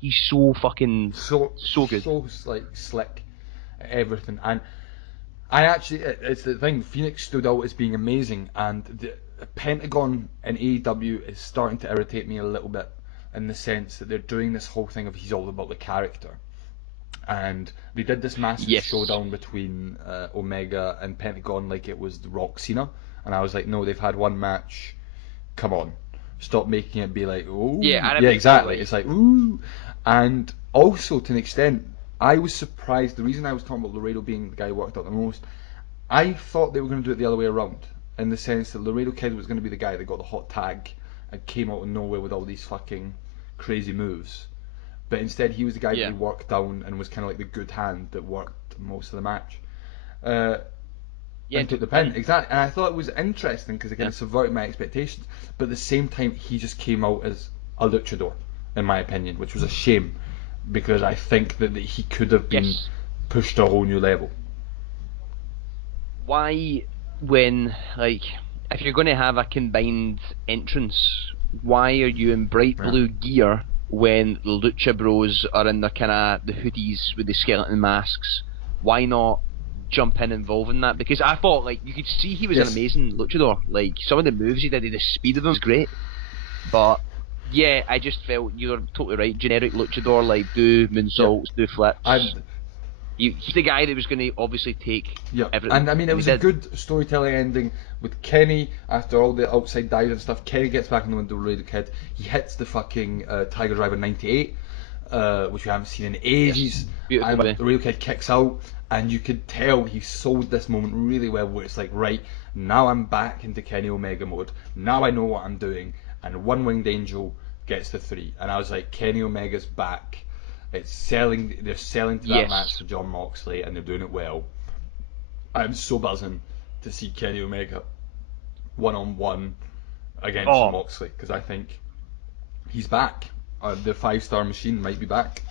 he's so fucking, so good. So, like, slick at everything. And I actually, it's the thing, Phoenix stood out as being amazing, and the Pentagon in AEW is starting to irritate me a little bit, in the sense that they're doing this whole thing of he's all about the character. And they did this massive showdown between Omega and Pentagon like it was The Rock Cena, and I was like, no, they've had one match, come on, stop making it be like, oh, exactly, it's like, ooh. And also, to an extent, I was surprised. The reason I was talking about Laredo being the guy who worked out the most, I thought they were going to do it the other way around, in the sense that Laredo Kid was going to be the guy that got the hot tag and came out of nowhere with all these fucking crazy moves, but instead he was the guy that he worked down and was kind of like the good hand that worked most of the match. And took the pin, exactly. And I thought it was interesting because it kind of subverted my expectations, but at the same time he just came out as a luchador, in my opinion, which was a shame, because I think that he could have been pushed to a whole new level. Why, when, like, if you're going to have a combined entrance, why are you in bright blue gear when the Lucha Bros are in their kind of the hoodies with the skeleton masks, why not jump involved in that? Because I thought, like, you could see he was an amazing luchador. Like, some of the moves he did, the speed of them was great. But yeah, I just felt you're totally right. Generic luchador, like, do moonsaults, do flips. He's the guy that was going to obviously take everything. And I mean, it was a good storytelling ending with Kenny. After all the outside dive and stuff, Kenny gets back in the window, Radio Kid. He hits the fucking Tiger Driver 98, which we haven't seen in ages. Yes, and the Radio Kid kicks out, and you could tell he sold this moment really well, where it's like, right, now I'm back into Kenny Omega mode. Now I know what I'm doing. And One Winged Angel gets the 3. And I was like, Kenny Omega's back. It's selling. They're selling to that match for Jon Moxley, and they're doing it well. I'm so buzzing to see Kenny Omega 1-on-1 against Moxley, because I think he's back. The 5-star machine might be back.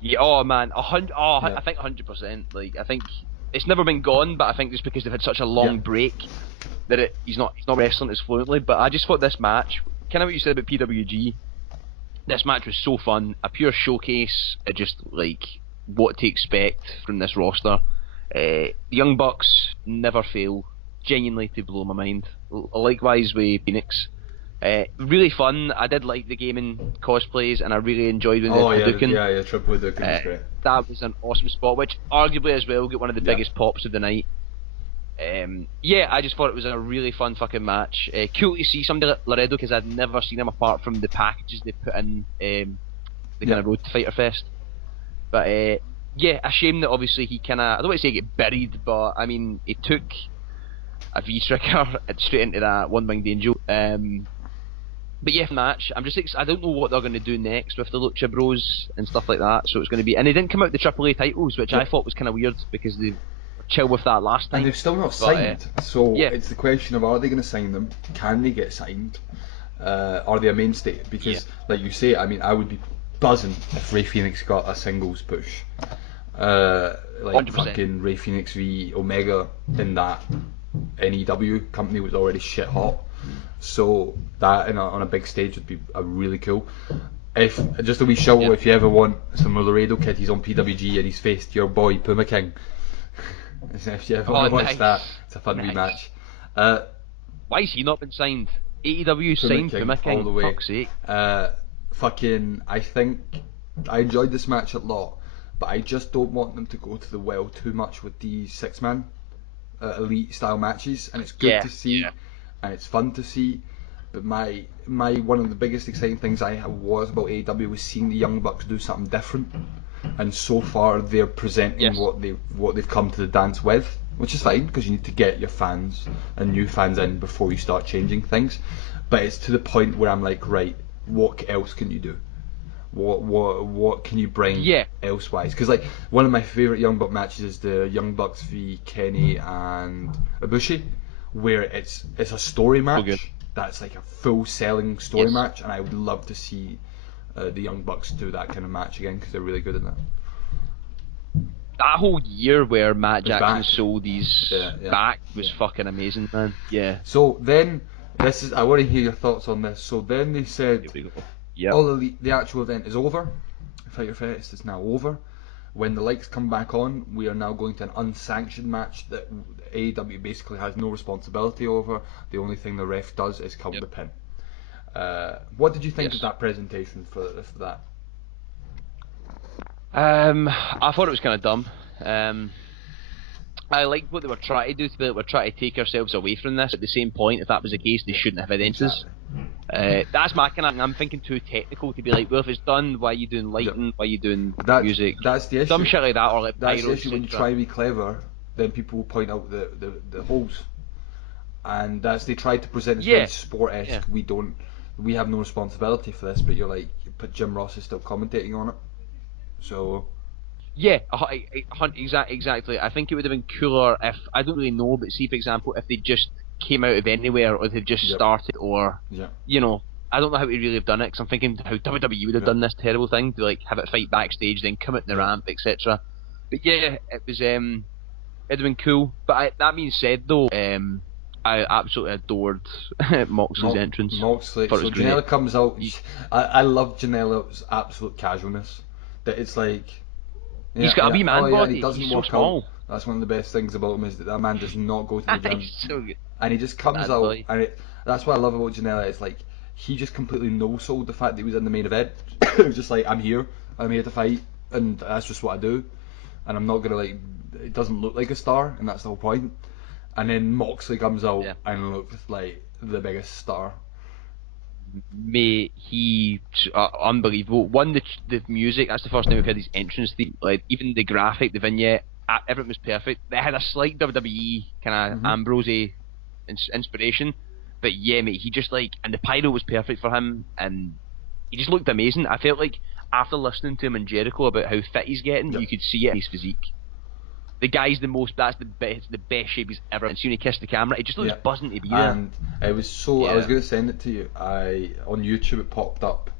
Yeah. Oh man, 100. Oh, I think 100%. Like, I think it's never been gone, but I think it's because they've had such a long break that he's not wrestling as fluently. But I just thought this match, kind of what you said about PWG. This match was so fun, a pure showcase of just like what to expect from this roster. The Young Bucks never fail, genuinely to blow my mind. Likewise with Phoenix. Really fun. I did like the gaming cosplays, and I really enjoyed when Hadouken. Yeah, Triple Hadouken was great. That was an awesome spot, which arguably as well got one of the biggest pops of the night. I just thought it was a really fun fucking match. Cool to see somebody like Laredo, because I'd never seen him apart from the packages they put in the kind of road to Fyter Fest. But a shame that obviously he kind of, I don't want to say get buried, but I mean, he took a V-trigger straight into that One Winged Angel. But yeah, match. I'm just I don't know what they're going to do next with the Lucha Bros and stuff like that. So it's going to be, and they didn't come out with the AAA titles, which I thought was kind of weird, because they chill with that last time. And they've still not signed, so it's the question of, are they going to sign them? Can they get signed? Are they a mainstay? Because, like you say, I mean, I would be buzzing if Ray Phoenix got a singles push. Like 100%. Fucking Ray Phoenix v Omega in that NEW company was already shit hot. So that on a big stage would be really cool. If just a wee shovel, if you ever want some Laredo Kid, he's on PWG and he's faced your boy Puma King. If you ever want to watch that, it's a fun wee match. Why has he not been signed? AEW signed Puma King, all the way. Fuck's sake. I think I enjoyed this match a lot, but I just don't want them to go to the well too much with these 6-man elite style matches, and it's good to see, and it's fun to see. But my one of the biggest exciting things I was about AEW was seeing the Young Bucks do something different, and so far they're presenting what they've come to the dance with, which is fine, because you need to get your fans and new fans in before you start changing things. But it's to the point where I'm like, right, what else can you do? What can you bring elsewise? Because like one of my favourite Young Buck matches is the Young Bucks v Kenny and Ibushi, where it's a story match. That's like a full selling story match, and I would love to see the Young Bucks do that kind of match again, because they're really good at that. That whole year where Matt Jackson sold these back was fucking amazing, man. Yeah. So then, I want to hear your thoughts on this. So then they said, all the actual event is over. Fyter Fest is now over. When the lights come back on, we are now going to an unsanctioned match that AEW basically has no responsibility over. The only thing the ref does is count the pin. What did you think of that presentation for that? I thought it was kind of dumb. I liked what they were trying to do. They were trying to take ourselves away from this. At the same point, if that was the case, they shouldn't have had entrances. That's my kind of. I'm thinking too technical to be like, well, if it's done, why are you doing lighting? Why are you doing music? That's the issue. Some shit like that, or like that's the issue. When you try to be clever, then people will point out the holes, and they tried to present it as very sport-esque. We have no responsibility for this, but you're like, but Jim Ross is still commentating on it, so. Yeah, exactly. I think it would have been cooler if, I don't really know, but see, for example, if they just came out of anywhere, or they've just started, or, you know, I don't know how we really have done it, because I'm thinking how WWE would have done this terrible thing, to like have it fight backstage, then come out the ramp, etc. But yeah, it was, it'd have been cool. But that being said though, I absolutely adored Moxley's entrance. Moxley. Thought it So was great. Janela comes out. I love Janela's absolute casualness. That it's like. He's got a wee man body. He doesn't He's so work small. out. That's one of the best things about him, is that man does not go to the gym. He's so good. And he just comes Bad out, boy. and that's what I love about Janela. It's like he just completely no-sold the fact that he was in the main event. He was just like, I'm here to fight, and that's just what I do. And I'm not gonna it doesn't look like a star, and that's the whole point. And then Moxley comes out and looks like the biggest star. Mate, he unbelievable. One, the music. That's the first time we've heard his entrance theme. Like even the graphic, the vignette, everything was perfect. They had a slight WWE kind of Ambrose inspiration, but yeah, mate, he just and the pyro was perfect for him, and he just looked amazing. I felt like after listening to him in Jericho about how fit he's getting, you could see it in his physique. The guy's that's the best shape he's ever. And see when he kissed the camera, it just looks buzzing to be there. And it was so. I was going to send it to you. On YouTube it popped up.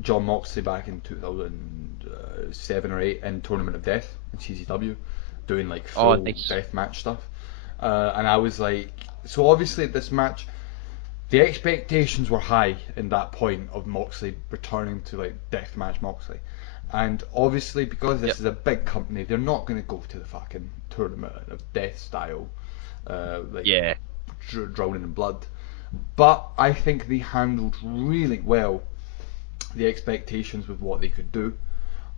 John Moxley back in 2007 or 8 in Tournament of Death in CZW, doing full death match stuff. And I was like, so obviously at this match, the expectations were high in that point of Moxley returning to deathmatch Moxley. And obviously, because this is a big company, they're not going to go to the fucking Tournament of Death style, drowning in blood. But I think they handled really well the expectations with what they could do.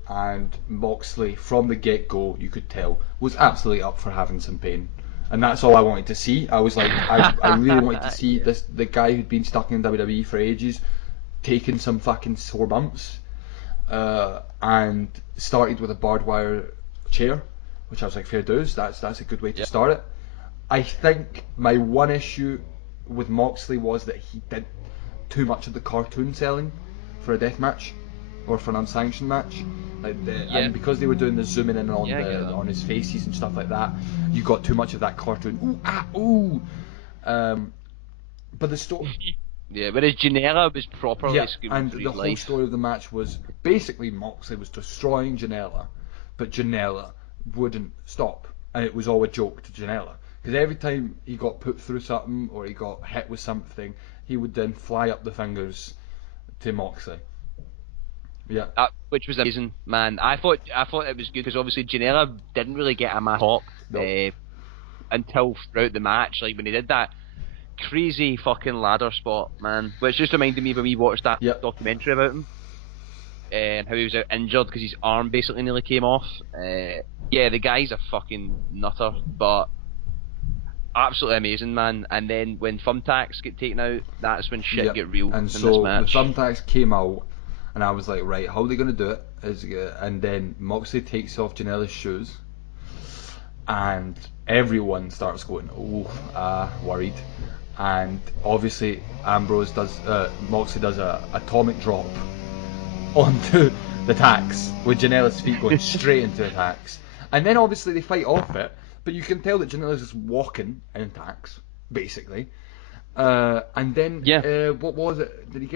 And Moxley, from the get-go, you could tell, was absolutely up for having some pain. And that's all I wanted to see. I was like, I really wanted to see the guy who'd been stuck in WWE for ages, taking some fucking sore bumps. And started with a barbed wire chair, which I was like, fair dues, that's a good way to start it. I think my one issue with Moxley was that he did too much of the cartoon selling for a death match or for an unsanctioned match, and because they were doing the zooming in on his faces and stuff like that, you got too much of that cartoon but the story. Yeah, whereas Janela was properly screaming and for the his whole life. story of the match was basically Moxley was destroying Janela, but Janela wouldn't stop, and it was all a joke to Janela, because every time he got put through something or he got hit with something, he would then fly up the fingers to Moxley. Yeah, which was amazing, man. I thought it was good because obviously Janela didn't really get a match pop until throughout the match, when he did that crazy fucking ladder spot, man, which just reminded me when we watched that documentary about him and how he was out injured because his arm basically nearly came off. The guy's a fucking nutter, but absolutely amazing, man. And then when thumbtacks get taken out, that's when shit get real. And in so this match. the thumbtacks came out, and I was like, right, how are they going to do it? And then Moxley takes off Janela's shoes, and everyone starts going, worried. And obviously Moxley does a atomic drop onto the tacks with Janela's feet going straight into the tacks. And then obviously they fight off it, but you can tell that Janela's just walking in tacks, basically. And then what was it? Did he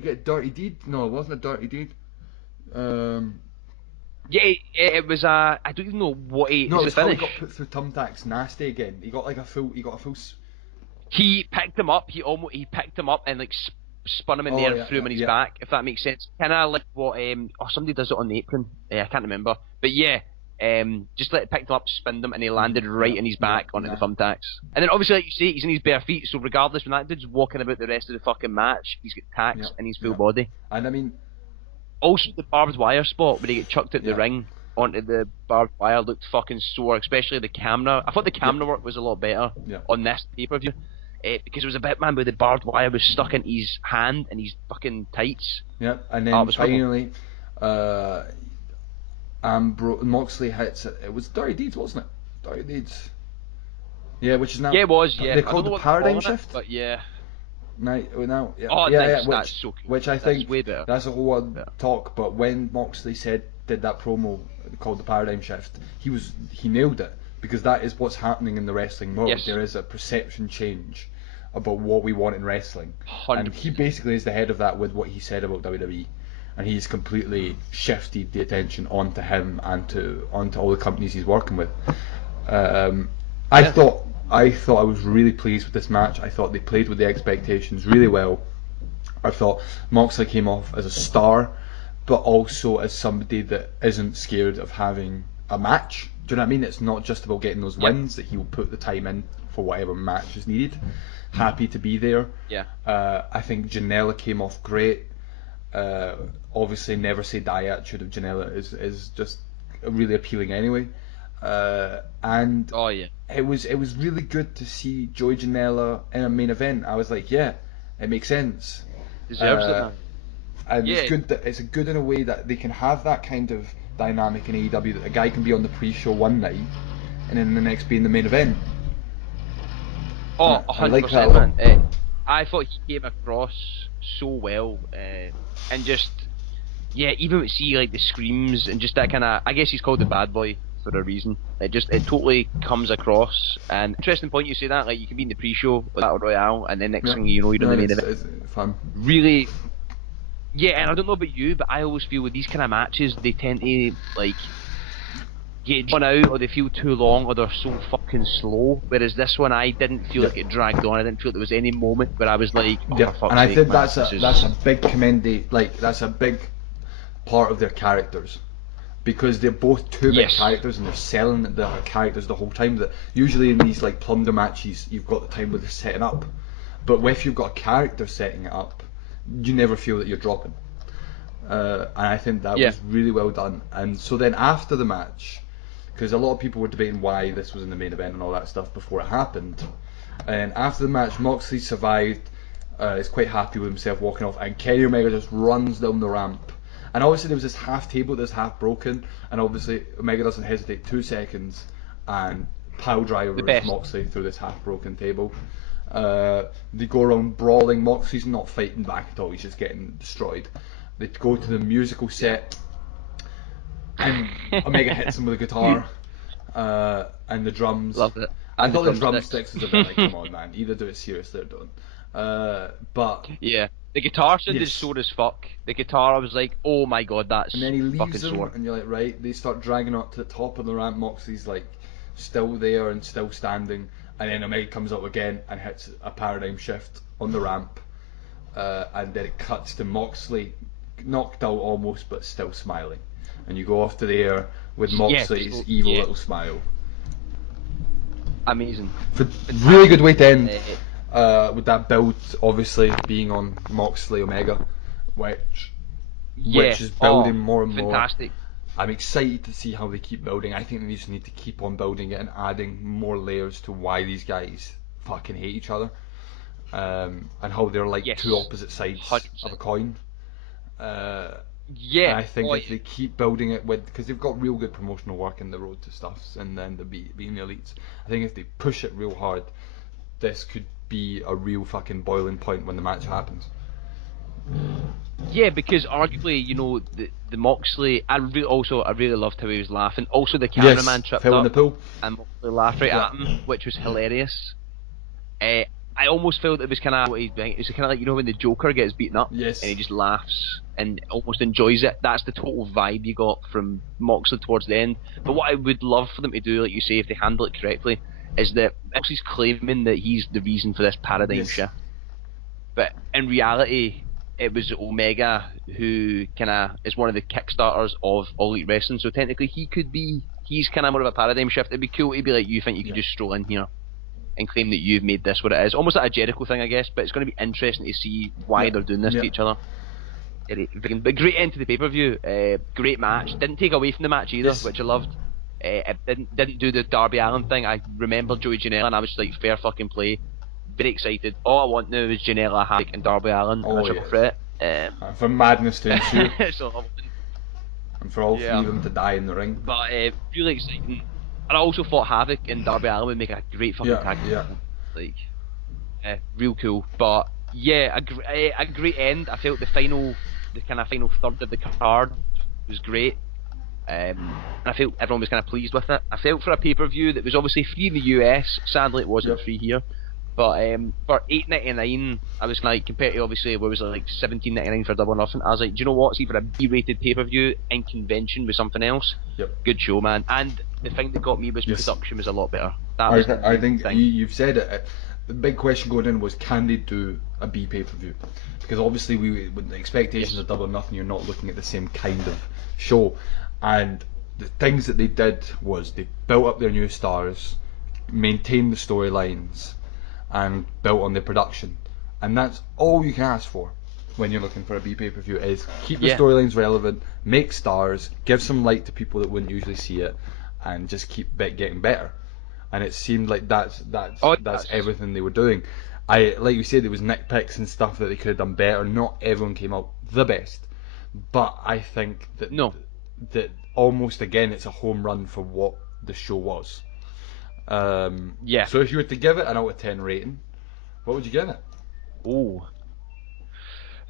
get dirty deed? No, it wasn't a dirty deed. It was I don't even know what he. No, it was how he finish. got put through thumbtacks nasty again. He got a full. He picked him up. He picked him up and spun him in the air and threw him on his back. If that makes sense, kind of like what somebody does it on the apron. I can't remember, but just picked him up, spinned him, and he landed right in his back onto the thumbtacks. And then obviously, like you say, he's in his bare feet. So regardless, when that dude's walking about the rest of the fucking match, he's got tacks in his full body. And I mean, also the barbed wire spot where he get chucked out the ring onto the barbed wire looked fucking sore, especially the camera. I thought the camera work was a lot better on this pay-per-view. Because it was a bit, man, where the barbed wire was stuck in his hand and his fucking tights. Yeah, and then finally, Moxley hits it. It was Dirty Deeds, wasn't it? Dirty Deeds. Yeah, which is now. Yeah, it was. Yeah, they called the paradigm shift. But yeah. Now, yeah. Oh, nice. That's so cool. Which I think way better. That's a whole other talk. But when Moxley did that promo called the paradigm shift, he nailed it. Because that is what's happening in the wrestling world. Yes. There is a perception change about what we want in wrestling. 100%. And he basically is the head of that with what he said about WWE. And he's completely shifted the attention onto him and onto all the companies he's working with. I thought I was really pleased with this match. I thought they played with the expectations really well. I thought Moxley came off as a star, but also as somebody that isn't scared of having a match. Do you know what I mean? It's not just about getting those wins, that he'll put the time in for whatever match is needed. Happy to be there. Yeah. I think Janela came off great. Obviously, Never Say Die attitude of Janela is just really appealing anyway. And it was really good to see Joey Janela in a main event. I was like, yeah, it makes sense. Deserves it, man. And it's good that it's good in a way that they can have that kind of dynamic in AEW, that a guy can be on the pre-show one night and then the next be in the main event. Oh, 100%, man. I thought he came across so well, and just even see like the screams and just that kind of. I guess he's called the bad boy for a reason. It totally comes across. And interesting point you say that, like you can be in the pre-show with Battle Royale, and then next thing you know, you're in the main event. It's fun. Really. Yeah, and I don't know about you, but I always feel with these kind of matches, they tend to like get drawn out, or they feel too long, or they're so fucking slow. Whereas this one, I didn't feel like it dragged on. I didn't feel there was any moment where I was like, oh, for fuck's and I sake, think man, that's a big that's a big part of their characters, because they're both two big characters and they're selling the characters the whole time. That usually in these like plunder matches, you've got the time with the setting up, but if you've got a character setting it up, you never feel that you're dropping. And I think that was really well done. And so then after the match, because a lot of people were debating why this was in the main event and all that stuff before it happened, and after the match, Moxley survived, is quite happy with himself walking off, and Kenny Omega just runs down the ramp. And obviously there was this half table that's half broken, and obviously Omega doesn't hesitate 2 seconds and pile drivers Moxley through this half broken table. They go around brawling. Moxley's not fighting back at all, he's just getting destroyed. They go to the musical set, and Omega hits him with a guitar, and the drums. Loved it. I thought the drumsticks was a bit like, come on man, either do it seriously or don't. But yeah, the guitar sounded sore as fuck. The guitar, I was like, oh my god, that's and then he fucking leaves him, sore. and you're like, right. They start dragging up to the top of the ramp. Moxley's like still there and still standing, and then Omega comes up again and hits a paradigm shift on the ramp, and then it cuts to Moxley knocked out almost, but still smiling, and you go off to the air with Moxley's evil little smile. Amazing. Really good way to end, with that build obviously being on Moxley Omega, which is building more and more. Fantastic. I'm excited to see how they keep building. I think they just need to keep on building it and adding more layers to why these guys fucking hate each other, and how they're like two opposite sides 100%. Of a coin. And I think if they keep building it because they've got real good promotional work in the road to stuffs and then the being the elites. I think if they push it real hard, this could be a real fucking boiling point when the match happens. Yeah, because arguably, you know, the Moxley, I really loved how he was laughing. Also, the cameraman tripped fell up in the pool and Moxley laughed right at him, which was hilarious. I almost felt it was kind of like, you know, when the Joker gets beaten up and he just laughs and almost enjoys it. That's the total vibe you got from Moxley towards the end. But what I would love for them to do, like you say, if they handle it correctly, is that Moxley's claiming that he's the reason for this paradigm shift. But in reality, it was Omega who kind of is one of the kickstarters of All Elite Wrestling. So technically, he's kind of more of a paradigm shift. It'd be cool to be like, you think you can just stroll in here and claim that you've made this what it is. Almost like a Jericho thing, I guess, but it's going to be interesting to see why they're doing this to each other. But great end to the pay-per-view. Great match. Didn't take away from the match either, which I loved. It didn't do the Darby Allin thing. I remember Joey Janela and I was like, fair fucking play. Very excited. All I want now is Janela, Havoc and Darby Allin in a triple threat. For madness to ensue. So, and for all three of them to die in the ring. But really exciting. And I also thought Havoc and Darby Allin would make a great fucking tag team. Like, real cool. But yeah, a great end. I felt the kind of final third of the card was great. And I felt everyone was kind of pleased with it. I felt for a pay-per-view that was obviously free in the US. Sadly, it wasn't free here. But for $8.99, I was like, compared to obviously what was it, like $17.99 for Double or Nothing, I was like, do you know what? See, for a B-rated pay-per-view in convention with something else, good show, man. And the thing that got me was production was a lot better. I think you've said it. The big question going in was, can they do a B pay-per-view? Because obviously, with the expectations of Double or Nothing, you're not looking at the same kind of show. And the things that they did was they built up their new stars, maintained the storylines, and built on the production. And that's all you can ask for when you're looking for a B pay-per-view, is keep the storylines relevant, make stars, give some light to people that wouldn't usually see it, and just keep getting better. And it seemed like that's everything they were doing. Like you said, there was nitpicks and stuff that they could have done better. Not everyone came out the best, but I think that that almost again it's a home run for what the show was. So if you were to give it an out of 10 rating, what would you give it? Oh,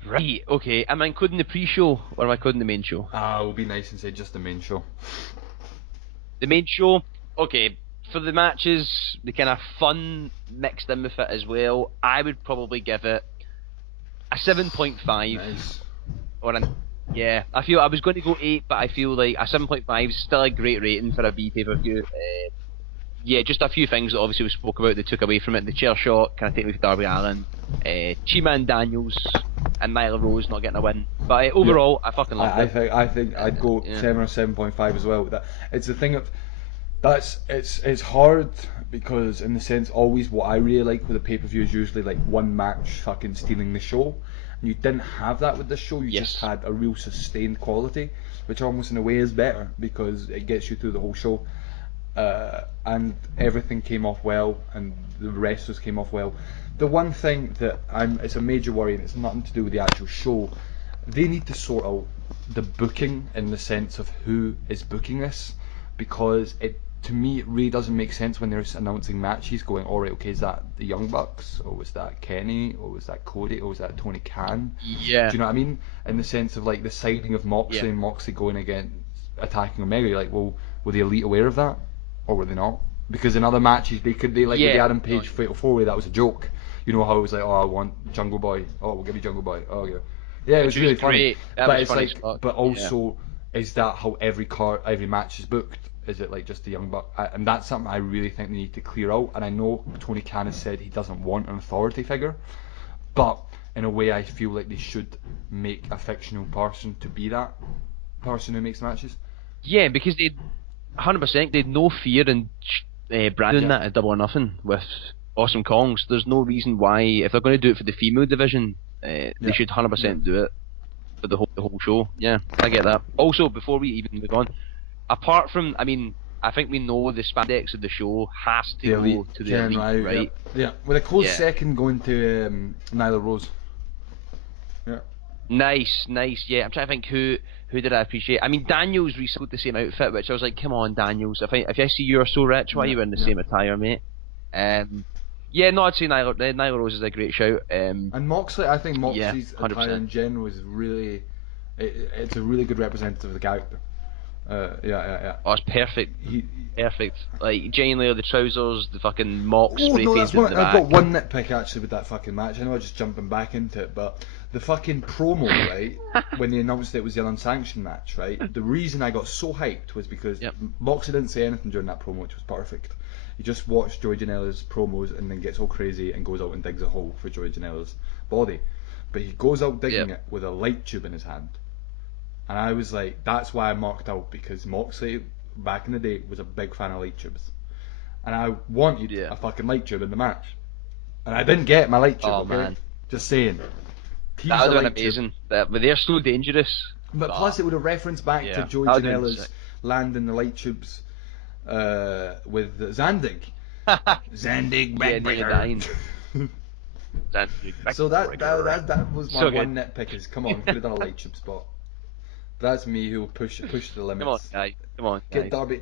right, okay. Am I including the pre-show or am I including the main show? It would be nice and say just the main show. The main show, okay. For the matches, the kind of fun mixed in with it as well, I would probably give it a 7.5. Nice. I feel I was going to go 8, but I feel like a 7.5 is still a great rating for a B pay-per-view. Just a few things that obviously we spoke about that took away from it. The chair shot, kind of taking away from Darby Allin, Chima and Daniels, and Nyla Rose not getting a win. But overall, I fucking loved it. I think I'd go 7 or 7.5 as well. It's the thing of it's hard because in the sense always what I really like with a pay-per-view is usually like one match fucking stealing the show. And you didn't have that with this show. You just had a real sustained quality, which almost in a way is better because it gets you through the whole show. And everything came off well, and the wrestlers came off well. The one thing that it's a major worry, and it's nothing to do with the actual show, they need to sort out the booking in the sense of who is booking this, because to me it really doesn't make sense when they're announcing matches going, alright, okay, is that the Young Bucks, or was that Kenny, or was that Cody, or was that Tony Khan? Do you know what I mean? In the sense of like the signing of Moxley and Moxley going against attacking Omega, you're like, well, were the Elite aware of that? Or were they not? Because in other matches with the Adam Page Fatal 4-Way, that was a joke. You know how it was like, oh, I want Jungle Boy. Oh, we'll give you Jungle Boy. Oh, yeah, it was really funny. But it's like, but also, is that how every match is booked? Is it like just the Young Buck? And that's something I really think they need to clear out. And I know Tony Khan has said he doesn't want an authority figure, but in a way, I feel like they should make a fictional person to be that person who makes matches. Yeah, because 100%, they'd no fear in branding that at Double or Nothing with Awesome Kongs. There's no reason why, if they're going to do it for the female division, they should 100% do it for the whole show. Yeah, I get that. Also, before we even move on, apart from, I think we know the spandex of the show has to go to the Elite, right? Yeah, with a close second going to Nyla Rose. Yeah. Nice. Yeah, I'm trying to think who did I appreciate. Daniels recycled the same outfit, which I was like, come on, Daniels. If I see you're so rich, why are you wearing the same attire, mate? I'd say Nyla Rose is a great shout. And Moxley, I think Moxley's attire in general is really, it's a really good representative of the character. Oh, it's perfect. Perfect. Like, genuinely, the trousers, the fucking mock spray painted in the back. I've got one nitpick actually with that fucking match. I know I'm just jumping back into it, but the fucking promo, right, when they announced it was the unsanctioned match, right, the reason I got so hyped was because Moxley didn't say anything during that promo, which was perfect. He just watched Joey Janela's promos and then gets all crazy and goes out and digs a hole for Joey Janela's body. But he goes out digging it with a light tube in his hand. And I was like, that's why I marked out, because Moxley, back in the day, was a big fan of light tubes. And I wanted a fucking light tube in the match. And I didn't get my light tube, man. Just saying. That would have been amazing. But they're so dangerous. But plus it would have referenced back to Joey Janela's landing the light tubes with Zandig. Zandig backbreaker. So that was my one nitpick is, come on, we could have done a light tube spot. That's me who will push to the limits. Come on, guys. Get Darby.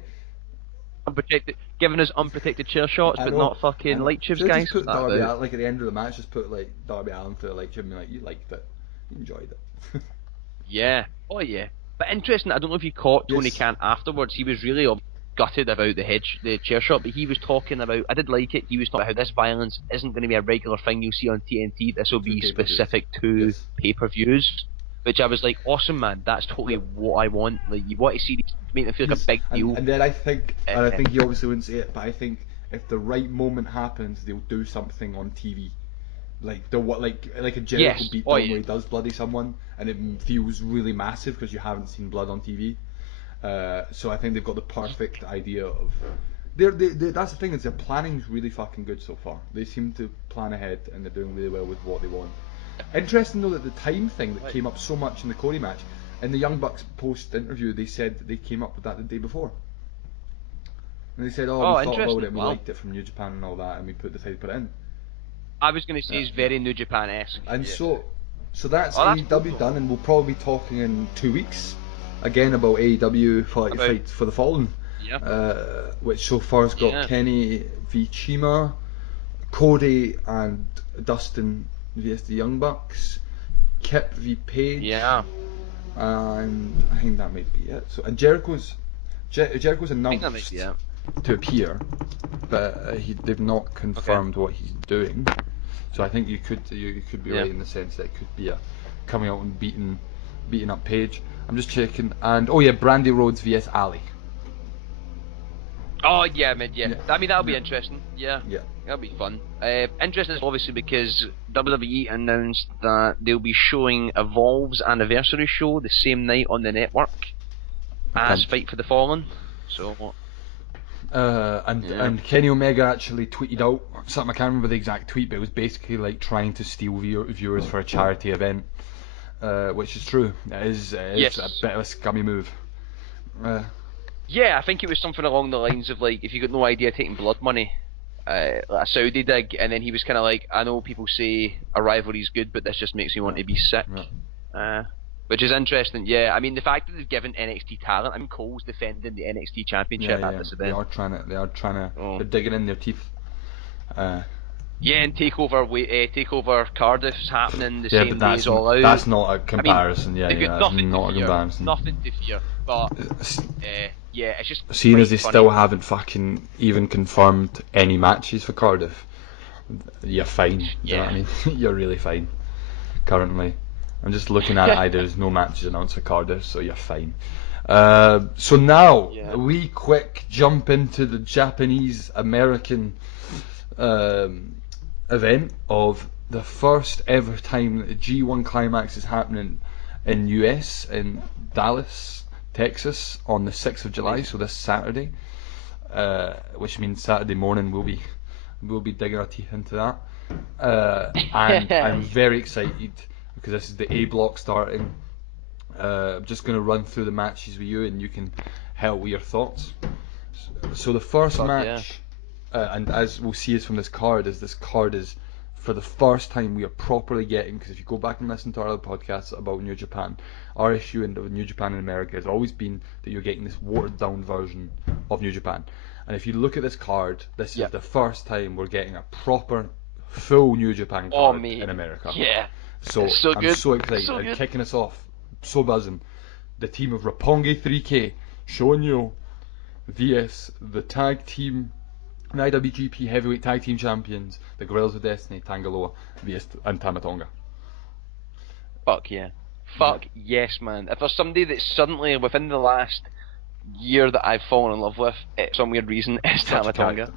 Giving us unprotected chair shots, but not fucking light tubes, guys. Just put Darby out, like at the end of the match, just put like Darby Allin through a light tube and be like, you liked it, you enjoyed it. Yeah. Oh yeah. But interesting, I don't know if you caught Tony Khan afterwards. He was really gutted about the chair shot, but he was talking about, I did like it, he was talking about how this violence isn't going to be a regular thing you'll see on TNT, this will be specific to pay-per-views, which I was like, awesome man, that's totally what I want, like you want to see these, make them feel like a big deal. And then I think he obviously wouldn't say it, but I think if the right moment happens, they'll do something on TV. Like a Jericho beatdown where he does bloody someone, and it feels really massive because you haven't seen blood on TV. So I think they've got the perfect idea of. That's the thing, is their planning's really fucking good so far. They seem to plan ahead, and they're doing really well with what they want. Interesting though that the time thing that came up so much in the Cody match, in the Young Bucks post interview, they said that they came up with that the day before. And they said, we thought about it, and we liked it from New Japan and all that, and we decided to put it in. I was going to say it's very New Japan-esque. And so that's AEW done, and we'll probably be talking in 2 weeks again about AEW Fight for the Fallen. Yeah. Which so far has got Kenny v Chima, Cody and Dustin vs the Young Bucks, Kip v Page. Yeah. And I think that might be it. So and Jericho's announced to appear, but they've not confirmed what he's doing. So I think you could be right in the sense that it could be coming out and beating up Page. I'm just checking, and Brandy Rhodes vs Ali. Oh yeah, man, yeah. I mean that'll be interesting. Yeah, that'll be fun. Interesting, obviously, because WWE announced that they'll be showing Evolve's anniversary show the same night on the network as Fight for the Fallen. So. And Kenny Omega actually tweeted out something, I can't remember the exact tweet, but it was basically like trying to steal viewers for a charity event, which is true. It is a bit of a scummy move. Yeah, I think it was something along the lines of like, if you got no idea taking blood money, like a Saudi dig, and then he was kind of like, I know people say a rivalry's good, but this just makes me want to be sick. Which is interesting, yeah. I mean, the fact that they've given NXT talent, I mean, Cole's defending the NXT Championship at this event. They are trying to. They're digging in their teeth. And takeover Cardiff's happening the same day as All Out. That's not a comparison. They've got nothing to fear. But it's just. Seeing as they still haven't fucking even confirmed any matches for Cardiff, you're fine. You know what I mean? You're really fine. Currently. I'm just looking at it, there's no matches announced for Cardiff, so you're fine. So now, we quick jump into the Japanese-American event of the first ever time that the G1 Climax is happening in US, in Dallas, Texas, on the 6th of July, so this Saturday, which means Saturday morning we'll be digging our teeth into that. And I'm very excited, because this is the A block starting. I'm just going to run through the matches with you, and you can help with your thoughts. So the first match, and as we'll see is from this card is for the first time we are properly getting, because if you go back and listen to our other podcasts about New Japan, our issue in New Japan in America has always been that you're getting this watered down version of New Japan. And if you look at this card, this is the first time we're getting a proper full New Japan card in America. Yeah. So I'm so excited, and kicking us off, so buzzing. The team of Roppongi 3K, Shonyo vs the tag team, the IWGP Heavyweight Tag Team Champions, the Gorillas of Destiny, Tangaloa and Tamatonga. Fuck yeah. Fuck yes, man. If there's somebody that suddenly, within the last year that I've fallen in love with, for some weird reason, it's Tamatonga.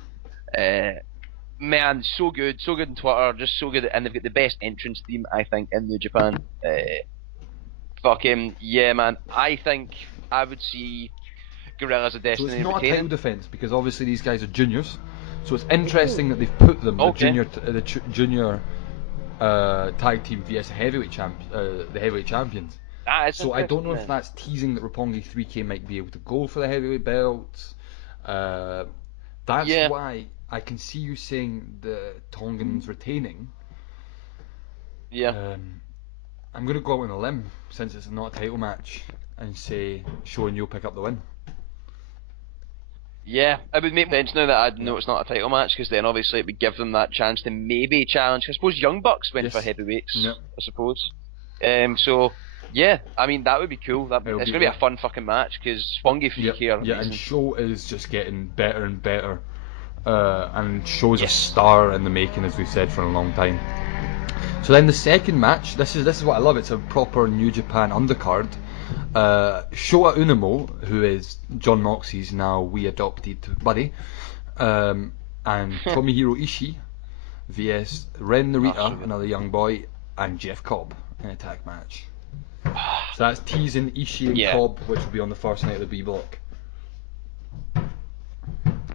Man, so good on Twitter, just so good, and they've got the best entrance theme, I think, in New Japan. Fucking yeah, man. I think I would see Gorillas of Destiny. So it's not a title defense, because obviously these guys are juniors. So it's interesting that they've put them the junior tag team vs the heavyweight champions. So I don't know if that's teasing that Roppongi 3K might be able to go for the heavyweight belts. That's why I can see you saying the Tongans retaining. Yeah. I'm going to go out on a limb, since it's not a title match, and say Show and you'll pick up the win. Yeah, it would make sense now that I know it's not a title match, because then obviously it would give them that chance to maybe challenge. I suppose Young Bucks went for heavyweights, I suppose. So Yeah, I mean that would be cool. It's It'll gonna be be a fun fucking match because Fungi Freak here. Yeah, and amazing. Show is just getting better and better. And Show's a star in the making, as we've said for a long time. So then the second match, this is what I love. It's a proper New Japan undercard. Shota Umino, who is John Moxley's now adopted buddy, and Tomohiro Ishii vs Ren Narita, another young boy, and Jeff Cobb in a tag match. So that's teasing Ishii and Cobb, which will be on the first night of the B block.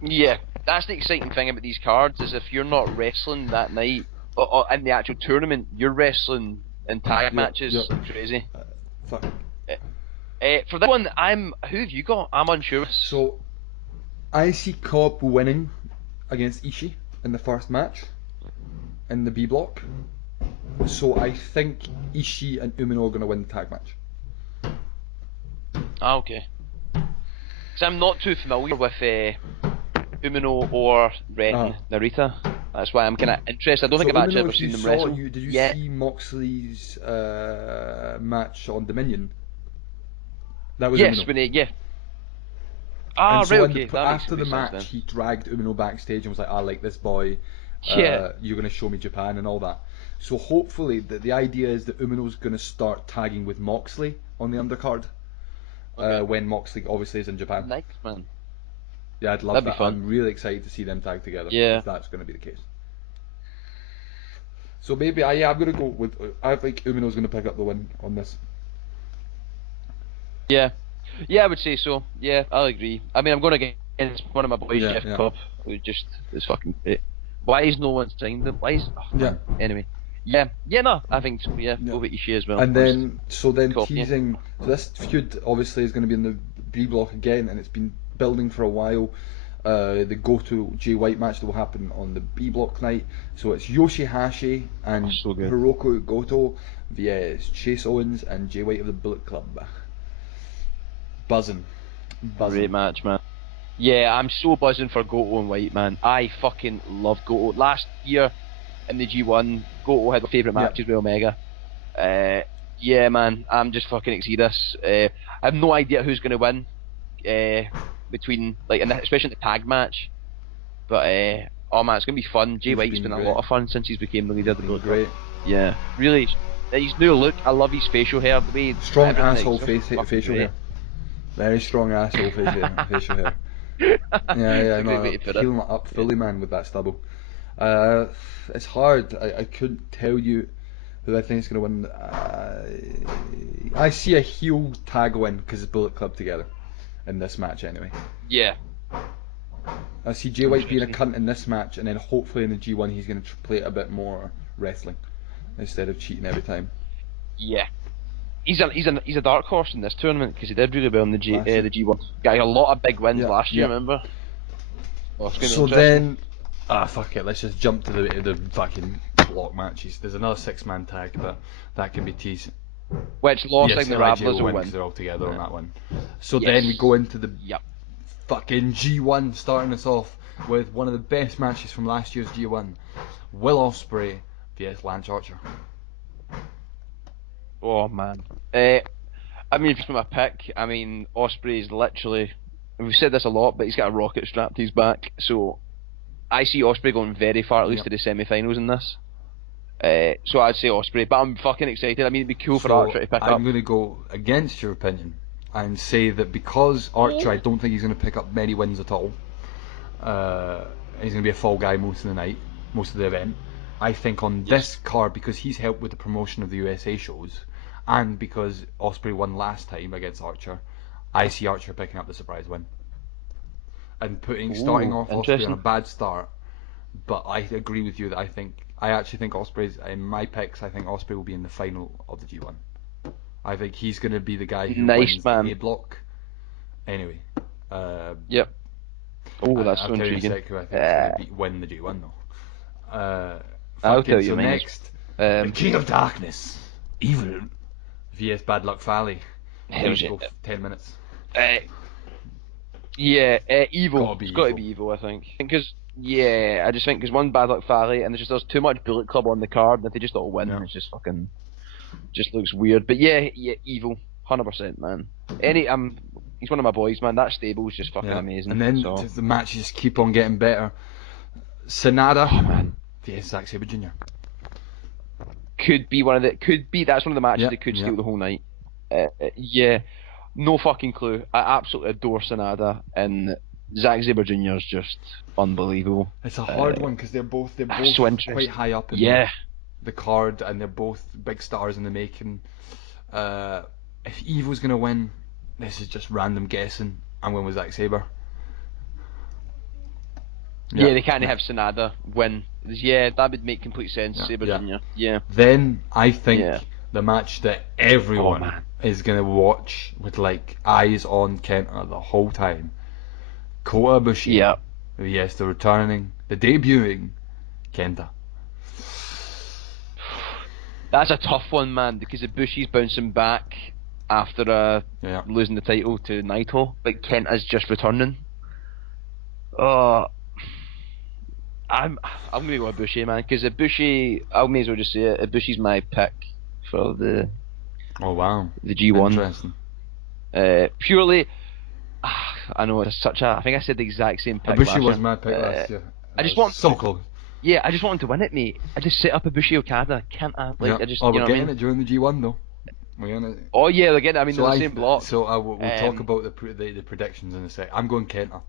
Yeah, that's the exciting thing about these cards, is if you're not wrestling that night, or in the actual tournament, you're wrestling in tag matches. Crazy. Fuck. For that one, who have you got? I'm unsure. So, I see Cobb winning against Ishii in the first match in the B block. So I think Ishii and Umino are going to win the tag match. Okay. So I'm not too familiar with Umino or Ren Narita. That's why I'm kind of interested. I don't think I've actually ever seen them wrestle. Did you see Moxley's match on Dominion? That was Umino. When he, And so right, okay. after the match, he dragged Umino backstage and was like, I like this boy. You're going to show me Japan and all that. So hopefully, the idea is that Umino's going to start tagging with Moxley on the undercard when Moxley obviously is in Japan. Nice, man. Yeah, I'd love That'd that. be fun. I'm really excited to see them tag together. Yeah. If that's going to be the case. So maybe, I'm going to go with. I think Umino's going to pick up the win on this. Yeah, I would say so. Yeah, I'll agree. I mean, I'm going against one of my boys, Jeff Cobb, who just is fucking great. Why is no one signed him? Why is? Anyway. Yeah, no, I think so. Yeah, go with Ishii as well. And then, teasing. So this feud obviously is going to be in the B block again, and it's been building for a while. The Goto Jay White match that will happen on the B block night. So it's Yoshihashi and Hiroko Goto vs Chase Owens and Jay White of the Bullet Club. Buzzing. Great match, man. Yeah, I'm so buzzing for Goto and White, man. I fucking love Goto. Last year in the G1, Goto had my favourite matches with Omega. Yeah, man, I'm just fucking excited this. I have no idea who's going to win between, especially in the tag match. But, oh man, it's going to be fun. Jay White's been a lot of fun since he's became the leader of the Bullet Club. Yeah, really. His new look, I love his facial hair. The way strong asshole facial hair. Very strong asshole facial hair. Yeah, no, healing it up fully, man, with that stubble. It's hard. I couldn't tell you who I think is going to win. I see a heel tag win because it's Bullet Club together in this match anyway. Yeah. I see Jay White being a cunt in this match, and then hopefully in the G1 he's going to play a bit more wrestling instead of cheating every time. Yeah. He's a dark horse in this tournament because he did really well in the G1. Got a lot of big wins last year, remember? Oh, so then, fuck it, let's just jump to the fucking block matches. There's another 6-man tag, but that can be teased. Which lost like the Ravlers will win. They're all together on that one. So then we go into the fucking G1, starting us off with one of the best matches from last year's G1. Will Ospreay vs Lance Archer. Oh man. I mean, if it's my pick, I mean, Ospreay is literally, we've said this a lot, but he's got a rocket strapped to his back, so I see Ospreay going very far, at least to the semi-finals in this. So I'd say Ospreay, but I'm fucking excited. I mean, it'd be cool for Archer to pick up. I'm going to go against your opinion and say that because Archer, I don't think he's going to pick up many wins at all. He's going to be a fall guy most of the night, most of the event. I think on this card, because he's helped with the promotion of the USA shows, and because Ospreay won last time against Archer, I see Archer picking up the surprise win. And starting off Ospreay on a bad start, but I agree with you that I actually think Ospreay's, in my picks, I think Ospreay will be in the final of the G1. I think he's going to be the guy who wins the A block. Anyway. Yep. Oh, that's so intriguing. I'll tell you who I think is going to win the G1 though. I'll tell you next, the King of Darkness, Evil vs Bad Luck Fale. 10 minutes. Evil. It's got to be Evil, I think. I just think because one Bad Luck Fale, and there's too much Bullet Club on the card that they just don't win. It's just fucking. just looks weird. But yeah, Evil, 100%, man. He's one of my boys, man. That stable's just fucking amazing. And then so. the matches just keep on getting better. Sonata, vs Zack Sabre Jr. That's one of the matches that could Yeah. steal the whole night. Yeah, no fucking clue. I absolutely adore Sonata, and Zack Sabre Jr. is just unbelievable. It's a hard one because they're both so interesting. quite high up in the card, and they're both big stars in the making. If Evo's gonna win, this is just random guessing. I'm going with Zack Sabre. Yeah, they can't have Sonata win. Yeah, that would make complete sense. Sabre Jr. Yeah. Then I think the match that everyone man. is gonna watch with like eyes on Kenta the whole time. Kota Ibushi. Yeah. Yes, the debuting Kenta. That's a tough one, man, because Ibushi's bouncing back after losing the title to Naito, but Kenta's just returning. I'm gonna go Ibushi, man, because Ibushi, I may as well just say it, Ibushi's my pick for the G1. Interesting. Purely, I know it's such a. I think I said the exact same pick. Ibushi was my pick last year. I just want so close. Yeah, I just want him to win it, mate. I just set up Ibushi Okada. Can't I? Like, I just. We're you know getting what I mean? it during the G1 though. We're gonna. Oh yeah, they're getting it. I mean, they're the same block. So we'll talk about the predictions in a sec. I'm going Kenta.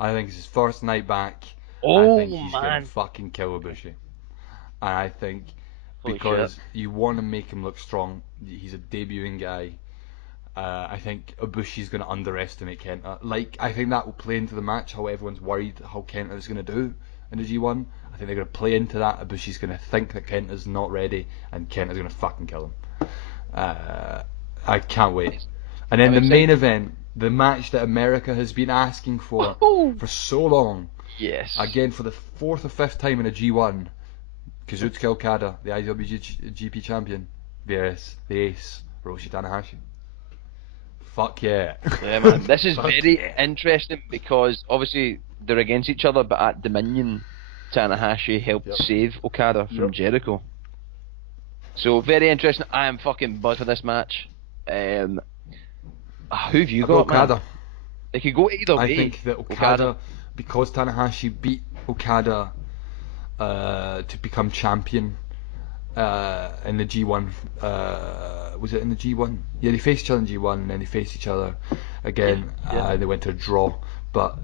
I think it's his first night back. I think he's gonna fucking kill Ibushi. And I think because you want to make him look strong, he's a debuting guy. I think Ibushi's going to underestimate Kenta. Like, I think that will play into the match, how everyone's worried how Kenta is going to do in the G1. I think they're going to play into that. Ibushi's going to think that Kenta's not ready, and Kenta's going to fucking kill him. I can't wait. And then the main event, the match that America has been asking for so long. Yes. Again, for the fourth or fifth time in a G1, Kazuchika Okada, the IWGP champion, vs the ace, Hiroshi Tanahashi. Fuck yeah. Yeah, man. This is very interesting because obviously they're against each other, but at Dominion, Tanahashi helped save Okada from Jericho. So very interesting. I am fucking buzzed for this match. Who've you got, Okada. Man? They could go either way. I think that Okada, because Tanahashi beat Okada to become champion in the G1. Was it in the G1? Yeah, they faced each other in G1, and then they faced each other again. They went to a draw. But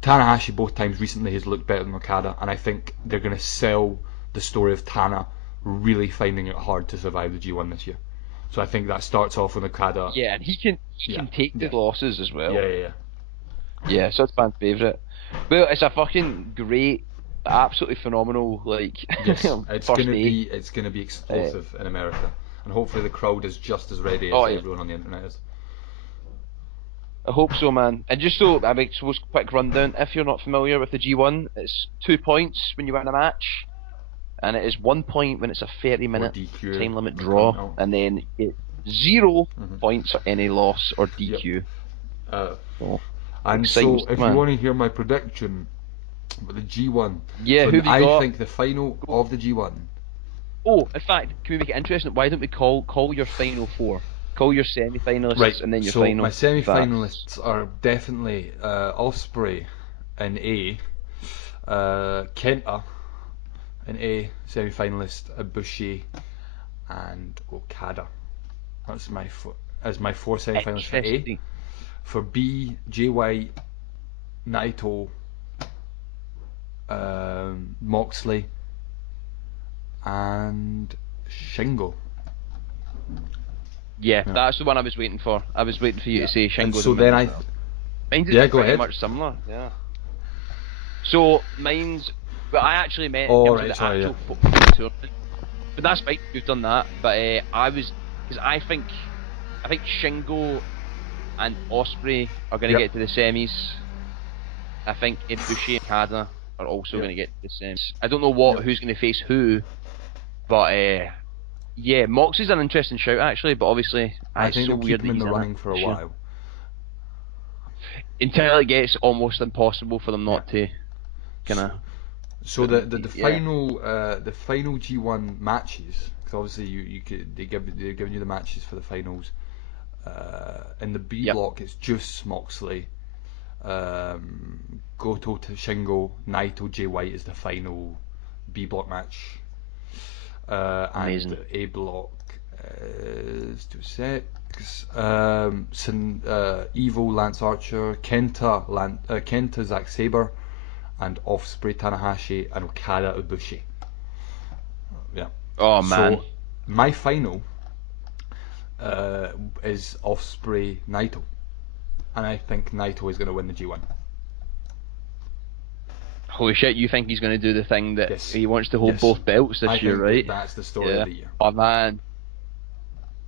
Tanahashi both times recently has looked better than Okada, and I think they're going to sell the story of Tana really finding it hard to survive the G1 this year. So I think that starts off with Okada. Yeah, and he can take the losses as well. Yeah, so it's fan favourite. Well, it's a fucking great, absolutely phenomenal, like. Yes, it's gonna be explosive in America, and hopefully the crowd is just as ready as everyone on the internet is. I hope so, man. And just so I make a quick rundown, if you're not familiar with the G1, it's 2 points when you win a match, and it is 1 point when it's a 30-minute time limit draw, and then it's 0 points for any loss or DQ. And so, if you want to hear my prediction with the G1, who have you got? I think the final of the G1. Oh, in fact, can we make it interesting? Why don't we call your final four? Call your semi-finalists and then your final. My semi-finalists are definitely Ospreay in A, Kenta in A, semi-finalist Ibushi and Okada. That's my four semi-finalists for A. For B, Jay White, Naito, Moxley, and Shingo. Yeah, that's the one I was waiting for. I was waiting for you to say Shingo. And so then mine's go ahead. Much similar. Yeah. So mine's, but I actually meant the actual tournament. But that's fine. You've done that. But I think Shingo and Ospreay are going to get to the semis. I think Ibushi and Okada are also going to get to the semis. I don't know who's going to face who, but Moxley's an interesting shout actually. But obviously, I think they'll keep him in the running for a while. while. Until it gets almost impossible for them not to, kind of. So the final G1 matches, because obviously they're giving you the matches for the finals. In the B block, it's just Moxley, Goto to Shingo, Naito, Jay White is the final B block match. And the A block is 2 secs. Evil, Lance Archer, Kenta, Zack Sabre, and Ospreay, Tanahashi, and Okada, Ibushi. Yeah. Oh man. So my final is Ospreay, Naito, and I think Naito is going to win the G1. Holy shit, you think he's going to do the thing that Yes. he wants to hold Yes. both belts this I year, think right? that's the story of the year. Oh man.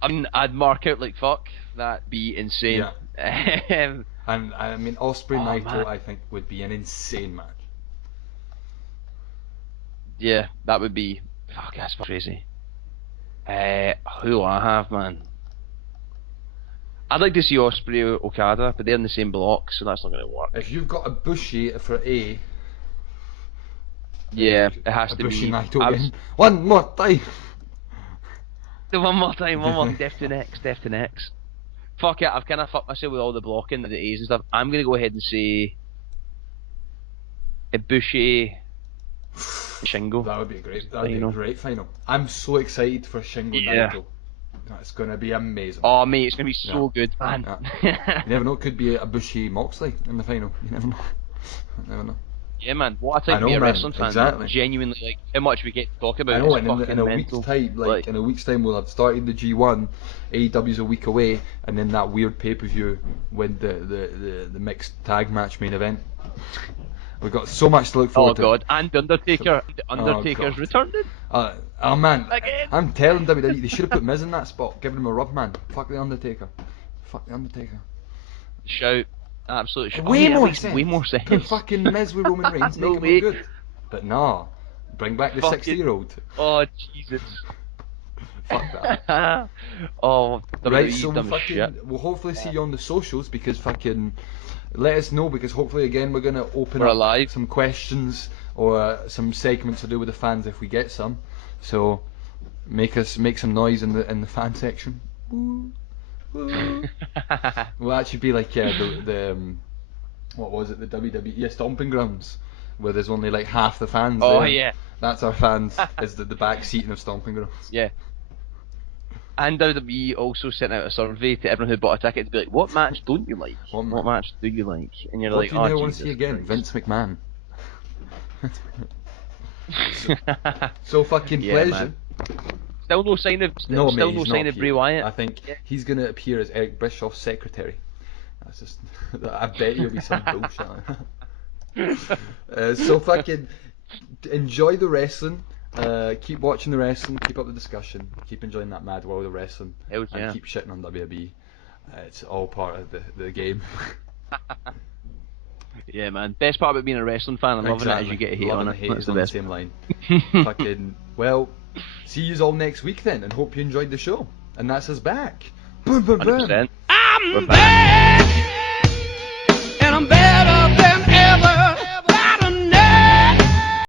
I'd mark out like fuck. That'd be insane. Yeah. And I mean, Ospreay, Naito, man. I think would be an insane match. Yeah, that would be. Fuck, that's crazy. Who do I have, man? I'd like to see Ospreay, Okada, but they're in the same block, so that's not going to work. If you've got Ibushi for A, Yeah, it has to Ibushi, be. Naito again. One more time. One more time, Death to next. Fuck it, I've kind of fucked myself with all the blocking, the A's and stuff. I'm going to go ahead and say Ibushi, Shingo. That would be a great final. I'm so excited for Shingo Naito. That's going to be amazing. Oh mate, it's going to be so good, man. Yeah. You never know, it could be Ibushi Moxley in the final. You never know. Yeah, man, what a time I to be know, a man, wrestling fan. exactly. Genuinely, like, how much we get to talk about I know, is and fucking in a mental. week's time, in a week's time we'll have started the G1, AEW's a week away, and then that weird pay-per-view when the mixed tag match main event. We've got so much to look forward to. Oh god, and The Undertaker's God. returning. Oh man, Again. I'm telling WWE, they should have put Miz in that spot, giving him a rub man. Fuck the Undertaker. Shout. Absolutely shout. Way more makes sense. way more sense. Put fucking Miz with Roman Reigns, No make him way. look good. But nah, bring back the Fuck it. 60-year-old. Oh Jesus. Fuck that. Oh, Right, WWE's so dumb as shit. we'll hopefully see you on the socials, because fucking let us know, because hopefully again we're gonna open We're up alive. some questions or some segments to do with the fans if we get some. So make some noise in the fan section. Woo, woo. We'll actually be like the what was it, the WWE Stomping Grounds, where there's only like half the fans. Oh there. yeah. That's our fans. Is the back seating of Stomping Grounds. Yeah. And WWE also sent out a survey to everyone who bought a ticket to be like, what match don't you like? What match do you like? And you're What like, do you now oh, want to Jesus see again? Christ. Vince McMahon. So fucking Yeah, pleasure. man. Still no sign of No, mate, still no he's sign not of Bray here. Wyatt. I think he's gonna appear as Eric Bischoff's secretary. That's just. I bet you'll be some bullshit. So fucking enjoy the wrestling. Keep watching the wrestling. Keep up the discussion. Keep enjoying that mad world of wrestling. Hells And yeah. keep shitting on WWE. It's all part of the game. Yeah, man. Best part about being a wrestling fan, I'm loving it as you get a hate Loving on and it. hate That's is the on the best. same line. Fucking well, see you all next week then, and hope you enjoyed the show. And that's us back. Boom, boom, boom. 100%. I'm We're back!